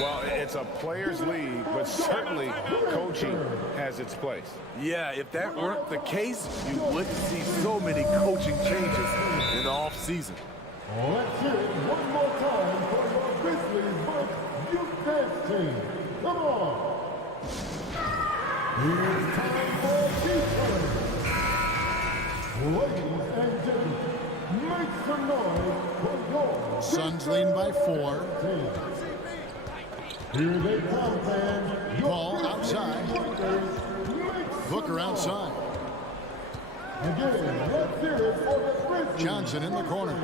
Well, it's a players' league, but certainly coaching has its place. Yeah, if that weren't the case, you wouldn't see so many coaching changes in the offseason. Let's hear it one more time for the Grizzlies youth dance team. Come on. Here's time for defense. Ladies and gentlemen, make some noise for your Suns leading by 4. Here they come, fans. Ball outside. Booker outside. Again, let's hear it for the Grizzlies. Johnson in the corner.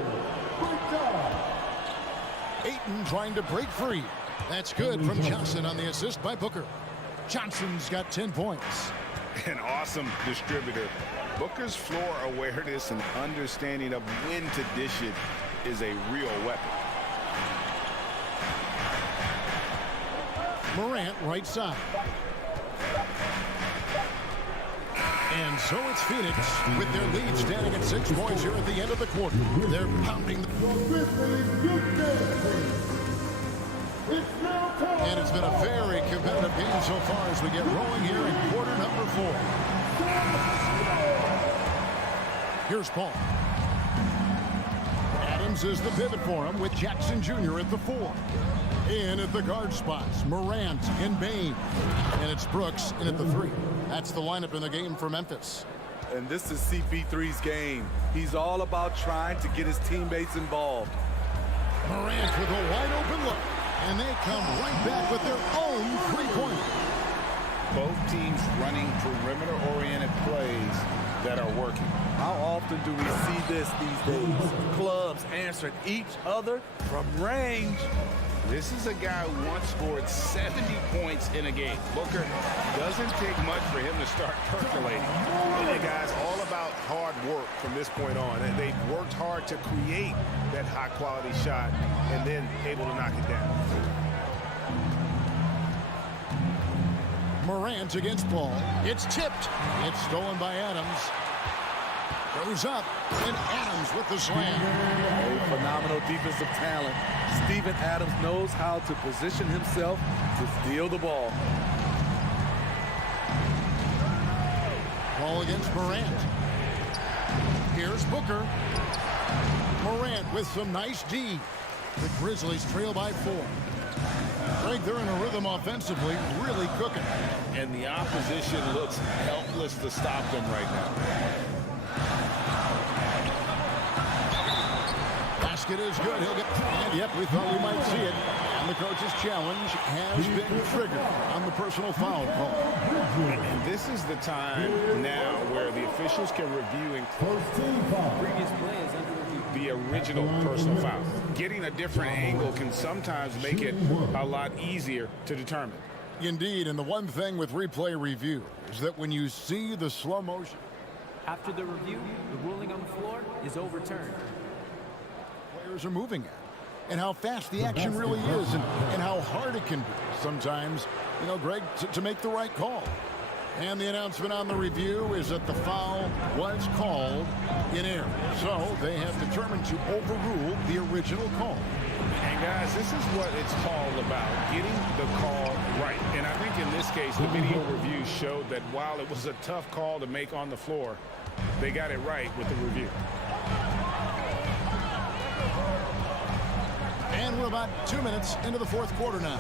Ayton trying to break free. That's good from Johnson on the assist by Booker. Johnson's got 10 points. An awesome distributor. Booker's floor awareness and understanding of when to dish it is a real weapon. Morant right side. And so it's Phoenix with their lead standing at 6 points here at the end of the quarter. They're pounding the... And it's been a very competitive game so far as we get rolling here in quarter number 4. Here's Paul. Adams is the pivot for him with Jackson Jr. at the 4. In at the guard spots, Morant and Bane. And it's Brooks in at the 3. That's the lineup in the game for Memphis. And this is CP3's game. He's all about trying to get his teammates involved. Morant with a wide open look. And they come right back with their own three-pointer. Both teams running perimeter-oriented plays that are working. How often do we see this these days? Clubs answering each other from range. This is a guy who once scored 70 points in a game. Booker doesn't take much for him to start percolating. And the guy's all about hard work from this point on. And they've worked hard to create that high-quality shot and then able to knock it down. Morant against Paul. It's tipped. It's stolen by Adams. Goes up, and Adams with the slam. A phenomenal defensive talent. Steven Adams knows how to position himself to steal the ball. Ball against Morant. Here's Booker. Morant with some nice D. The Grizzlies trail by 4. Greg, they're in a rhythm offensively, really cooking. And the opposition looks helpless to stop them right now. Basket is good. He'll get... And yep, we thought we might see it. And the coach's challenge has been triggered on the personal foul call. And this is the time now where the officials can review and Previous play is under review. the original personal foul. Getting a different angle can sometimes make it a lot easier to determine. Indeed, and the one thing with replay review is that when you see the slow motion... After the review, the ruling on the floor is overturned. Players are moving at, and how fast the action really is, and how hard it can be sometimes, you know, Greg, to make the right call. And the announcement on the review is that the foul was called in error. So they have determined to overrule the original call. And guys, this is what it's called about, getting the call right. And I think in this case, the video review showed that while it was a tough call to make on the floor, they got it right with the review. And we're about 2 minutes into the fourth quarter now.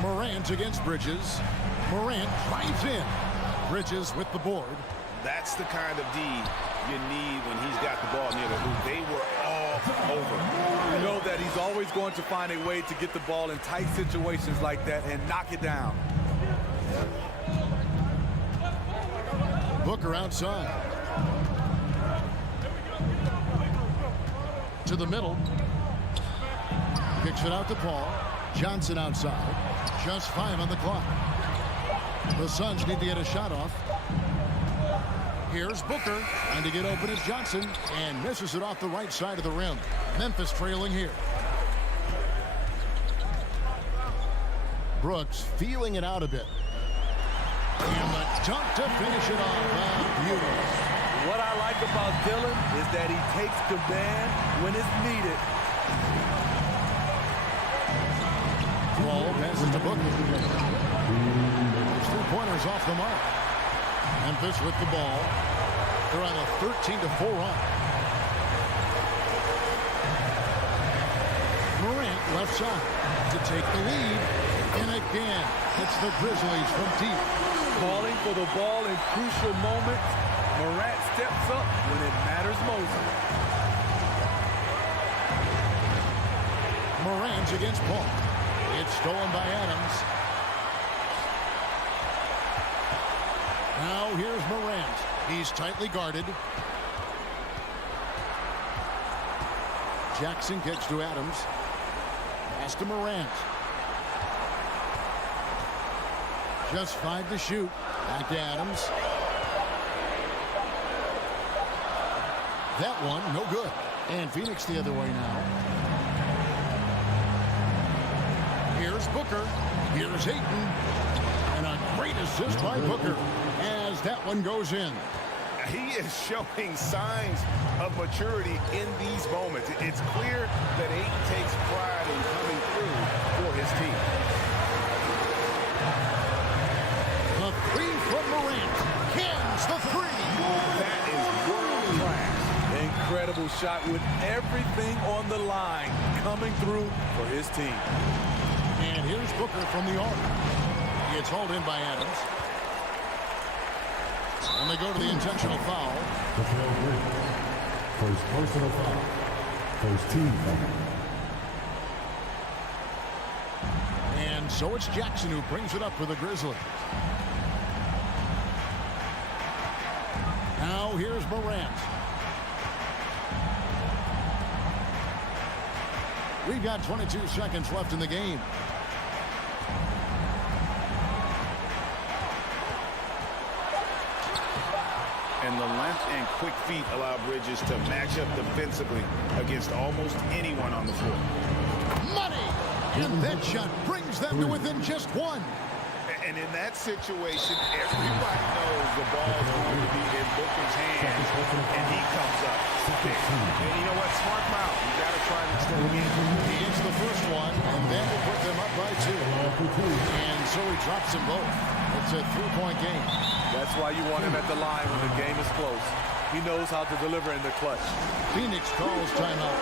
Morant against Bridges. Morant drives in. Bridges with the board. That's the kind of D you need when he's got the ball near the hoop. They were all over. You know that he's always going to find a way to get the ball in tight situations like that and knock it down. Booker outside. To the middle. Kicks it out to Paul. Johnson outside. Just 5 on the clock. The Suns need to get a shot off. Here's Booker trying to get open as Johnson and misses it off the right side of the rim. Memphis trailing here. Brooks feeling it out a bit. And the dunk to finish it off. Beautiful. What I like about Dillon is that he takes command when it's needed. Ball passes to Booker. There's 3-pointers off the mark. Memphis with the ball. They're on a 13-4 run. Morant left side to take the lead. And again, it's the Grizzlies from deep. Calling for the ball in crucial moments. Morant steps up when it matters most. Morant against Paul. It's stolen by Adams. Now here's Morant. He's tightly guarded. Jackson kicks to Adams. Pass to Morant. Just 5 to shoot. Back to Adams. That one, no good. And Phoenix the other way now. Here's Booker. Here's Ayton. And a great assist by Booker as that one goes in. He is showing signs of maturity in these moments. It's clear that Ayton takes pride in coming through for his team. The three from Morant. Cans the three. That is world class. Incredible shot with everything on the line coming through for his team. And here's Booker from the arc. It's hauled in by Adams. And they go to the intentional foul. The trail break. First personal foul. First team foul. And so it's Jackson who brings it up for the Grizzlies. Now here's Morant. We've got 22 seconds left in the game. And the length and quick feet allow Bridges to match up defensively against almost anyone on the floor. Money! And that shot brings them to within just one. And in that situation, everybody knows the ball's going to be in Booker's hands, and he comes up big. And you know what? Smart foul. You got to try and extend the game. He hits the first one, and then will put them up by 2. And so he drops them both. It's a 3-point game. That's why you want him at the line when the game is close. He knows how to deliver in the clutch. Phoenix calls timeout.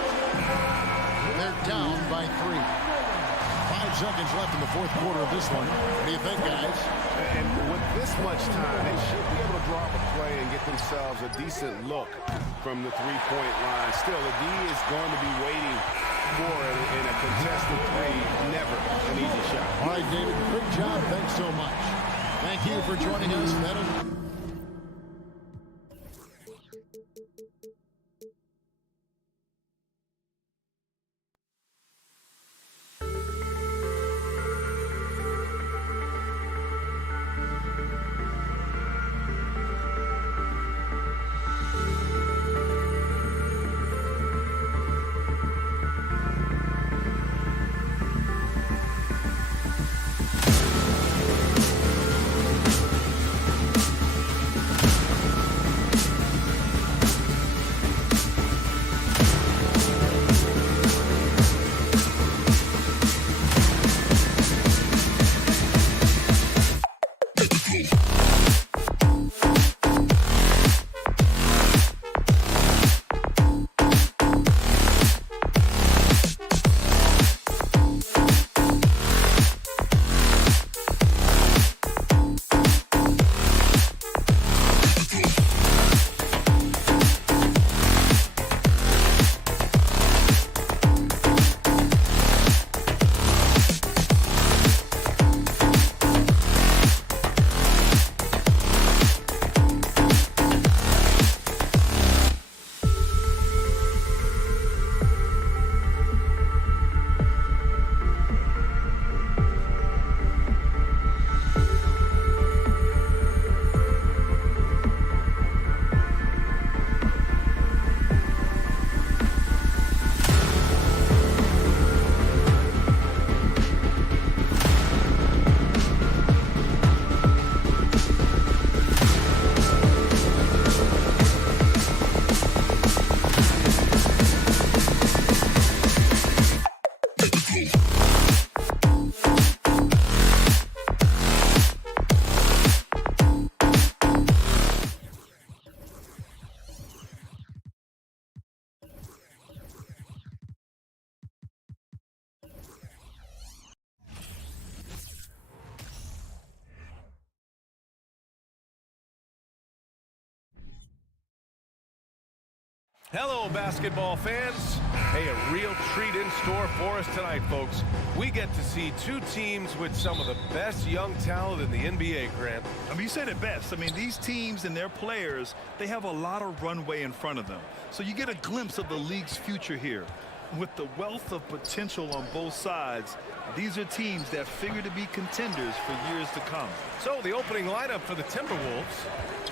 They're down by 3. 5 seconds left in the fourth quarter of this one. What do you think, guys? And with this much time, they should be able to draw up a play and get themselves a decent look from the three-point line. Still, the D is going to be waiting for it in a contested three. Never an easy shot. All right, David, great job. Thanks so much. Thank you for joining us. Hello, basketball fans. Hey, a real treat in store for us tonight, folks. We get to see two teams with some of the best young talent in the NBA, Grant. I mean, you said it best. I mean, these teams and their players, they have a lot of runway in front of them. So you get a glimpse of the league's future here. With the wealth of potential on both sides, these are teams that figure to be contenders for years to come. So the opening lineup for the Timberwolves: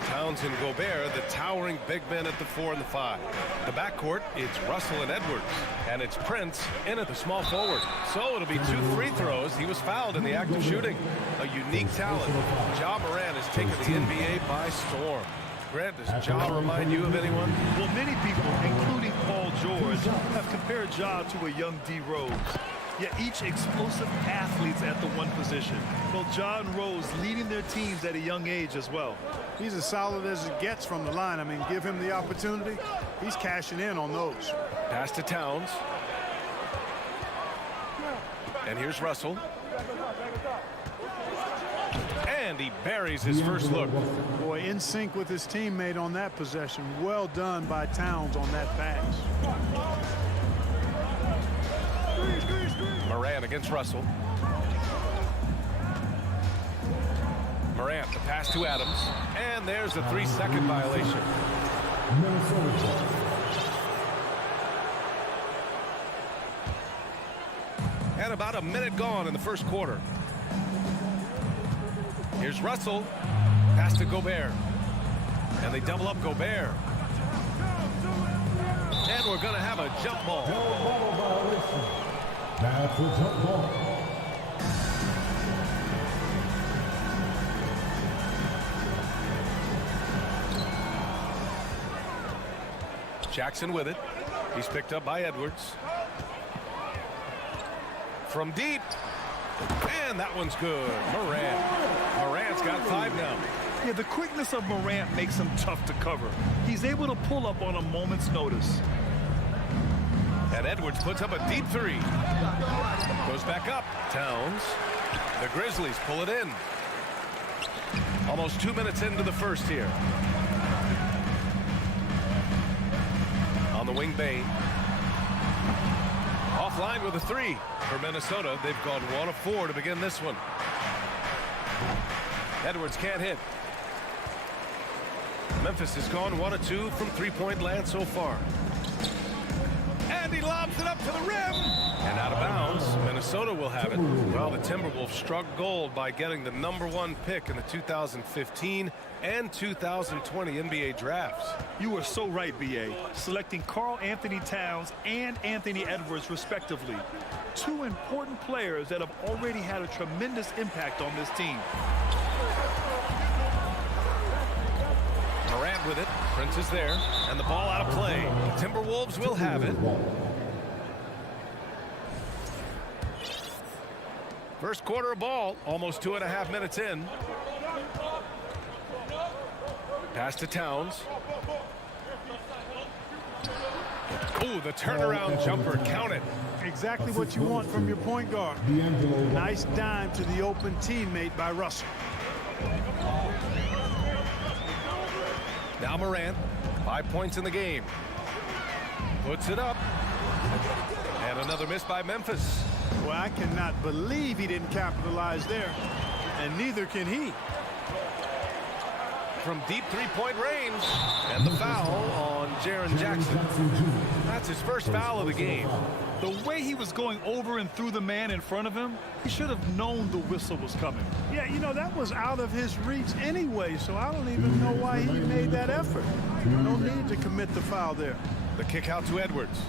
Towns and Gobert, the towering big men at the 4 and the 5. The backcourt, it's Russell and Edwards. And it's Prince in at the small forward. So it'll be 2 free throws. He was fouled in the act of shooting. A unique talent. Ja Morant has taken the NBA by storm. Grant, does Ja remind you of anyone? Well, many people, including Paul George, have compared Ja to a young D. Rose. Yet each explosive athletes at the one position. Well, Ja and Rose leading their teams at a young age as well. He's as solid as it gets from the line. I mean, give him the opportunity. He's cashing in on those. Pass to Towns. And here's Russell. And he buries his first look. Boy, in sync with his teammate on that possession. Well done by Towns on that pass. Morant against Russell. Morant, the pass to Adams. And there's a 3-second violation. And about a minute gone in the first quarter. Here's Russell. Pass to Gobert. And they double up Gobert. And we're going to have a jump ball. That's a jump ball. Jackson with it. He's picked up by Edwards. From deep. And that one's good. Morant's got 5 now. Yeah, the quickness of Morant makes him tough to cover. He's able to pull up on a moment's notice. And Edwards puts up a deep 3. Goes back up. Towns. The Grizzlies pull it in. Almost 2 minutes into the first here. On the wing, Bane. Offline with a 3. For Minnesota, they've gone 1 of 4 to begin this one. Edwards can't hit. Memphis has gone 1 of 2 from 3-point land so far. And he lobs it up to the rim. And out of bounds. Minnesota will have it. Well, the Timberwolves struck gold by getting the #1 pick in the 2015 and 2020 NBA drafts. You are so right, B.A. Selecting Karl Anthony Towns and Anthony Edwards, respectively. 2 important players that have already had a tremendous impact on this team. Morant with it. Prince is there. And the ball out of play. The Timberwolves will have it. First quarter of ball. Almost 2.5 minutes in. Pass to Towns. Ooh, the turnaround jumper. Count it. Exactly what you want from your point guard. Nice dime to the open teammate by Russell. Now Morant, 5 points in the game. Puts it up. And another miss by Memphis. Well, I cannot believe he didn't capitalize there. And neither can he. From deep 3-point range. And the foul on Jaren Jackson. That's his first foul of the game. The way he was going over and through the man in front of him, he should have known the whistle was coming. Yeah, you know, that was out of his reach anyway, so I don't even know why he made that effort. No need to commit the foul there. The kick out to Edwards.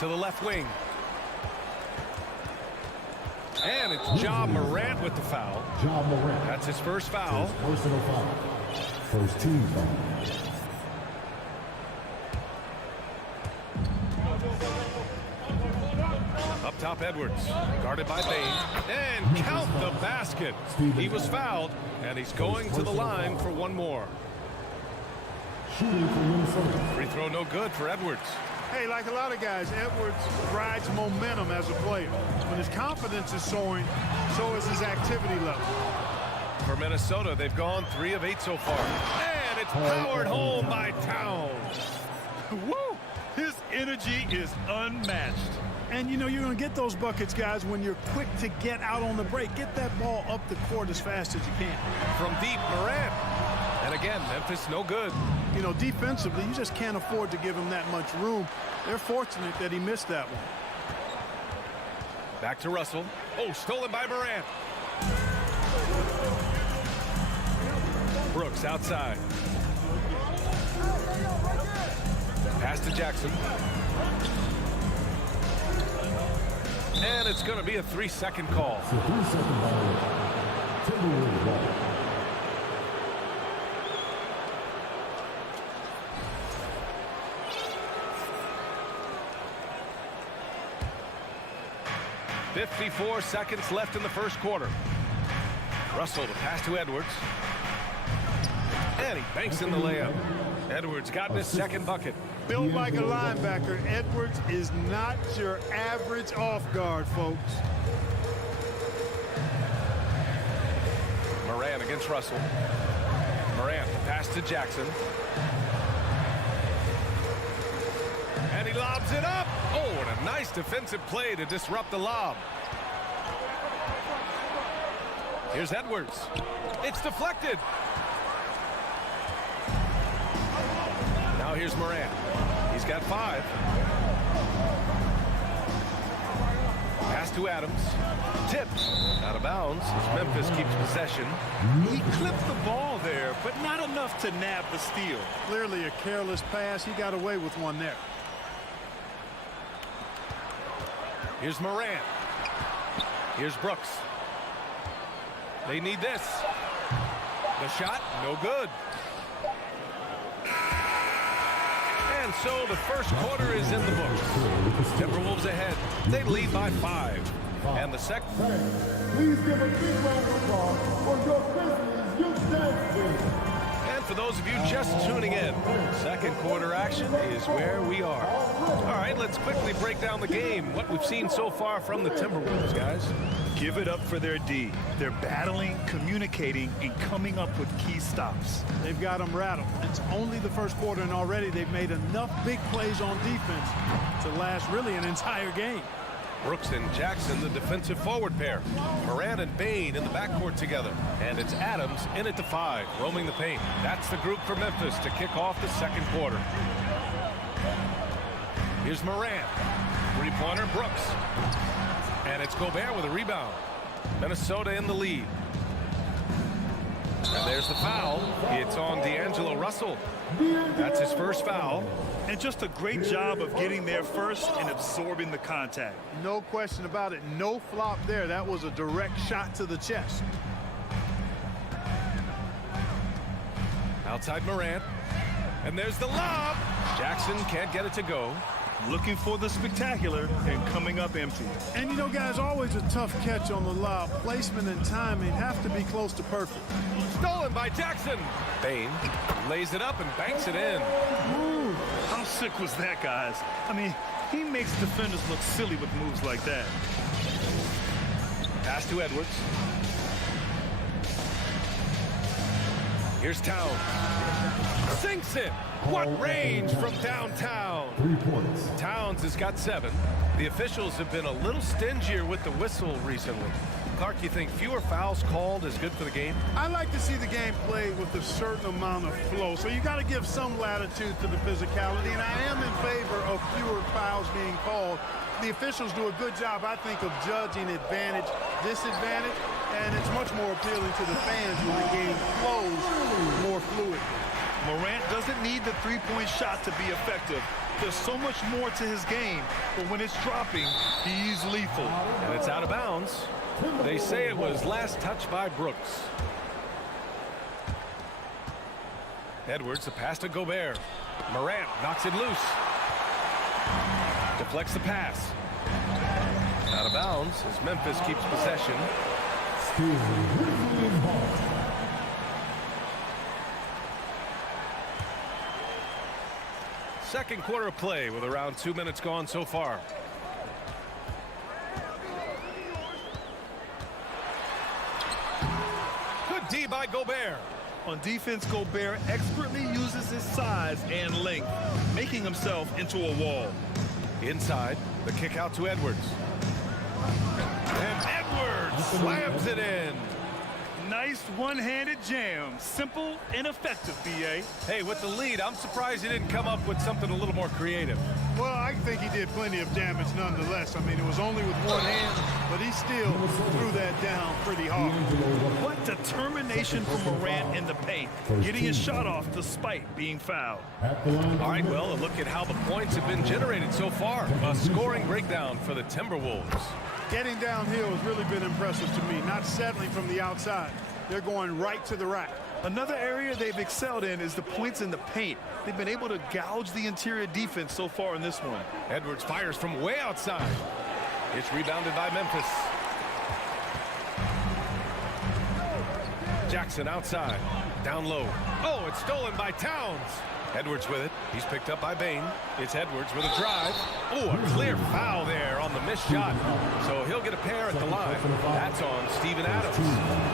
To the left wing. And it's Ja Morant with the foul. Ja Morant. That's his first foul. His personal foul. First team foul. Up top, Edwards. Guarded by Bane. And count the basket. He was fouled, and he's going to the line for one more. Shooting for Minnesota. Free throw no good for Edwards. Hey, like a lot of guys, Edwards rides momentum as a player. When his confidence is soaring, so is his activity level. For Minnesota, they've gone 3 of 8 so far. And it's powered home by Towns. Woo! His energy is unmatched. And, you know, you're going to get those buckets, guys, when you're quick to get out on the break. Get that ball up the court as fast as you can. From deep, Morant. And again, Memphis no good. You know, defensively, you just can't afford to give him that much room. They're fortunate that he missed that one. Back to Russell. Oh, stolen by Morant. Brooks outside. Pass to Jackson. And it's going to be a 3-second call. 3-second violation. Timberwolves ball. .54 seconds left in the first quarter. Russell to pass to Edwards. And he banks in the layup. Edwards got his second bucket. Built like a linebacker, Edwards is not your average off guard, folks. Morant against Russell. Morant the pass to Jackson. And he lobs it up. Oh, and a nice defensive play to disrupt the lob. Here's Edwards. It's deflected. Now here's Morant. He's got 5. Pass to Adams. Tipped. Out of bounds as Memphis keeps possession. He clipped the ball there, but not enough to nab the steal. Clearly a careless pass. He got away with one there. Here's Morant. Here's Brooks. They need this. The shot, no good. And so the first quarter is in the books. Timberwolves ahead. They lead by 5. And the second. Please give a big round of applause for your Grizzlies youth dance team. And for those of you just tuning in, second quarter action is where we are. All right, let's quickly break down the game. What we've seen so far from the Timberwolves, guys. Give it up for their D. They're battling, communicating, and coming up with key stops. They've got them rattled. It's only the first quarter, and already they've made enough big plays on defense to last really an entire game. Brooks and Jackson, the defensive forward pair. Morant and Bane in the backcourt together. And it's Adams in at the 5, roaming the paint. That's the group for Memphis to kick off the second quarter. Here's Morant. 3-pointer, Brooks. And it's Gobert with a rebound. Minnesota in the lead. And there's the foul. It's on D'Angelo Russell. That's his first foul. And just a great job of getting there first and absorbing the contact. No question about it. No flop there. That was a direct shot to the chest. Outside Morant. And there's the lob. Jackson can't get it to go. Looking for the spectacular and coming up empty. And you know, guys, always a tough catch on the lob. Placement and timing have to be close to perfect. Stolen by Jackson. Bane lays it up and banks it in. Ooh, how sick was that, guys? I mean, he makes defenders look silly with moves like that. Pass to Edwards. Here's Towns. Sinks it. What range from downtown. 3 points. Towns has got 7. The officials have been a little stingier with the whistle recently. Clark, you think fewer fouls called is good for the game? I like to see the game played with a certain amount of flow. So you got to give some latitude to the physicality. And I am in favor of fewer fouls being called. The officials do a good job, I think, of judging advantage, disadvantage. And it's much more appealing to the fans when the game flows more fluid. Morant doesn't need the three-point shot to be effective. There's so much more to his game, but when it's dropping, he's lethal. And it's out of bounds. They say it was last touched by Brooks. Edwards, the pass to Gobert. Morant knocks it loose. Deflects the pass. Out of bounds as Memphis keeps possession. Second quarter of play with around 2 minutes gone so far. Good D by Gobert. On defense, Gobert expertly uses his size and length, making himself into a wall. Inside, the kick out to Edwards. And Edwards slams it in. Nice nice one-handed jam. Simple and effective, B.A. Hey, with the lead, I'm surprised he didn't come up with something a little more creative. Well, I think he did plenty of damage nonetheless. I mean, it was only with one hand, but he still threw that down pretty hard. What determination from Morant in the paint, getting his shot off despite being fouled. All right, well, a look at how the points have been generated so far. A scoring breakdown for the Timberwolves. Getting downhill has really been impressive to me, not settling from the outside. They're going right to the rack. Another area they've excelled in is the points in the paint. They've been able to gouge the interior defense so far in this one. Edwards fires from way outside. It's rebounded by Memphis. Jackson outside. Down low. Oh, it's stolen by Towns. Edwards with it. He's picked up by Bain. It's Edwards with a drive. Oh, a clear foul there on the missed shot. So he'll get a pair at the line. That's on Steven Adams.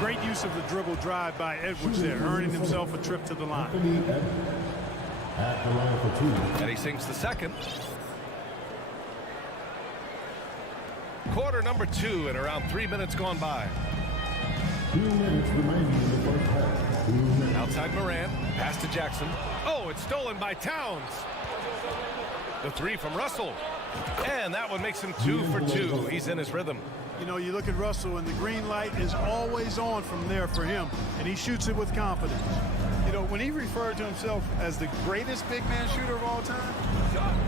Great use of the dribble drive by Edwards there, earning himself a trip to the line. And he sinks the second. Quarter number 2 and around 3 minutes gone by. 2 minutes remaining in the first half. Outside Morant, pass to Jackson. Oh, it's stolen by Towns. The three from Russell. And that one makes him 2 for 2. He's in his rhythm. You know, you look at Russell, and the green light is always on from there for him, and he shoots it with confidence. You know, when he referred to himself as the greatest big man shooter of all time,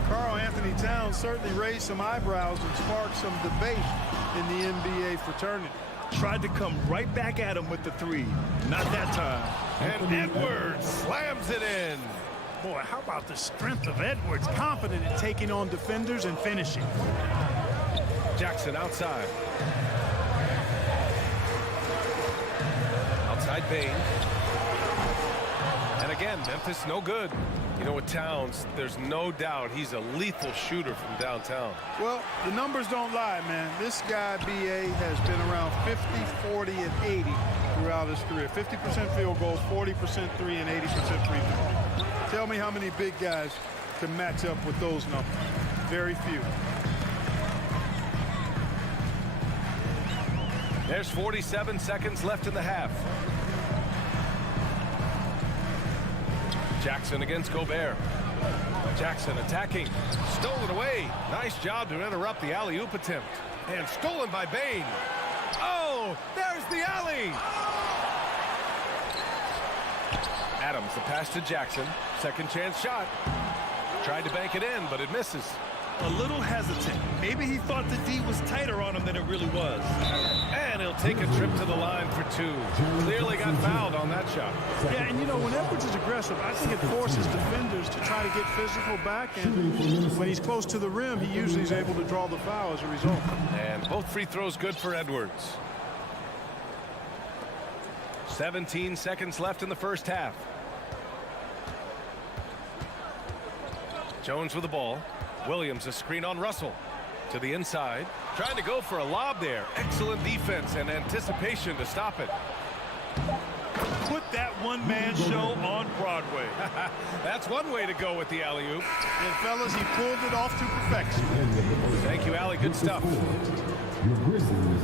Karl Anthony Towns certainly raised some eyebrows and sparked some debate in the NBA fraternity. Tried to come right back at him with the three. Not that time. And Edwards slams it in. Boy, how about the strength of Edwards, confident in taking on defenders and finishing. Jackson outside. Outside Bain. And again, Memphis no good. You know, with Towns, there's no doubt he's a lethal shooter from downtown. Well, the numbers don't lie, man. This guy, B.A., has been around 50, 40, and 80 throughout his career. 50% field goals, 40% three, and 80% free throws. Tell me how many big guys can match up with those numbers. Very few. There's 47 seconds left in the half. Jackson against Gobert. Jackson attacking. Stolen away. Nice job to interrupt the alley-oop attempt. And stolen by Bain. Oh, there's the alley. Adams, the pass to Jackson. Second chance shot. Tried to bank it in, but it misses. A little hesitant. Maybe he thought the D was tighter on him than it really was. And he'll take a trip to the line for 2. Clearly got fouled on that shot. Yeah, and you know, when Edwards is aggressive, I think it forces defenders to try to get physical back, and when he's close to the rim, he usually is able to draw the foul as a result. And both free throws good for Edwards. 17 seconds left in the first half. Jones with the ball. Williams, a screen on Russell. To the inside. Trying to go for a lob there. Excellent defense and anticipation to stop it. Put that one-man show on Broadway. That's one way to go with the alley-oop. And, fellas, he pulled it off to perfection. Thank you, Allie. Good stuff. Your Grizzlies,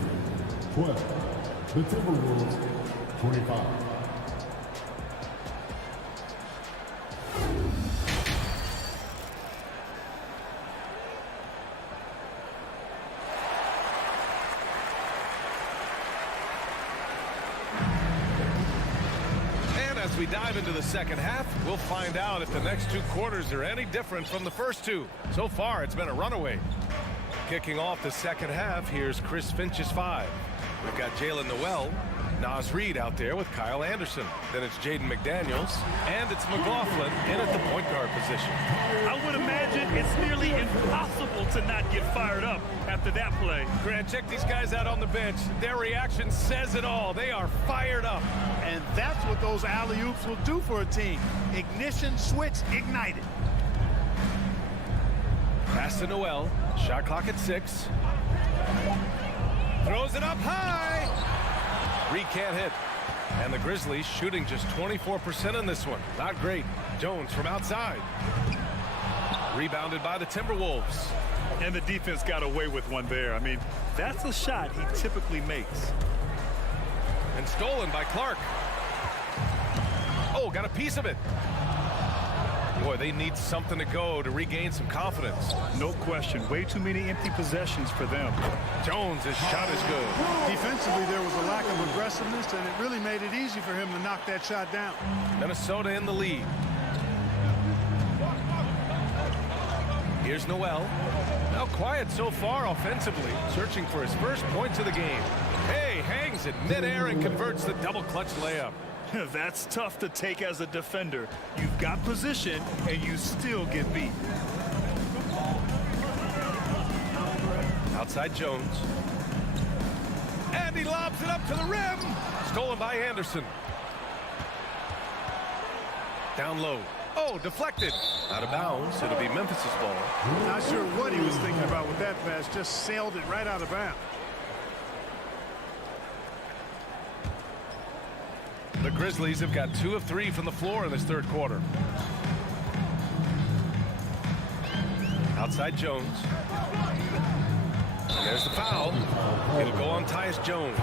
12. The Timberwolves, 25. As we dive into the second half, we'll find out if the next 2 quarters are any different from the first 2. So far, it's been a runaway. Kicking off the second half, here's Chris Finch's 5. We've got Jalen Noel, Naz Reid out there with Kyle Anderson. Then it's Jaden McDaniels, and it's McLaughlin in at the point guard position. I would imagine it's nearly impossible to not get fired up after that play. Grant, check these guys out on the bench. Their reaction says it all. They are fired up. And that's what those alley-oops will do for a team. Ignition switch ignited. Pass to Noel. Shot clock at 6. Throws it up high. Reed can't hit. And the Grizzlies shooting just 24% in this one. Not great. Jones from outside. Rebounded by the Timberwolves. And the defense got away with one there. I mean, that's a shot he typically makes. And stolen by Clark. Oh, got a piece of it. Boy, they need something to go to regain some confidence. No question. Way too many empty possessions for them. Jones, his shot is good. Defensively, there was a lack of aggressiveness, and it really made it easy for him to knock that shot down. Minnesota in the lead. Here's Noel. Now quiet so far offensively, searching for his first points of the game. Hey, hangs it midair and converts the double clutch layup. That's tough to take as a defender. You've got position, and you still get beat. Outside Jones. And he lobs it up to the rim. Stolen by Anderson. Down low. Oh, deflected. Out of bounds. It'll be Memphis' ball. Not sure what he was thinking about with that pass. Just sailed it right out of bounds. The Grizzlies have got 2 of 3 from the floor in this third quarter. Outside Jones. There's the foul. It'll go on Tyus Jones.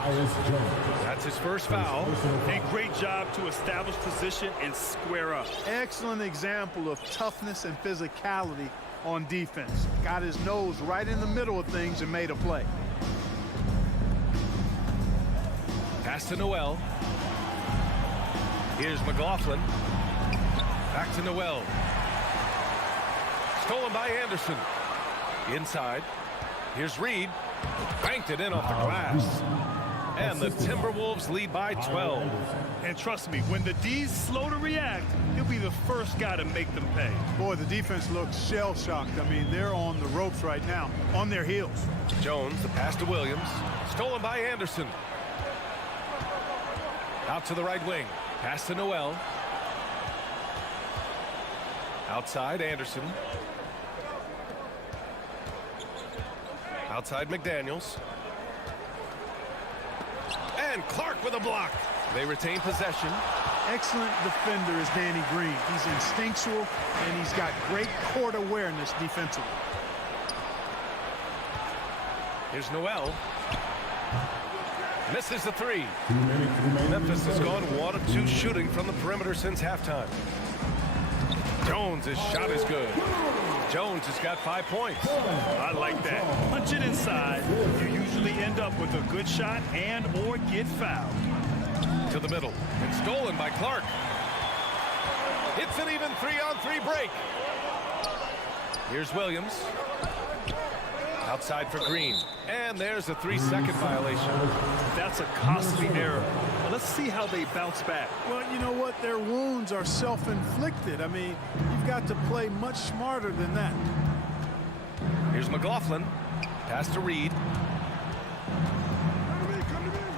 That's his first foul. A great job to establish position and square up. Excellent example of toughness and physicality on defense. Got his nose right in the middle of things and made a play. Pass to Noel. Here's McLaughlin. Back to Noel. Stolen by Anderson. Inside. Here's Reed. Banked it in off the glass. And the Timberwolves lead by 12. And trust me, when the D's slow to react, he'll be the first guy to make them pay. Boy, the defense looks shell-shocked. I mean, they're on the ropes right now, on their heels. Jones, the pass to Williams. Stolen by Anderson. Out to the right wing. Pass to Noel. Outside Anderson. Outside McDaniels. And Clark with a block. They retain possession. Excellent defender is Danny Green. He's instinctual, and he's got great court awareness defensively. Here's Noel. Misses the three. Memphis has gone 1 of 2 shooting from the perimeter since halftime. Jones, his shot is good. Jones has got 5 points. I like that. Punch it inside. You usually end up with a good shot and or get fouled. To the middle. And stolen by Clark. It's an even 3-on-3 break. Here's Williams. Outside for Green. And there's a 3-second violation. That's a costly error. Let's see how they bounce back. Well, you know what? Their wounds are self-inflicted. I mean, you've got to play much smarter than that. Here's McLaughlin. Pass to Reed.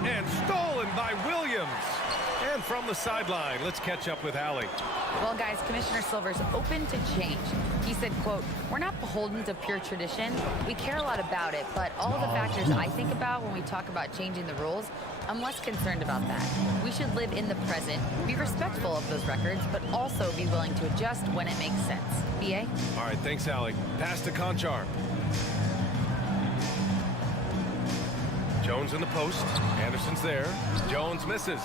And stolen by Williams. And from the sideline, let's catch up with Allie. Well, guys, Commissioner Silver's open to change. He said, quote, "We're not beholden to pure tradition. We care a lot about it, but all of the factors I think about when we talk about changing the rules, I'm less concerned about that. We should live in the present, be respectful of those records, but also be willing to adjust when it makes sense." BA? All right, thanks, Allie. Pass to Conchar. Jones in the post. Anderson's there. Jones misses.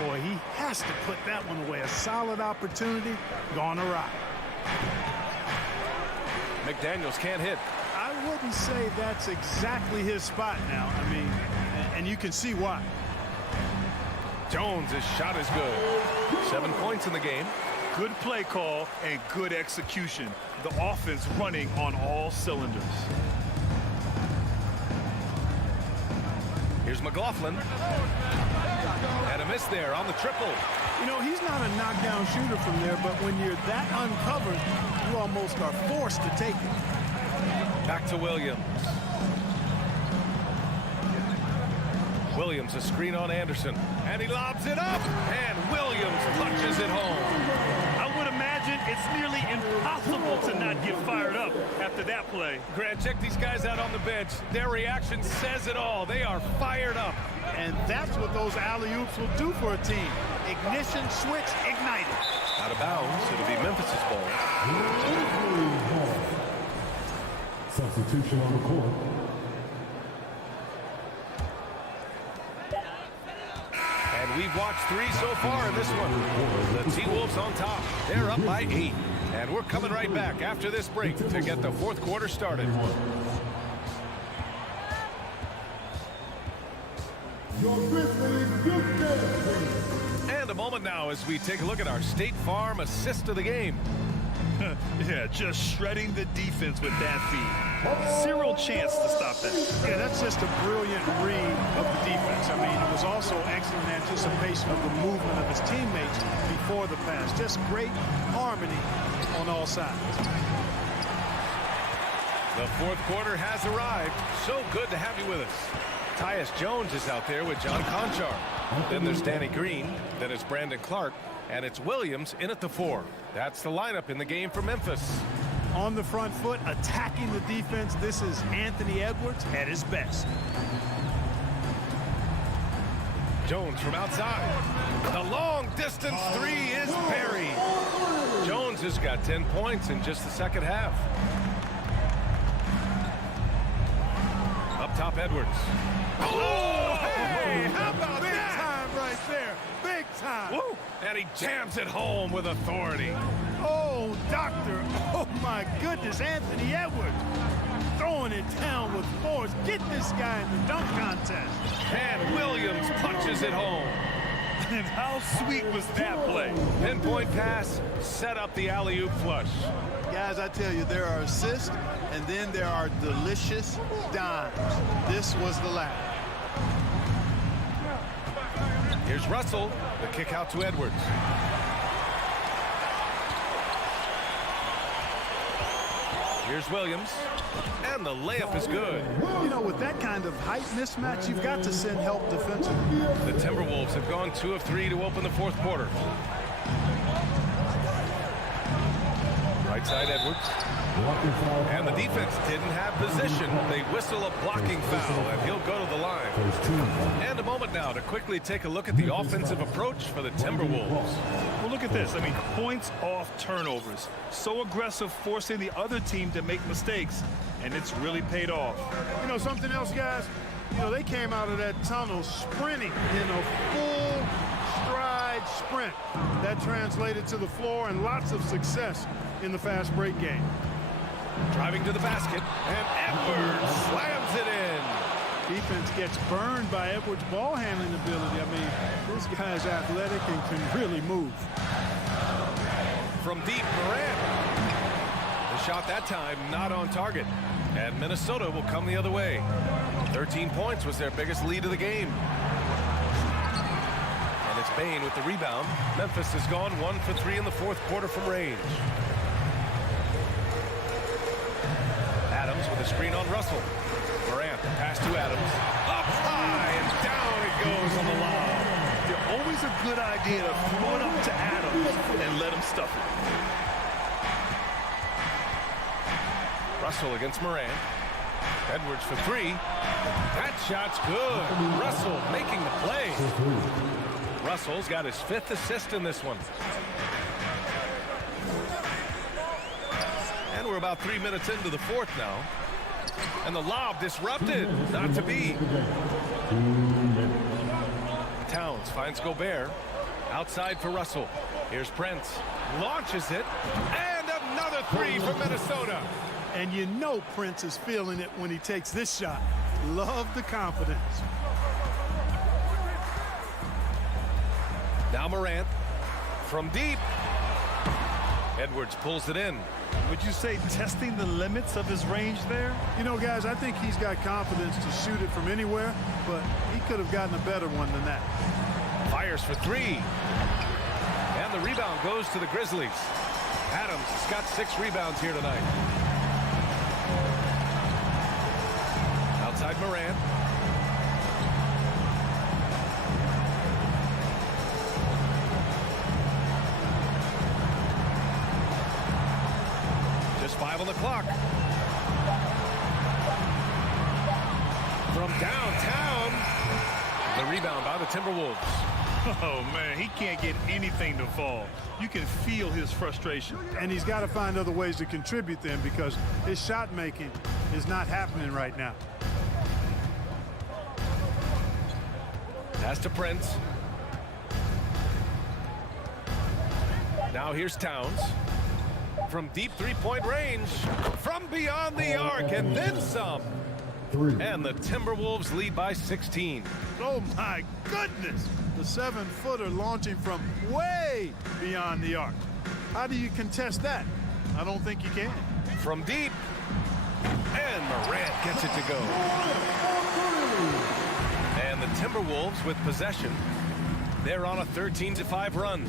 Boy, he has to put that one away. A solid opportunity gone awry. McDaniels can't hit. I wouldn't say that's exactly his spot now. I mean, and you can see why. Jones, his shot is good. 7 points in the game. Good play call and good execution. The offense running on all cylinders. Here's McLaughlin. And a miss there on the triple. You know, he's not a knockdown shooter from there, but when you're that uncovered, you almost are forced to take it. Back to Williams. Williams, a screen on Anderson. And he lobs it up. And Williams punches it home. I would imagine it's nearly impossible to not get fired up after that play. Grant, check these guys out on the bench. Their reaction says it all. They are fired up. And that's what those alley-oops will do for a team. Ignition switch ignited. Out of bounds. It'll be Memphis' ball. Substitution on the court. we've watched 3 so far in this one. The T-Wolves on top. They're up by 8. And we're coming right back after this break to get the 4th quarter started. And a moment now as we take a look at our State Farm assist of the game. Yeah, just shredding the defense with that feed. Zero chance to stop that. Yeah, that's just a brilliant read of the defense. I mean, it was also excellent anticipation of the movement of his teammates before the pass. Just great harmony on all sides. The 4th quarter has arrived. So good to have you with us. Tyus Jones is out there with John Conchar. Then there's Danny Green. Then it's Brandon Clark. And it's Williams in at the 4. That's the lineup in the game for Memphis. On the front foot, attacking the defense, this is Anthony Edwards at his best. Jones from outside. The long distance 3 is buried. Jones has got 10 points in just the second half. Up top, Edwards. Oh, hey, how about big that? Time right there. Big time. Woo. And he jams it home with authority. Oh, doctor. Oh, my goodness. Anthony Edwards throwing it down with force. Get this guy in the dunk contest. And Williams punches it home. And how sweet was that play? Pinpoint pass, set up the alley-oop flush. Guys, I tell you, there are assists, and then there are delicious dimes. This was the last. Here's Russell. The kick out to Edwards. Here's Williams. And the layup is good. You know, with that kind of height mismatch, you've got to send help defensively. The Timberwolves have gone 2 of 3 to open the 4th quarter. Right side, Edwards. And the defense didn't have position. They whistle a blocking foul, and he'll go to the line. And a moment now to quickly take a look at the offensive approach for the Timberwolves. Well, look at this. I mean, points off turnovers. So aggressive, forcing the other team to make mistakes, and it's really paid off. You know, something else, guys? You know, they came out of that tunnel sprinting in a full stride sprint. That translated to the floor and lots of success in the fast break game. Driving to the basket, and Edwards slams it in. Defense gets burned by Edwards' ball handling ability. I mean, this guy's athletic and can really move. From deep, Morant. The shot that time not on target. And Minnesota will come the other way. 13 points was their biggest lead of the game. And it's Bane with the rebound. Memphis has gone 1 for 3 in the 4th quarter from range. Adams with a screen on Russell. Morant, pass to Adams. Up high and down it goes on the lob. They're always a good idea to throw it up to Adams and let him stuff it. Russell against Morant. Edwards for 3. That shot's good. Russell making the play. Russell's got his 5th assist in this one. And we're about 3 minutes into the 4th now. And the lob disrupted. Not to be. Towns finds Gobert. Outside for Russell. Here's Prince. Launches it. And another 3 for Minnesota. And you know Prince is feeling it when he takes this shot. Love the confidence. Now Morant from deep. Edwards pulls it in. Would you say testing the limits of his range there? You know, guys, I think he's got confidence to shoot it from anywhere, but he could have gotten a better one than that. Fires for 3. And the rebound goes to the Grizzlies. Adams has got 6 rebounds here tonight. Outside Morant. Just 5 on the clock. From downtown. The rebound by the Timberwolves. Oh, man, he can't get anything to fall. You can feel his frustration. And he's got to find other ways to contribute then because his shot making is not happening right now. Pass to Prince. Now here's Towns. From deep three-point range. From beyond the arc and then some. And the Timberwolves lead by 16. Oh, my goodness. The 7-footer launching from way beyond the arc. How do you contest that? I don't think you can. From deep. And Morant gets it to go. And the Timberwolves with possession. They're on a 13-5 run.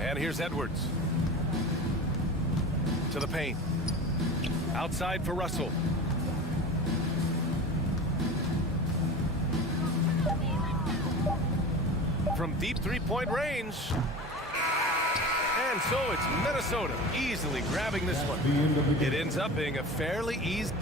And here's Edwards. To the paint. Outside for Russell. From deep three-point range. And so it's Minnesota easily grabbing this one. It ends up being a fairly easy...